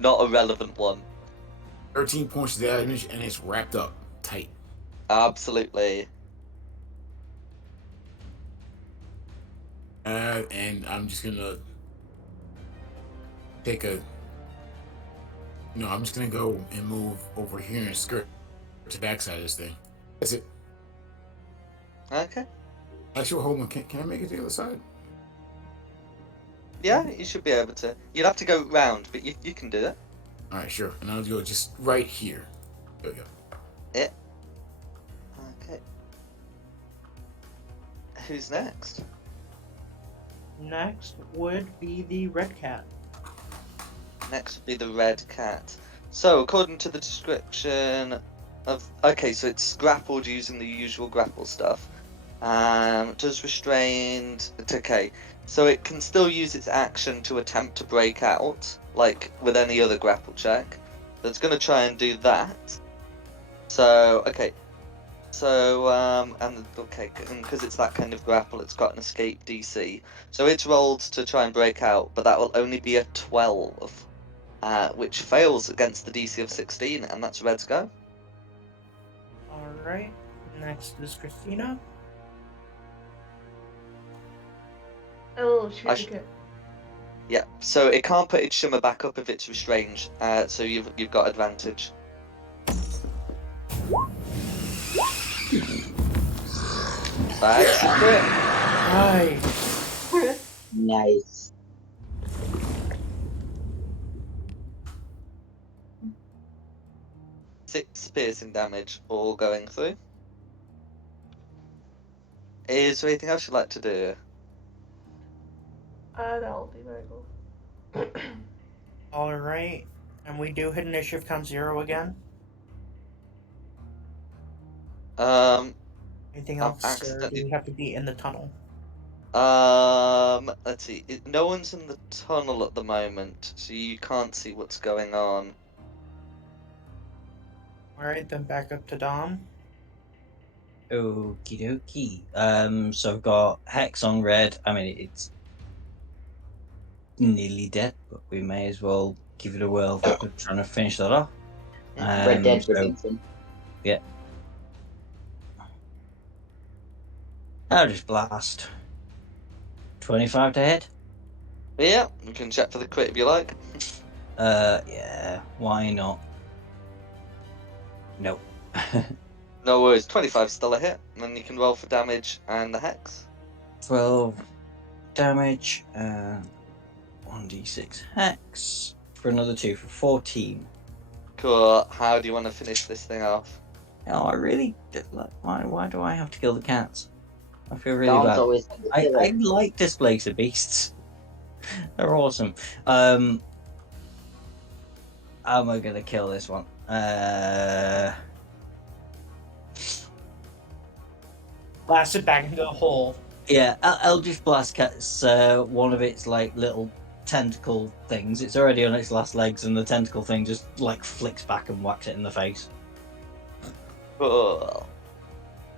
not a relevant one. 13 points of damage, and it's wrapped up tight. Absolutely. And I'm just gonna take a. I'm just gonna go and move over here and skirt to the backside of this thing. That's it. Okay. Actually, hold on. Can I make it to the other side? Yeah, you should be able to. You'd have to go round, but you can do it. All right, sure. And I'll go just right here. There we go. Yeah. Okay. Who's next? Next would be the red cat. Next would be the red cat. So, according to the description of... Okay, so it's grappled using the usual grapple stuff. Does restrained... Okay, so it can still use its action to attempt to break out, like with any other grapple check. So it's going to try and do that. So, okay. So, because it's that kind of grapple, it's got an escape DC. So it's rolled to try and break out, but that will only be a 12. Which fails against the DC of 16, and that's Red's go. Alright, next is Christina. Oh, I shit, okay. Yeah, so it can't put its shimmer back up if it's restrained. So you've got advantage. That's a crit. Nice. Nice. Six piercing damage, all going through. Is there anything else you'd like to do? That'll be my go. All right. And we do hit initiative count 0 again. Anything I've else, or do accidentally. we have to be in the tunnel? Let's see. No one's in the tunnel at the moment, so you can't see what's going on. All right, then back up to Dom. Okie dokie. So I've got Hex on red. I mean, it's nearly dead, but we may as well give it a whirl of trying to finish that off. Red Dead So, Redemption. yeah. I'll just blast. 25 to hit. Yeah, you can check for the crit if you like. Yeah, why not? Nope. No worries. 25 still a hit, and then you can roll for damage and the hex. 12 damage and 1d6 hex for another 2 for 14. Cool. How do you want to finish this thing off? Oh, I really why do I have to kill the cats? I feel really Dom's bad. always had to I kill it. like Displacer Beasts. They're awesome. How am I gonna kill this one? Blast it back into the hole. Yeah, Eldritch Blast cuts one of its like little tentacle things. It's already on its last legs, and the tentacle thing just like flicks back and whacks it in the face. Cool.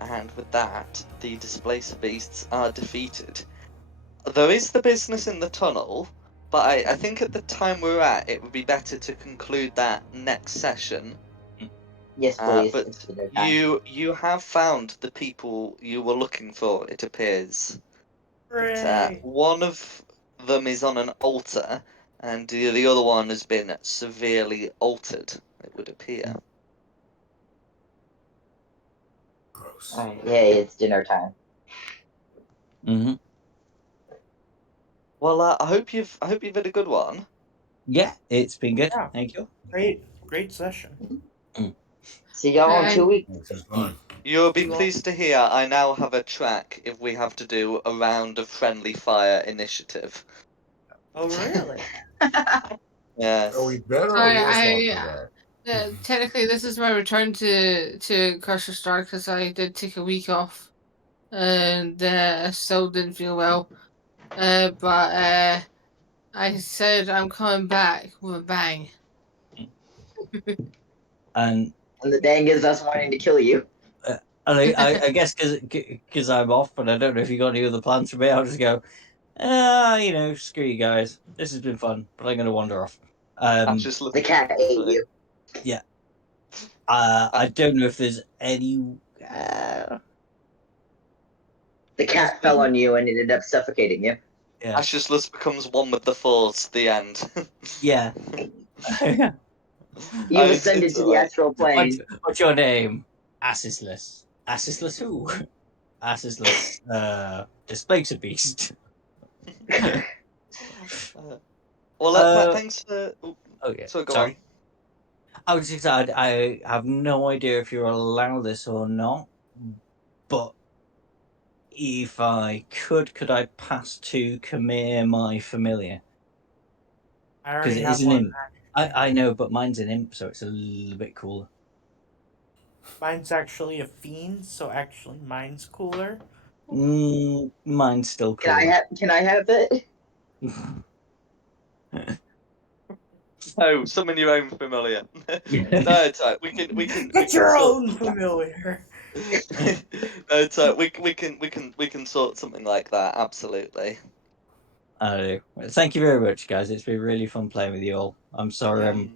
And with that, the Displacer Beasts are defeated. There is the business in the tunnel, but I think at the time we're at, it would be better to conclude that next session. Yes, please. But It's dinner time. you have found the people you were looking for, it appears. But, Hooray! one of them is on an altar, and the other one has been severely altered, it would appear. Gross. Alright, yay, it's dinner time. Mm-hmm. Well, I hope you've had a good one. Yeah, it's been good. Yeah. Thank you. Great session. See y'all in Alright. 2 weeks. This is fun. You'll be You all- pleased to hear I now have a track if we have to do a round of friendly fire initiative. Oh, really? Yes. Are we better or Sorry, worse after that? technically this is my return to Crusher Star because I did take a week off and I still didn't feel well. But I said I'm coming back with a bang. And And the bang is us wanting to kill you. I guess because I'm off, but I don't know if you got any other plans for me. I'll just go. Screw you guys. This has been fun, but I'm gonna wander off. I'm just The cat ate you. Yeah. I don't know if there's any. The cat fell on you and ended up suffocating you. Yeah. Ashless becomes one with the force. The end. Yeah. You've It's ascended to the alright. astral plane. What's your name? Assless. Assless who? Assless. Displacer Beast. Well, thanks for. Oh yeah. So go Sorry. on. I was just I have no idea if you're allowed this or not, but if I could I pass to Kamir my familiar? I Because already it have is an one. imp. I know, but mine's an imp, so it's a little bit cooler. Mine's actually a fiend, so actually mine's cooler. Mine's still cooler. Can I have it? Oh, summon your own familiar. No, it's alright. We can Get your sort. own familiar. No, it's alright. We can sort something like that. Absolutely. Thank you very much, guys. It's been really fun playing with you all. I'm sorry I'm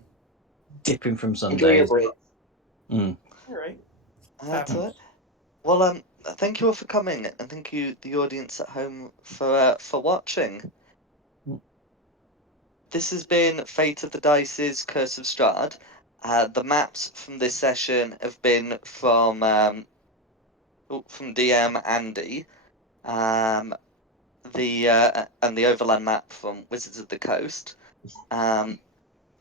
dipping from Enjoy your Sundays. break. Mm. All right. That's Happens. it. Well, thank you all for coming, and thank you, the audience at home, for watching. This has been Fate of the Dice's Curse of Strahd. The maps from this session have been from DM Andy, and the overland map from Wizards of the Coast.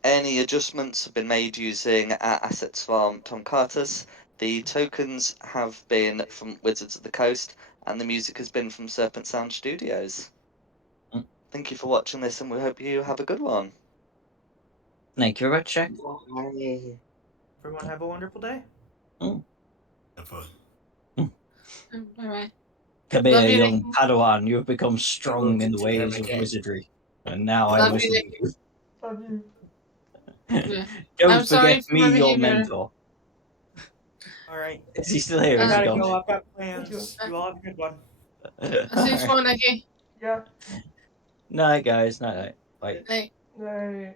Any adjustments have been made using assets from Tom Cartus. The tokens have been from Wizards of the Coast, and the music has been from Serpent Sound Studios. Thank you for watching this, and we hope you have a good one. Thank you very much, Jack. Bye. Everyone have a wonderful day. Have fun. Bye-bye. Come Love here, you, young Nick. Padawan. You have become strong in the Take care of ways my of cat. wizardry, and now Yeah, I Love must you, leave Nick. you. Love you. Yeah. Don't I'm sorry forget for me, my your behavior. mentor. All right. Is he still here? I Is he gotta gone? go. I've got Thank you. plans. You all have a good one. I'll see you tomorrow, Nicky. Yeah. Night, guys. Night. Bye. Night. Night.